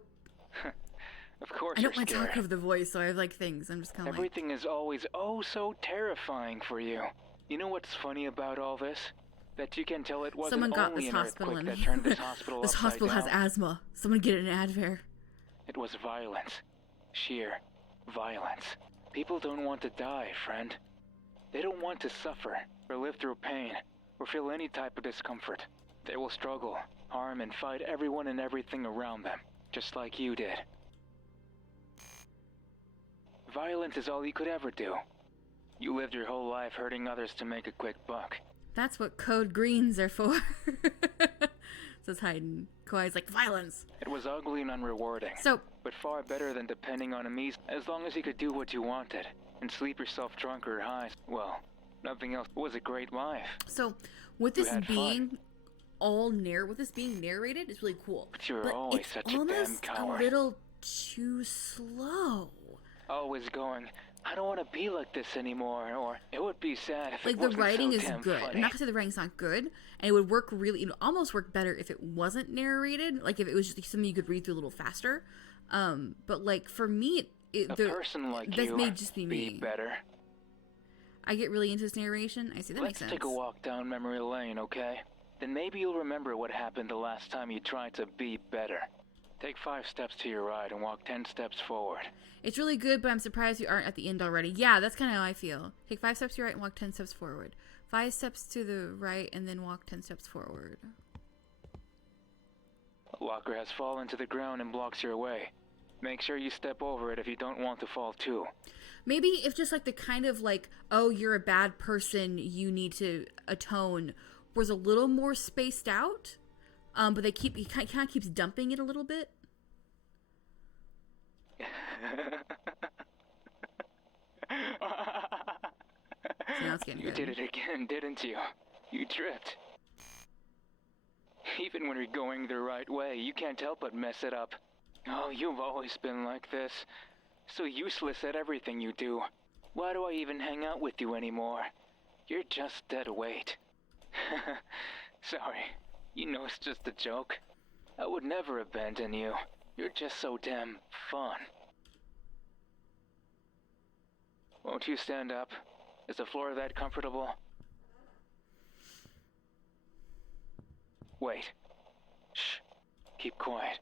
Of course I you're don't want to scared. talk over the voice, so I have like things. I'm just kind of like... Everything is always oh so terrifying for you. You know what's funny about all this? That you can tell it wasn't Someone got only this an hospital earthquake in that turned this hospital This upside hospital has down. asthma. Someone get an Advair. It was violence. Sheer violence. People don't want to die, friend. They don't want to suffer, or live through pain, or feel any type of discomfort. They will struggle, harm, and fight everyone and everything around them, just like you did. Violence is all you could ever do. You lived your whole life hurting others to make a quick buck. That's what code greens are for. Says Hayden. Kawhi's like, violence. It was ugly and unrewarding, So, but far better than depending on a means. As long as you could do what you wanted, and sleep yourself drunk or high, well, nothing else. It was a great life. with this had being with this being narrated, is really cool. But you were always it's such a damn almost coward. a little too slow. Always going, I don't want to be like this anymore, or it would be sad if Like it the wasn't writing so is damn good. funny. I'm not gonna say the writing's not good, and it would work really. It would almost work better if it wasn't narrated. Like if it was just like something you could read through a little faster. But like for me, A person like that you may just be me. better. I get really into this narration. I see, that makes sense. Let's take a walk down memory lane, okay? Then maybe you'll remember what happened the last time you tried to be better. Take 5 steps to your right and walk 10 steps forward. It's really good, but I'm surprised you aren't at the end already. Yeah, that's kind of how I feel. Take 5 steps to your right and walk 10 steps forward. 5 steps to the right and then walk 10 steps forward. A locker has fallen to the ground and blocks your way. Make sure you step over it if you don't want to fall too. Maybe if just like the kind of like, oh, you're a bad person, you need to atone, was a little more spaced out. But he kind of keeps dumping it a little bit. So now it's getting You good. did it again, didn't you? You tripped. Even when you're going the right way, you can't help but mess it up. Oh, you've always been like this. So useless at everything you do. Why do I even hang out with you anymore? You're just dead weight. Sorry. You know it's just a joke. I would never abandon you. You're just so damn fun. Won't you stand up? Is the floor that comfortable? Wait. Shh. Keep quiet.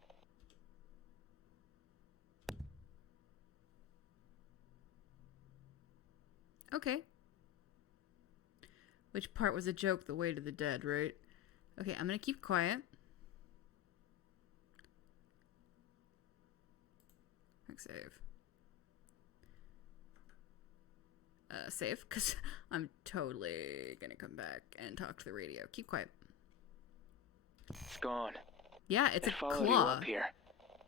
Okay. Which part was a joke? The way to the dead, right? Okay, I'm gonna keep quiet. Quick save. Save, because I'm totally gonna come back and talk to the radio. Keep quiet. It's gone. Yeah, it's It a followed you claw. up here.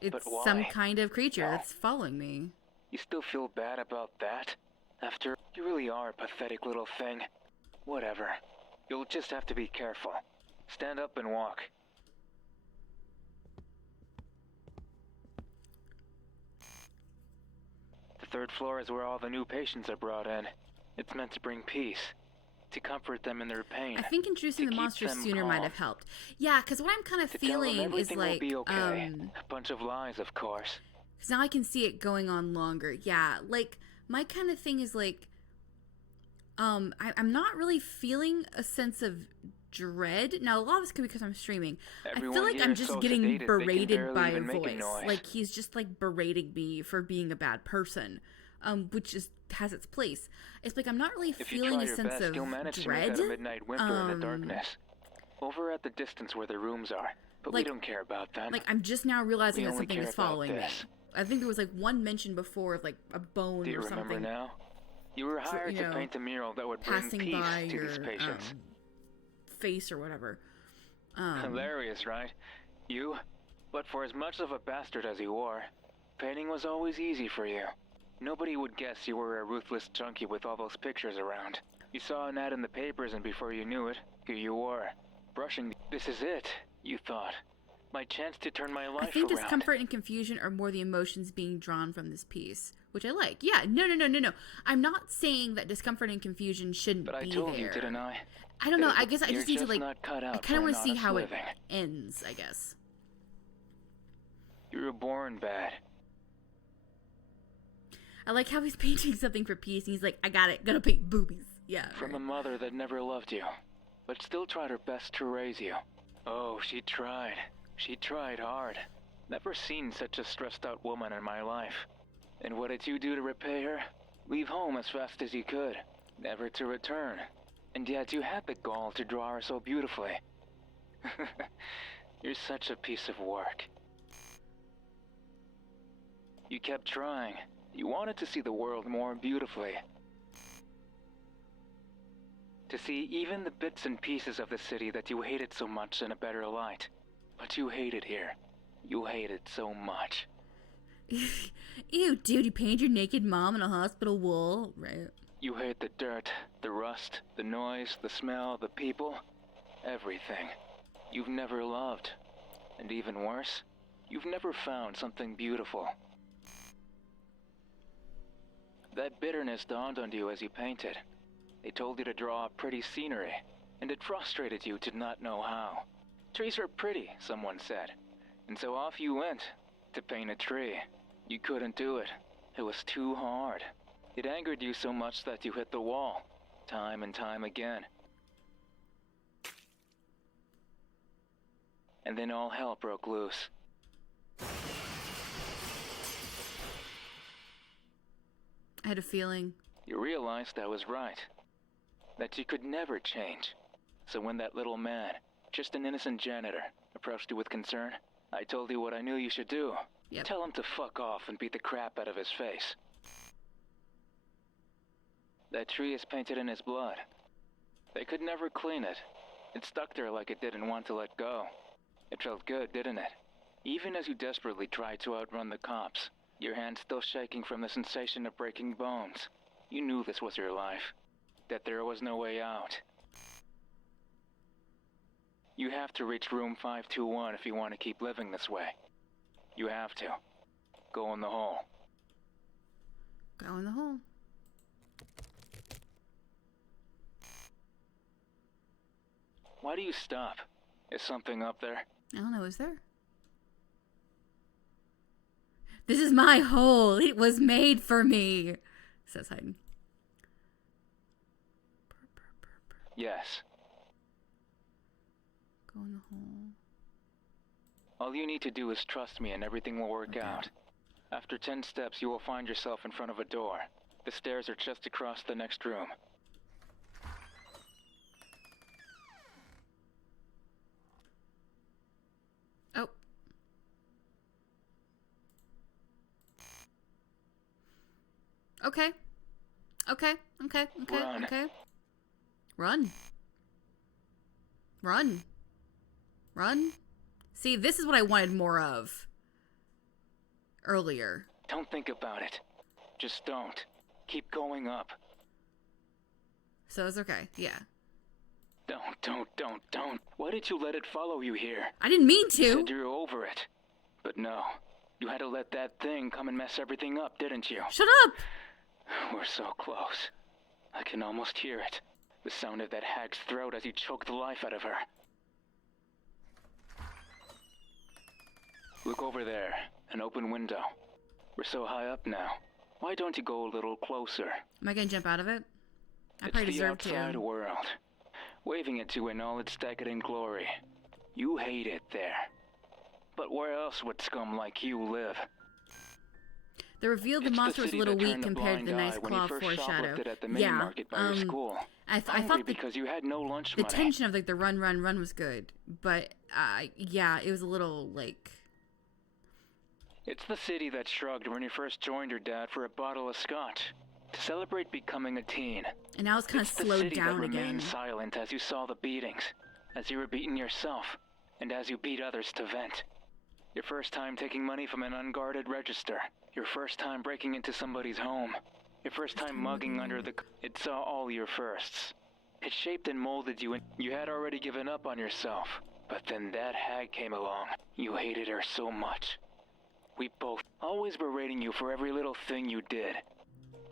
It's But why? some kind of creature No. that's following me. You still feel bad about that? After you really are a pathetic little thing. Whatever. You'll just have to be careful. Stand up and walk. The 3rd floor is where all the new patients are brought in. It's meant to bring peace. To comfort them in their pain. I think introducing To the keep monster them sooner might calm. have helped. Yeah, because what I'm kind of To tell them feeling is everything like, will be okay. A bunch of lies, of course. because now I can see it going on longer. Yeah, like my kind of thing is like, I'm not really feeling a sense of dread. Now a lot of this could be because I'm streaming. Everyone I feel like here I'm is just so getting sedated, they can berated barely by a even make a voice. noise. Like he's just like berating me for being a bad person, which has its place. It's like I'm not really If you feeling try a your sense best, of you'll manage to dread. make that a midnight whimper in the darkness. Over at the distance where the rooms are. But Like- we don't care about them. Like I'm just now realizing We that only something care is about following me. this. I think there was like one mention before of like a bone Do you or remember something now? You were hired you to know, paint a mural that would bring passing peace by to your these patients. face or whatever. Hilarious, right? You? But for as much of a bastard as you were, painting was always easy for you. Nobody would guess you were a ruthless junkie with all those pictures around. You saw an ad in the papers and before you knew it, here you were. Brushing. This is it, you thought. My chance to turn my life I think around. discomfort and confusion are more the emotions being drawn from this piece, which I like. Yeah, no. I'm not saying that discomfort and confusion shouldn't But I be told there. you, didn't I? I don't know. That I guess I you're just need to like. not cut out I kind of for want to see an how honest living. it ends. I guess. You were born bad. I like how he's painting something for peace, and he's like, "I got it. Gonna paint boobies." Yeah. From a right. mother that never loved you, but still tried her best to raise you. Oh, she tried. She tried hard. Never seen such a stressed out woman in my life. And what did you do to repay her? Leave home as fast as you could, never to return. And yet you had the gall to draw her so beautifully. You're such a piece of work. You kept trying. You wanted to see the world more beautifully. To see even the bits and pieces of the city that you hated so much in a better light. But you hate it here. You hate it so much. Ew, dude, you painted your naked mom on a hospital wall, right? You hate the dirt, the rust, the noise, the smell, the people. Everything. You've never loved. And even worse, you've never found something beautiful. That bitterness dawned on you as you painted. They told you to draw pretty scenery, and it frustrated you to not know how. Trees are pretty, someone said. And so off you went, to paint a tree. You couldn't do it. It was too hard. It angered you so much that you hit the wall, time and time again. And then all hell broke loose. I had a feeling. You realized I was right. That you could never change. So when that little man, just an innocent janitor, approached you with concern, I told you what I knew you should do. Yep. Tell him to fuck off and beat the crap out of his face. That tree is painted in his blood. They could never clean it. It stuck there like it didn't want to let go. It felt good, didn't it? Even as you desperately tried to outrun the cops, your hand still shaking from the sensation of breaking bones. You knew this was your life, that there was no way out. You have to reach room 521 if you want to keep living this way. You have to. Go in the hole. Go in the hole. Why do you stop? Is something up there? I don't know, is there? This is my hole. It was made for me, says Hayden. Yes. Go in the hole. All you need to do is trust me and everything will work out. After 10 steps, you will find yourself in front of a door. The stairs are just across the next room. Oh. Okay. Okay. Run. Okay. Run. Run. Run. See, this is what I wanted more of earlier. Don't think about it. Just don't. Keep going up. So it's okay. Yeah. Don't. Why did you let it follow you here? I didn't mean You to. said you're over it. But no. You had to let that thing come and mess everything up, didn't you? Shut up. We're so close. I can almost hear it. The sound of that hag's throat as you choke the life out of her. Look over there. An open window. We're so high up now. Why don't you go a little closer? Am I gonna jump out of it? I It's probably the deserve outside to. world. Waving at you in all its decadent glory. You hate it there. But where else would scum like you live? The reveal of the It's monster was a city little that weak turned a compared to the blind nice eye when you claw first foreshadow. shoplifted at the mini market by your school. I Angry thought because you had no lunch the money. tension of like the run was good, but yeah, it was a little like. It's the city that shrugged when you first joined your dad for a bottle of scotch to celebrate becoming a teen. And now it's kind of It's the slowed city down that again. remained silent as you saw the beatings, as you were beaten yourself, and as you beat others to vent. Your first time taking money from an unguarded register. Your first time breaking into somebody's home. Your first time mugging under the... It saw all your firsts. It shaped and molded you, and you had already given up on yourself. But then that hag came along. You hated her so much. We both always berating you for every little thing you did.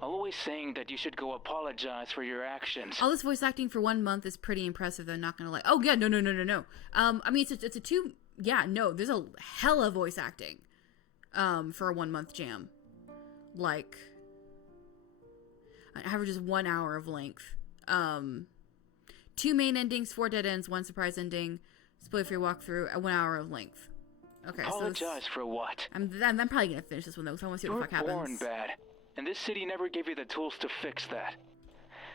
Always saying that you should go apologize for your actions. All this voice acting for 1 month is pretty impressive, though. Not gonna lie. Oh yeah, no. I mean, it's a two. Yeah, no. There's a hella voice acting. For a 1 month jam, like, it averages 1 hour of length. 2 main endings, 4 dead ends, 1 surprise ending. Split for your walkthrough at 1 hour of length. Okay, Apologize for what? I'm probably gonna finish this one though, so I want to see what the fuck You were born happens. bad, and this city never gave you the tools to fix that.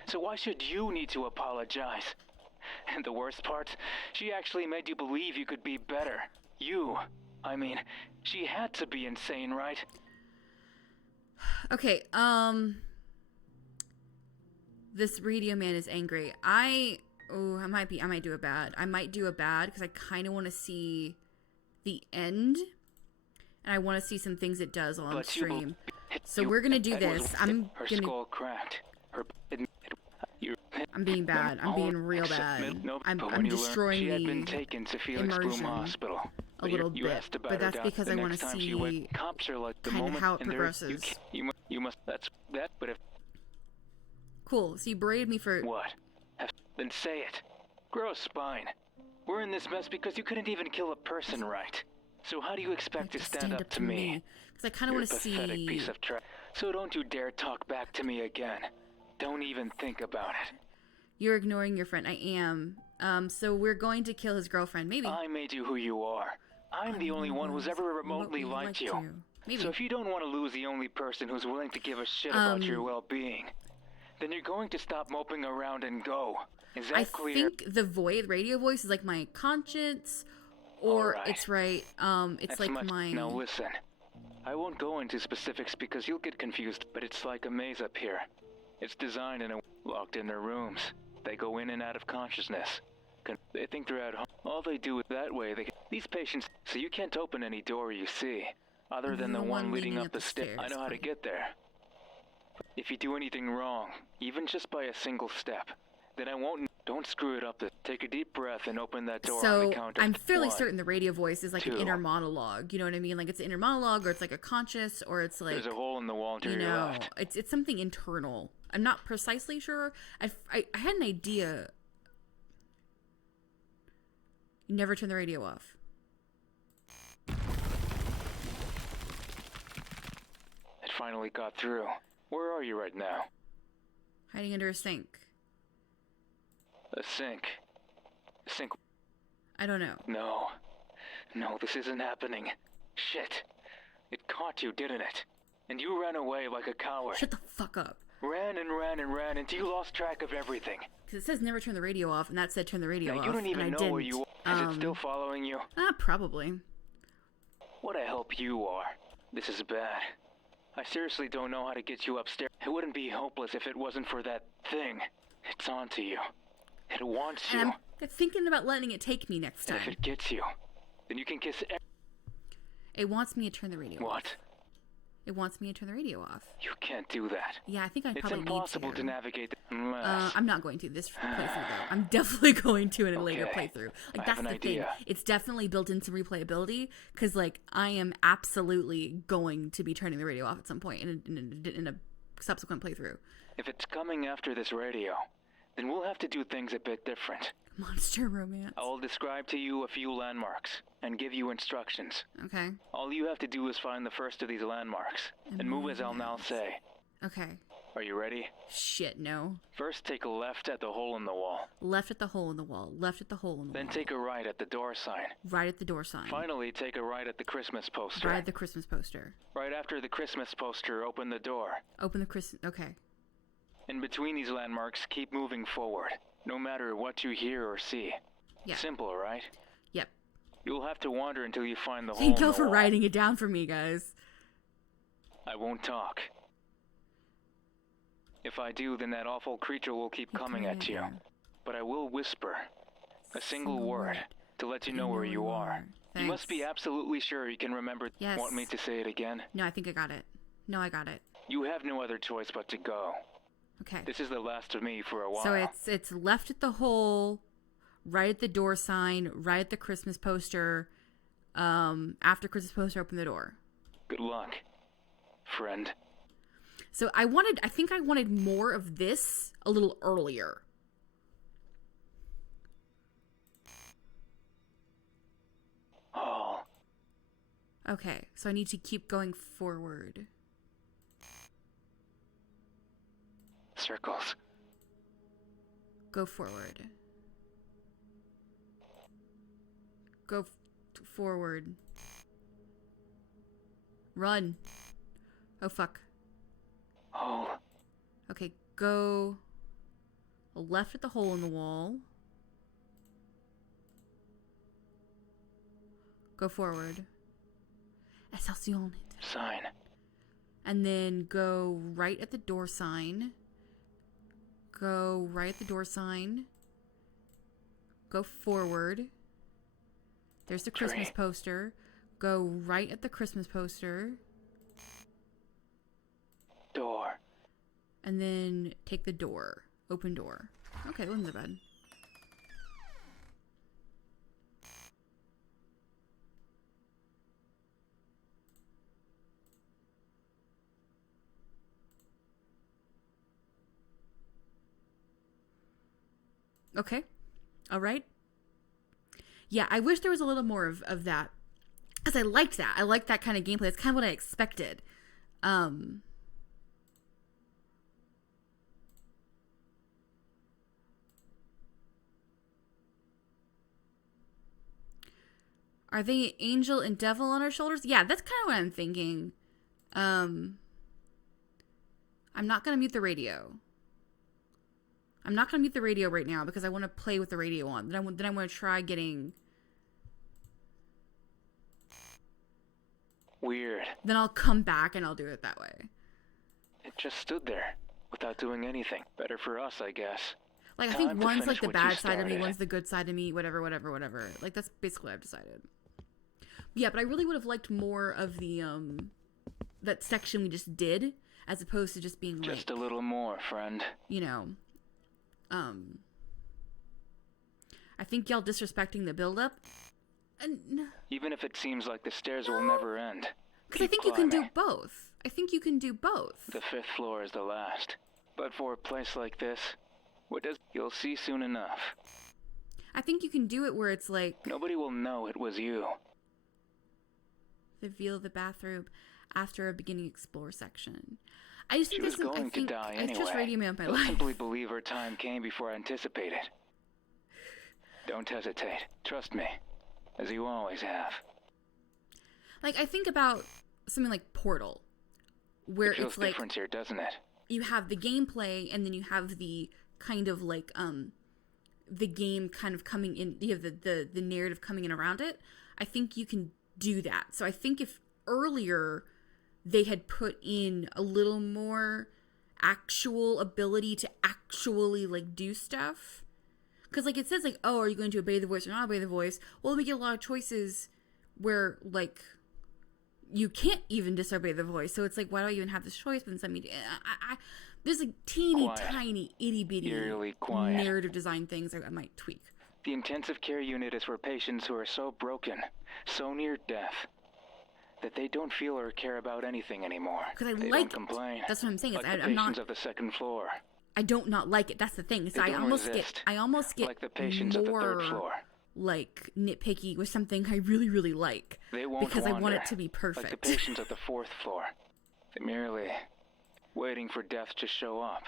So why should you need to apologize? And the worst part, she actually made you believe you could be better. I mean, she had to be insane, right? Okay, this radio man is angry. I might do a bad. I might do a bad because I kind of want to see the end, and I want to see some things it does on stream. So we're gonna do this. Her skull cracked. I'm being bad. I'm being real bad. I'm destroying she had been the taken to Felix Bloom immersion Hospital. a little You bit, asked about but her that's death because the I want next to time she see went. Cops are like the kind of moment how it and they're- progresses. You must. That's that. But if Cool. So you berated me for what? Then say it. Grow a spine. We're in this mess because you couldn't even kill a person right. So how do you expect to stand up to me? because I kind of You're want a to pathetic see piece of trash. So don't you dare talk back to me again. Don't even think about it. You're ignoring your friend. I am. So we're going to kill his girlfriend. Maybe. I made you who you are. I'm the only one who's ever remotely liked you. Maybe. So if you don't want to lose the only person who's willing to give a shit about your well-being, then you're going to stop moping around and go. Is that clear? I think the radio voice is like my conscience, or Alright. it's right. It's That's like my. Now listen. I won't go into specifics because you'll get confused, but it's like a maze up here. It's designed in a locked in their rooms. They go in and out of consciousness. They think they're at home. All they do is that way. These patients, so you can't open any door you see, other than the one leading up the stairs. I know how to get there. If you do anything wrong, even just by a single step, then I won't. Don't screw it up. Take a deep breath and open that door on the count of I'm fairly 1, certain the radio voice is like 2. an inner monologue. You know what I mean? Like it's an inner monologue, or it's like a conscious, or it's like There's a hole in the wall to you your know, left. it's something internal. I'm not precisely sure. I had an idea. You never turn the radio off. It finally got through. Where are you right now? Hiding under a sink. A sink. A sink. I don't know. No, this isn't happening. Shit. It caught you, didn't it? And you ran away like a coward. Shut the fuck up. Ran and ran and ran until you lost track of everything. Because it says never turn the radio off, and that said turn the radio Now off. you don't even and I know where didn't. you are. Is it still following you? Probably. What a help you are. This is bad. I seriously don't know how to get you upstairs. It wouldn't be hopeless if it wasn't for that thing. It's onto you. It wants you. And I'm thinking about letting it take me next And time. if it gets you, then you can kiss It wants me to turn the radio off. What? It wants me to turn the radio off. You can't do that. Yeah, I think I It's probably impossible need to navigate unless... I'm not going to this playthrough though. I'm definitely going to in a later Okay. playthrough. I Like have that's an the idea. thing. It's definitely built into replayability because like I am absolutely going to be turning the radio off at some point in a subsequent playthrough. If it's coming after this radio, then we'll have to do things a bit different. Monster romance. I will describe to you a few landmarks and give you instructions. Okay. All you have to do is find the first of these landmarks and move as I'll now say. Okay. Are you ready? Shit, no. First, take a left at the hole in the wall. Left at the hole in the wall. Left at the hole in the Then wall. take a right at the door sign. Right at the door sign. Finally, take a right at the Christmas poster. Right at the Christmas poster. Right after the Christmas poster, open the door. Open the Christmas. Okay. In between these landmarks, keep moving forward, no matter what you hear or see. Yeah. Simple, right? Yep. You'll have to wander until you find the hole Thank in y'all the for wall. writing it down for me, guys. I won't talk. If I do, then that awful creature will keep coming at you. But I will whisper a single word to let you know where you are. You must be Thanks. absolutely sure you can remember. Yes. Want me to say it again? No, I think I got it. No, I got it. You have no other choice but to go. Okay. This is the last of me for a while. So it's left at the hole, right at the door sign, right at the Christmas poster. After Christmas poster, open the door. Good luck, friend. So I think I wanted more of this a little earlier. Oh, Okay, so I need to keep going forward. circles. Go forward. Go forward. Run. Oh, fuck. Oh, Okay, go left at the hole in the wall. Go forward. Estacion. sign. And then go right at the door sign. Go right at the door sign. Go forward. There's the Christmas Tree. poster. Go right at the Christmas poster. Door. And then take the door. Open door. Okay, that wasn't so bad. Okay. All right. Yeah, I wish there was a little more of that. Because I liked that. I liked that kind of gameplay. It's kind of what I expected. Are they angel and devil on our shoulders? Yeah, that's kind of what I'm thinking. I'm not going to mute the radio. I'm not going to mute the radio right now because I want to play with the radio on. Then I want to try getting... Weird. Then I'll come back and I'll do it that way. It just stood there, without doing anything. Better for us, I guess. Like, I Time think to one's finish like the what you bad side of me, started. one's the good side of me, whatever. Like, that's basically what I've decided. Yeah, but I really would have liked more of the, that section we just did, as opposed to just being like... Just a little more, friend. You know, I think y'all disrespecting the build-up. Even if it seems like the stairs will never end. Because I keep think you can do climbing. both. I think you can do both. The 5th floor is the last. But for a place like this, you'll see soon enough. I think you can do it where it's like... Nobody will know it was you. Reveal the bathroom after a beginning explore section. I just She think was this is... going to die I just anyway. radio man my You'll life. simply believe her time came before anticipated. Don't hesitate. Trust me. As you always have. Like, I think about something like Portal, where It feels it's like... different here, doesn't it? You have the gameplay, and then you have the kind of like the game kind of coming in. You have the narrative coming in around it. I think you can do that. So I think if earlier they had put in a little more actual ability to actually like do stuff, because like it says like, oh, are you going to obey the voice or not obey the voice? Well, we get a lot of choices where like you can't even disobey the voice. So it's like, why do I even have this choice? But then there's like teeny Quiet. tiny itty bitty Eerily quiet. narrative design things I might tweak. The intensive care unit is for patients who are so broken, so near death, that they don't feel or care about anything anymore. Because I They like don't it. complain. That's what I'm saying. Like Is the I'm patients not. of the 2nd floor. I don't not like it. That's the thing. So They I don't almost resist. get Like the patients of the 3rd more floor. like nitpicky with something I really really like. They won't because I want wander, it to be perfect. Like the patients of the 4th floor. They're merely waiting for death to show up.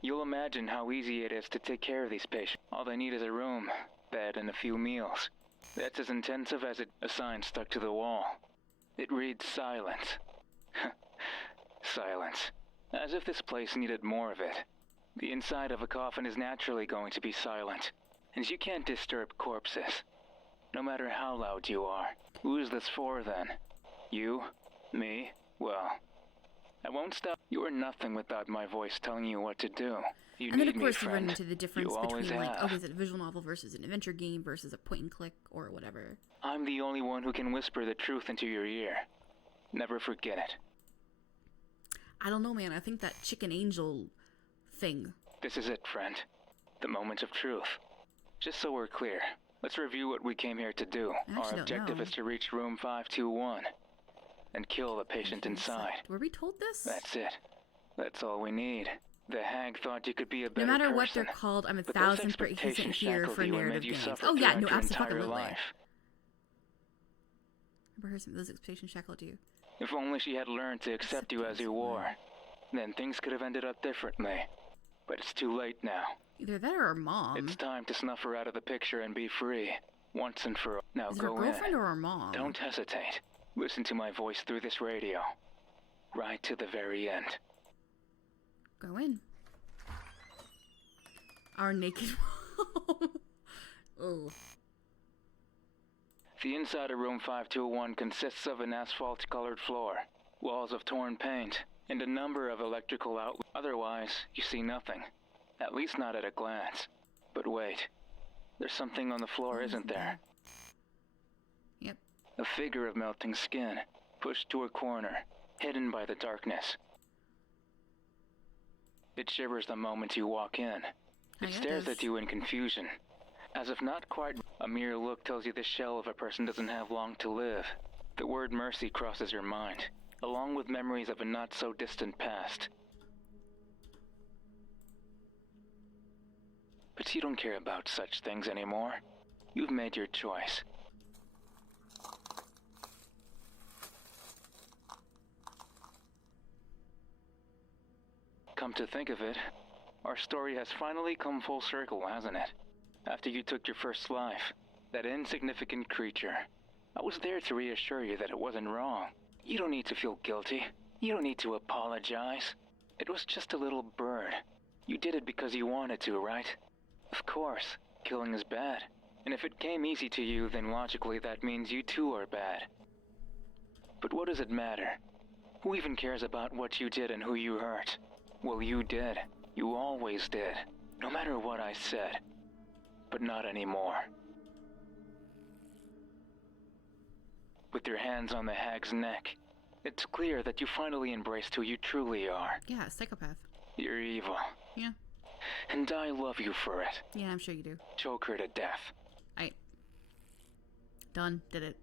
You'll imagine how easy it is to take care of these patients. All they need is a room, bed, and a few meals. That's as intensive as a sign stuck to the wall. It reads silence. Silence. As if this place needed more of it. The inside of a coffin is naturally going to be silent, and you can't disturb corpses. No matter how loud you are. Who is this for, then? You? Me? Well, I won't stop. You are nothing without my voice telling you what to do. You And then need of course me, you run friend. into the difference You always between like, have. oh, is it a visual novel versus an adventure game versus a point and click or whatever. I'm the only one who can whisper the truth into your ear. Never forget it. I don't know, man. I think that chicken angel thing. This is it, friend. The moment of truth. Just so we're clear, let's review what we came here to do. I actually Our don't objective know. is to reach room 521 and kill the patient inside. Were we told this? That's it. That's all we need. The hag thought you could be a No better matter person. what they're called, I'm a But those 1,000% expectations here shackled for you and narrative made you games. suffer Oh yeah, throughout no, your absolutely. entire life. Never heard some of those expectations shackled you. If only she had learned to accept you as you were, then things could have ended up differently. But it's too late now. Either that or her mom. It's time to snuff her out of the picture and be free, once and for all. Now Is it her go girlfriend in. or her mom? Don't hesitate. Listen to my voice through this radio. Right to the very end. Go in. Our naked mom. Oh. The inside of room 521 consists of an asphalt-colored floor, walls of torn paint, and a number of electrical outlets. Otherwise, you see nothing. At least not at a glance. But wait. There's something on the floor, isn't there? Yep. A figure of melting skin, pushed to a corner, hidden by the darkness. It shivers the moment you walk in. Oh, It yeah, stares does. at you in confusion. As if not quite. A mere look tells you this shell of a person doesn't have long to live. The word mercy crosses your mind, along with memories of a not-so-distant past. But you don't care about such things anymore. You've made your choice. Come to think of it, our story has finally come full circle, hasn't it? After you took your first life, that insignificant creature, I was there to reassure you that it wasn't wrong. You don't need to feel guilty. You don't need to apologize. It was just a little bird. You did it because you wanted to, right? Of course, killing is bad. And if it came easy to you, then logically that means you too are bad. But what does it matter? Who even cares about what you did and who you hurt? Well, you did. You always did. No matter what I said. But not anymore. With your hands on the hag's neck, it's clear that you finally embraced who you truly are. Yeah, psychopath. You're evil. Yeah. And I love you for it. Yeah, I'm sure you do. Choke her to death. Done. Did it.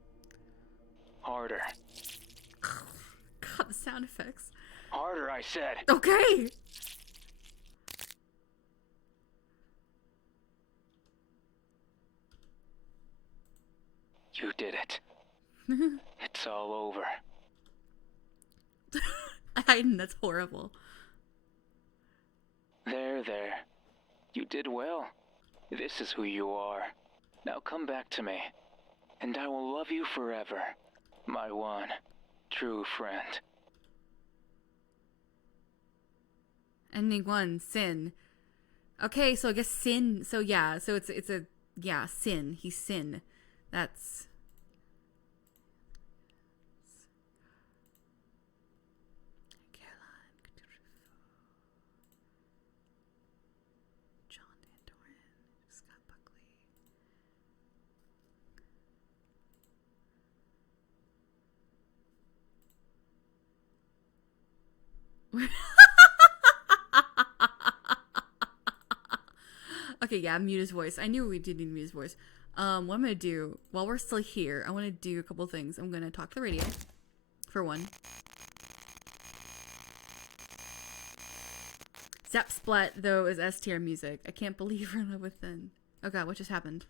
Harder. God, the sound effects. Harder, I said. Okay! You did it. It's all over. Aiden, that's horrible. There. You did well. This is who you are. Now come back to me, and I will love you forever, my one true friend. Ending 1, sin. Okay, so I guess sin. So yeah, so it's a sin. He's sin. That's John Van Doren, Scott Buckley. Okay, yeah, mute his voice. I knew we did need to mute his voice. What I'm gonna do while we're still here, I want to do a couple things. I'm gonna talk to the radio, for one. Zap Splat though is S tier music. I can't believe Run Up Within. Oh god, what just happened?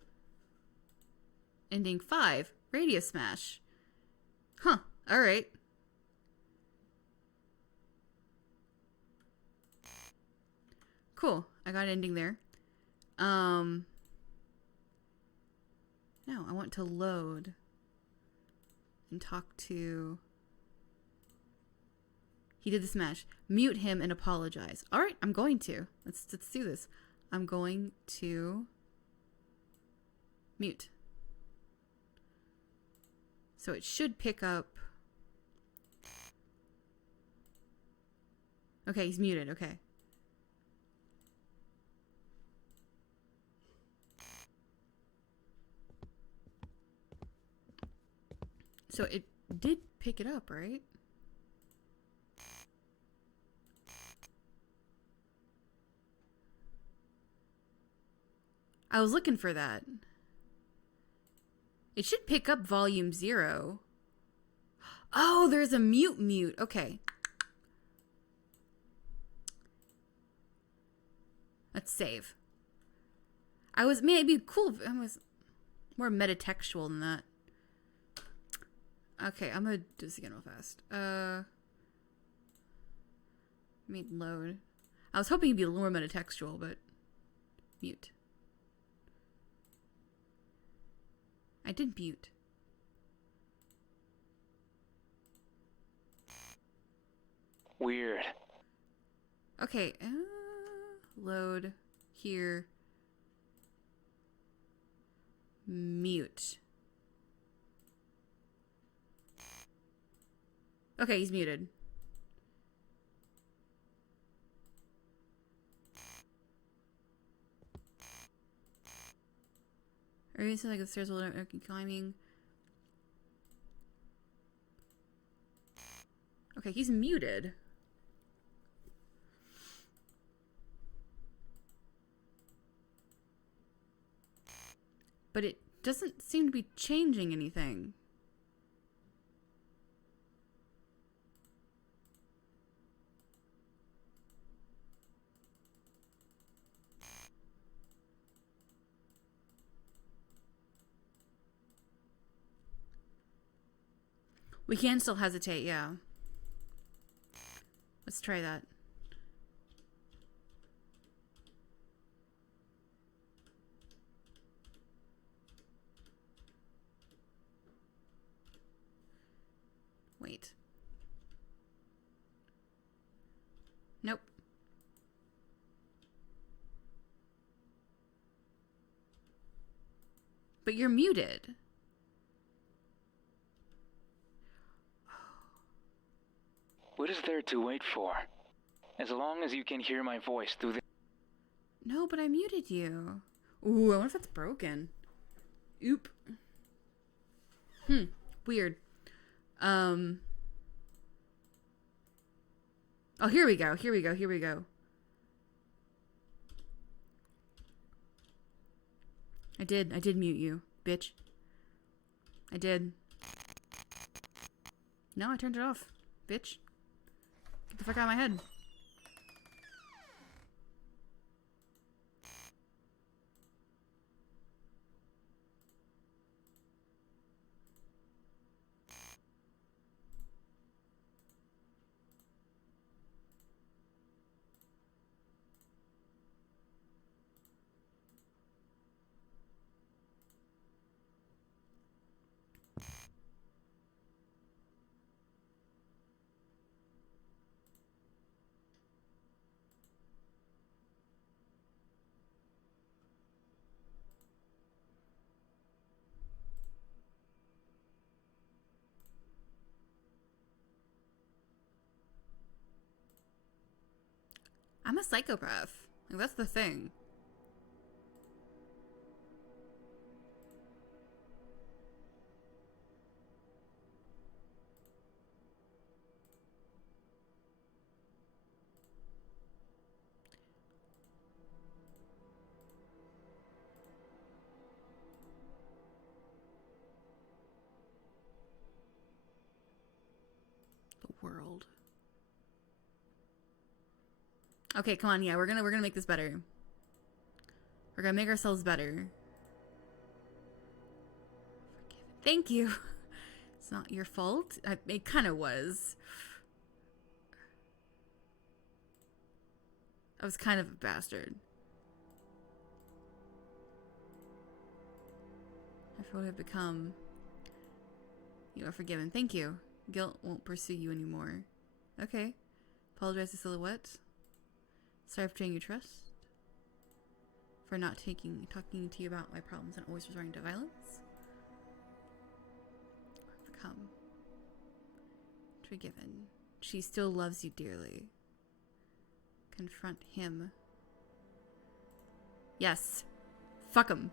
Ending 5, Radio Smash. Huh. All right. Cool. I got an ending there. No, I want to load and talk to... He did the smash. Mute him and apologize. All right, I'm going to. Let's do this. I'm going to mute. So it should pick up... Okay, he's muted. Okay. So it did pick it up, right? I was looking for that. It should pick up volume 0. Oh, there's a mute. Okay. Let's save. It'd be cool if I was more metatextual than that. Okay, I'm gonna do this again real fast. Made load. I was hoping it'd be a little more metatextual, but mute. I did mute. Weird. Okay, load here. Mute. Okay, he's muted. Or anything like the stairs will not keep climbing. Okay, he's muted. But it doesn't seem to be changing anything. We can still hesitate, yeah. Let's try that. But you're muted. What is there to wait for? As long as you can hear my voice through the... No, but I muted you. Ooh, I wonder if that's broken. Oop. Weird. Oh, here we go. Here we go. Here we go. I did mute you, bitch. I did. No, I turned it off, bitch. Get the fuck out of my head. I'm a psychopath. Like, that's the thing. The world. Okay, come on, yeah, we're gonna make this better. We're gonna make ourselves better. Thank you. It's not your fault. It kind of was. I was kind of a bastard. I feel what I've become. You are forgiven. Thank you. Guilt won't pursue you anymore. Okay. Apologize to Silhouette. Sorry for betraying your trust. For not talking to you about my problems and always resorting to violence. Overcome. Forgiven. She still loves you dearly. Confront him. Yes. Fuck him.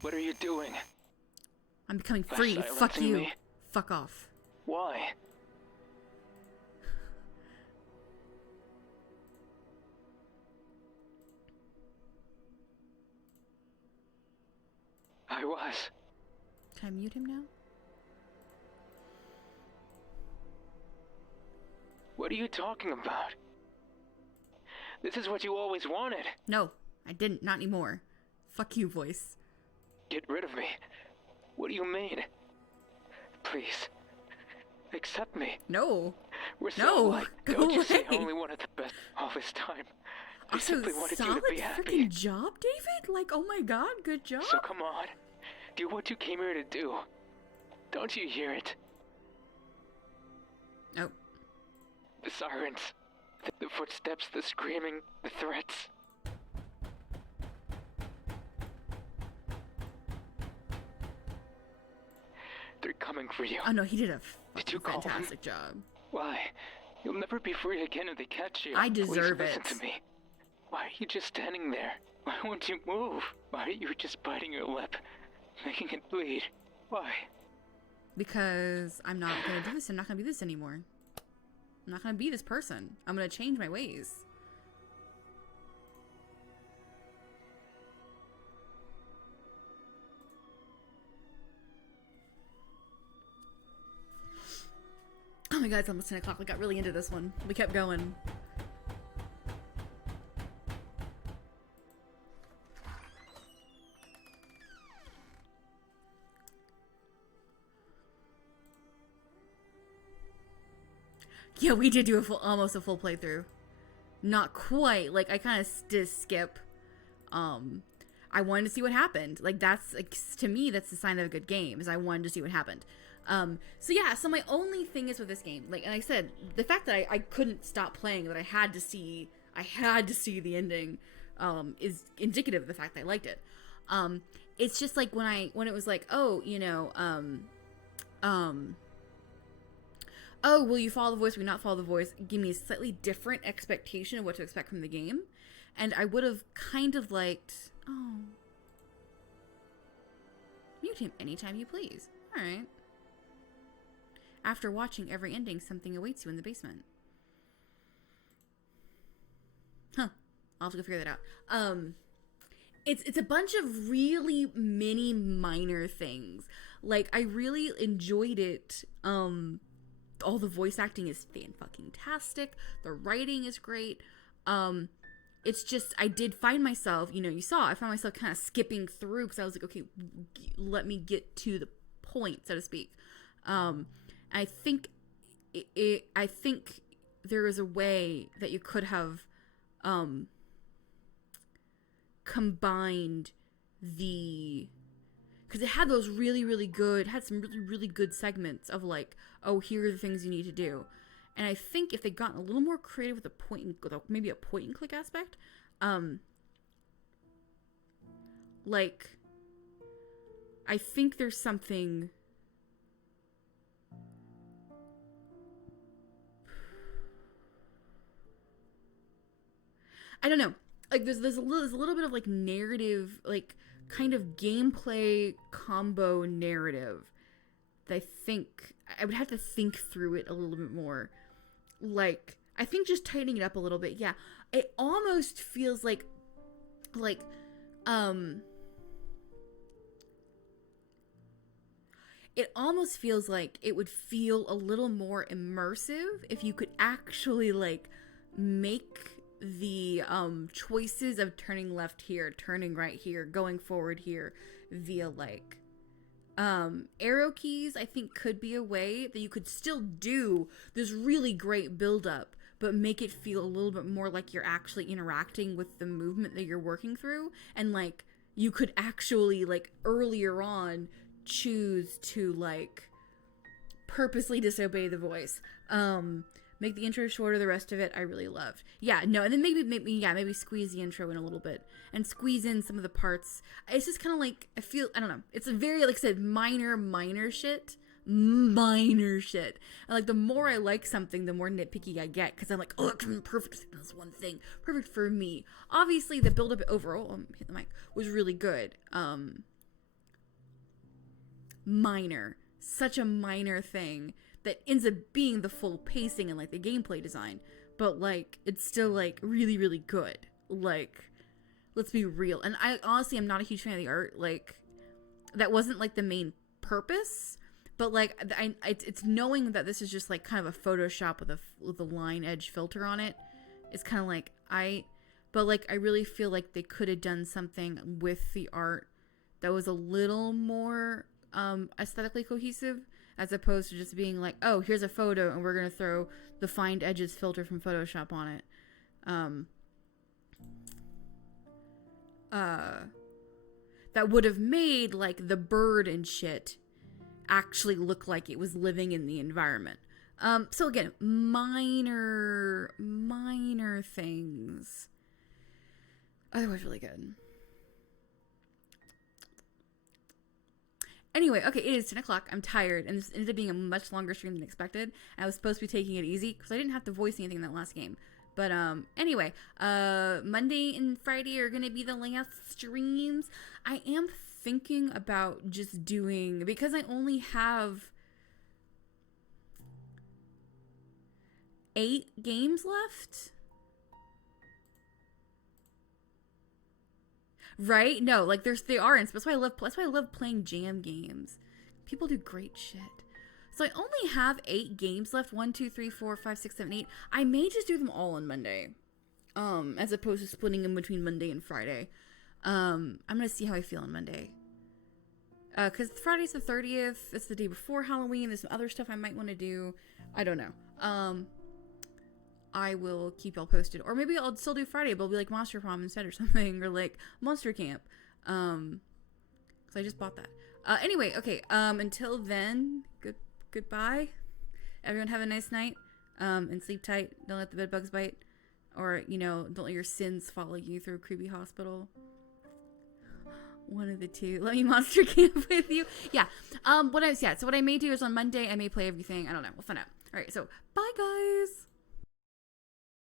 What are you doing? I'm becoming free. Fuck Silencing you. me? Fuck off. Why? I was. Can I mute him now? What are you talking about? This is what you always wanted. No, I didn't. Not anymore. Fuck you, voice. Get rid of me. What do you mean? Please. Accept me. No. We're so No. alike. Go Don't you see away. I only wanted the best all this time? I Also, simply wanted you solid to be happy. freaking job, David. Like, oh my god, good job. So come on. Do what you came here to do. Don't you hear it? Oh. The sirens. The footsteps, the screaming, the threats. They're coming for you. Oh no, he did a Did you call fantastic job. Why? You'll never be free again if they catch you. I deserve Please it. listen to me. Why are you just standing there? Why won't you move? Why are you just biting your lip? Making it bleed? Why? Because I'm not gonna do this. I'm not gonna be this anymore. I'm not gonna be this person. I'm gonna change my ways. Oh my god, it's almost 10 o'clock. We got really into this one. We kept going. Yeah, we did do almost a full playthrough. Not quite. Like, I kind of did skip. I wanted to see what happened. Like, that's, like, to me, that's the sign of a good game, is I wanted to see what happened. So yeah, so my only thing is with this game, like, and I said, the fact that I couldn't stop playing, that I had to see, I had to see the ending, is indicative of the fact that I liked it. It's just like when it was like, oh, you know, oh, will you follow the voice? Will you not follow the voice? Give me a slightly different expectation of what to expect from the game. And I would have kind of liked, oh, mute him anytime you please. All right. After watching every ending, something awaits you in the basement. Huh. I'll have to go figure that out. It's a bunch of really mini minor things. Like, I really enjoyed it. All the voice acting is fan-fucking-tastic. The writing is great. It's just, I did find myself, you know, I found myself kind of skipping through because I was like, okay, let me get to the point, so to speak. I think I think there is a way that you could have combined because it had those had some really good segments of like, oh, here are the things you need to do. And I think if they'd gotten a little more creative with maybe a point and click aspect, like, I think there's something. I don't know. Like, there's a little bit of like narrative, like kind of gameplay combo narrative that I think I would have to think through it a little bit more. Like, I think just tightening it up a little bit, yeah. It almost feels like it almost feels like it would feel a little more immersive if you could actually like make the choices of turning left here, turning right here, going forward here via like arrow keys. I think could be a way that you could still do this really great build up, but make it feel a little bit more like you're actually interacting with the movement that you're working through, and like you could actually like earlier on choose to like purposely disobey the voice. Make the intro shorter, the rest of it I really loved. Yeah, no, and then maybe squeeze the intro in a little bit and squeeze in some of the parts. It's just kind of like, I don't know. It's a very, like I said, minor shit. Minor shit. And like, the more I like something, the more nitpicky I get, because I'm like, oh, it's perfect for this one thing. Perfect for me. Obviously, the build-up overall, hit the mic, was really good. Minor. Such a minor thing that ends up being the full pacing and like the gameplay design, but like it's still like really good. Like, let's be real. And I honestly am not a huge fan of the art. Like, that wasn't like the main purpose, but like it's knowing that this is just like kind of a Photoshop with a line edge filter on it. It's kind of like but like I really feel like they could have done something with the art that was a little more aesthetically cohesive, as opposed to just being like, oh, here's a photo and we're going to throw the find edges filter from Photoshop on it. That would have made like the bird and shit actually look like it was living in the environment. So again, minor things. Otherwise really good. Anyway, okay, it is 10 o'clock. I'm tired, and this ended up being a much longer stream than expected. I was supposed to be taking it easy, because I didn't have to voice anything in that last game. But, anyway, Monday and Friday are going to be the last streams. I am thinking about just doing, because I only have 8 games left. Right? No, like they aren't. That's why I love playing jam games. People do great shit. So I only have 8 games left. 1, 2, 3, 4, 5, 6, 7, 8. I may just do them all on Monday. As opposed to splitting them between Monday and Friday. I'm gonna see how I feel on Monday. Cause Friday's the 30th. It's the day before Halloween. There's some other stuff I might want to do. I don't know. I will keep y'all posted. Or maybe I'll still do Friday, but it'll be like Monster Prom instead or something. Or like Monster Camp. Because I just bought that. Anyway, okay. Until then, goodbye. Everyone have a nice night. And sleep tight. Don't let the bed bugs bite. Or, you know, don't let your sins follow you through a creepy hospital. One of the two. Let me monster camp with you. Yeah. So what I may do is on Monday, I may play everything. I don't know. We'll find out. All right. So bye, guys.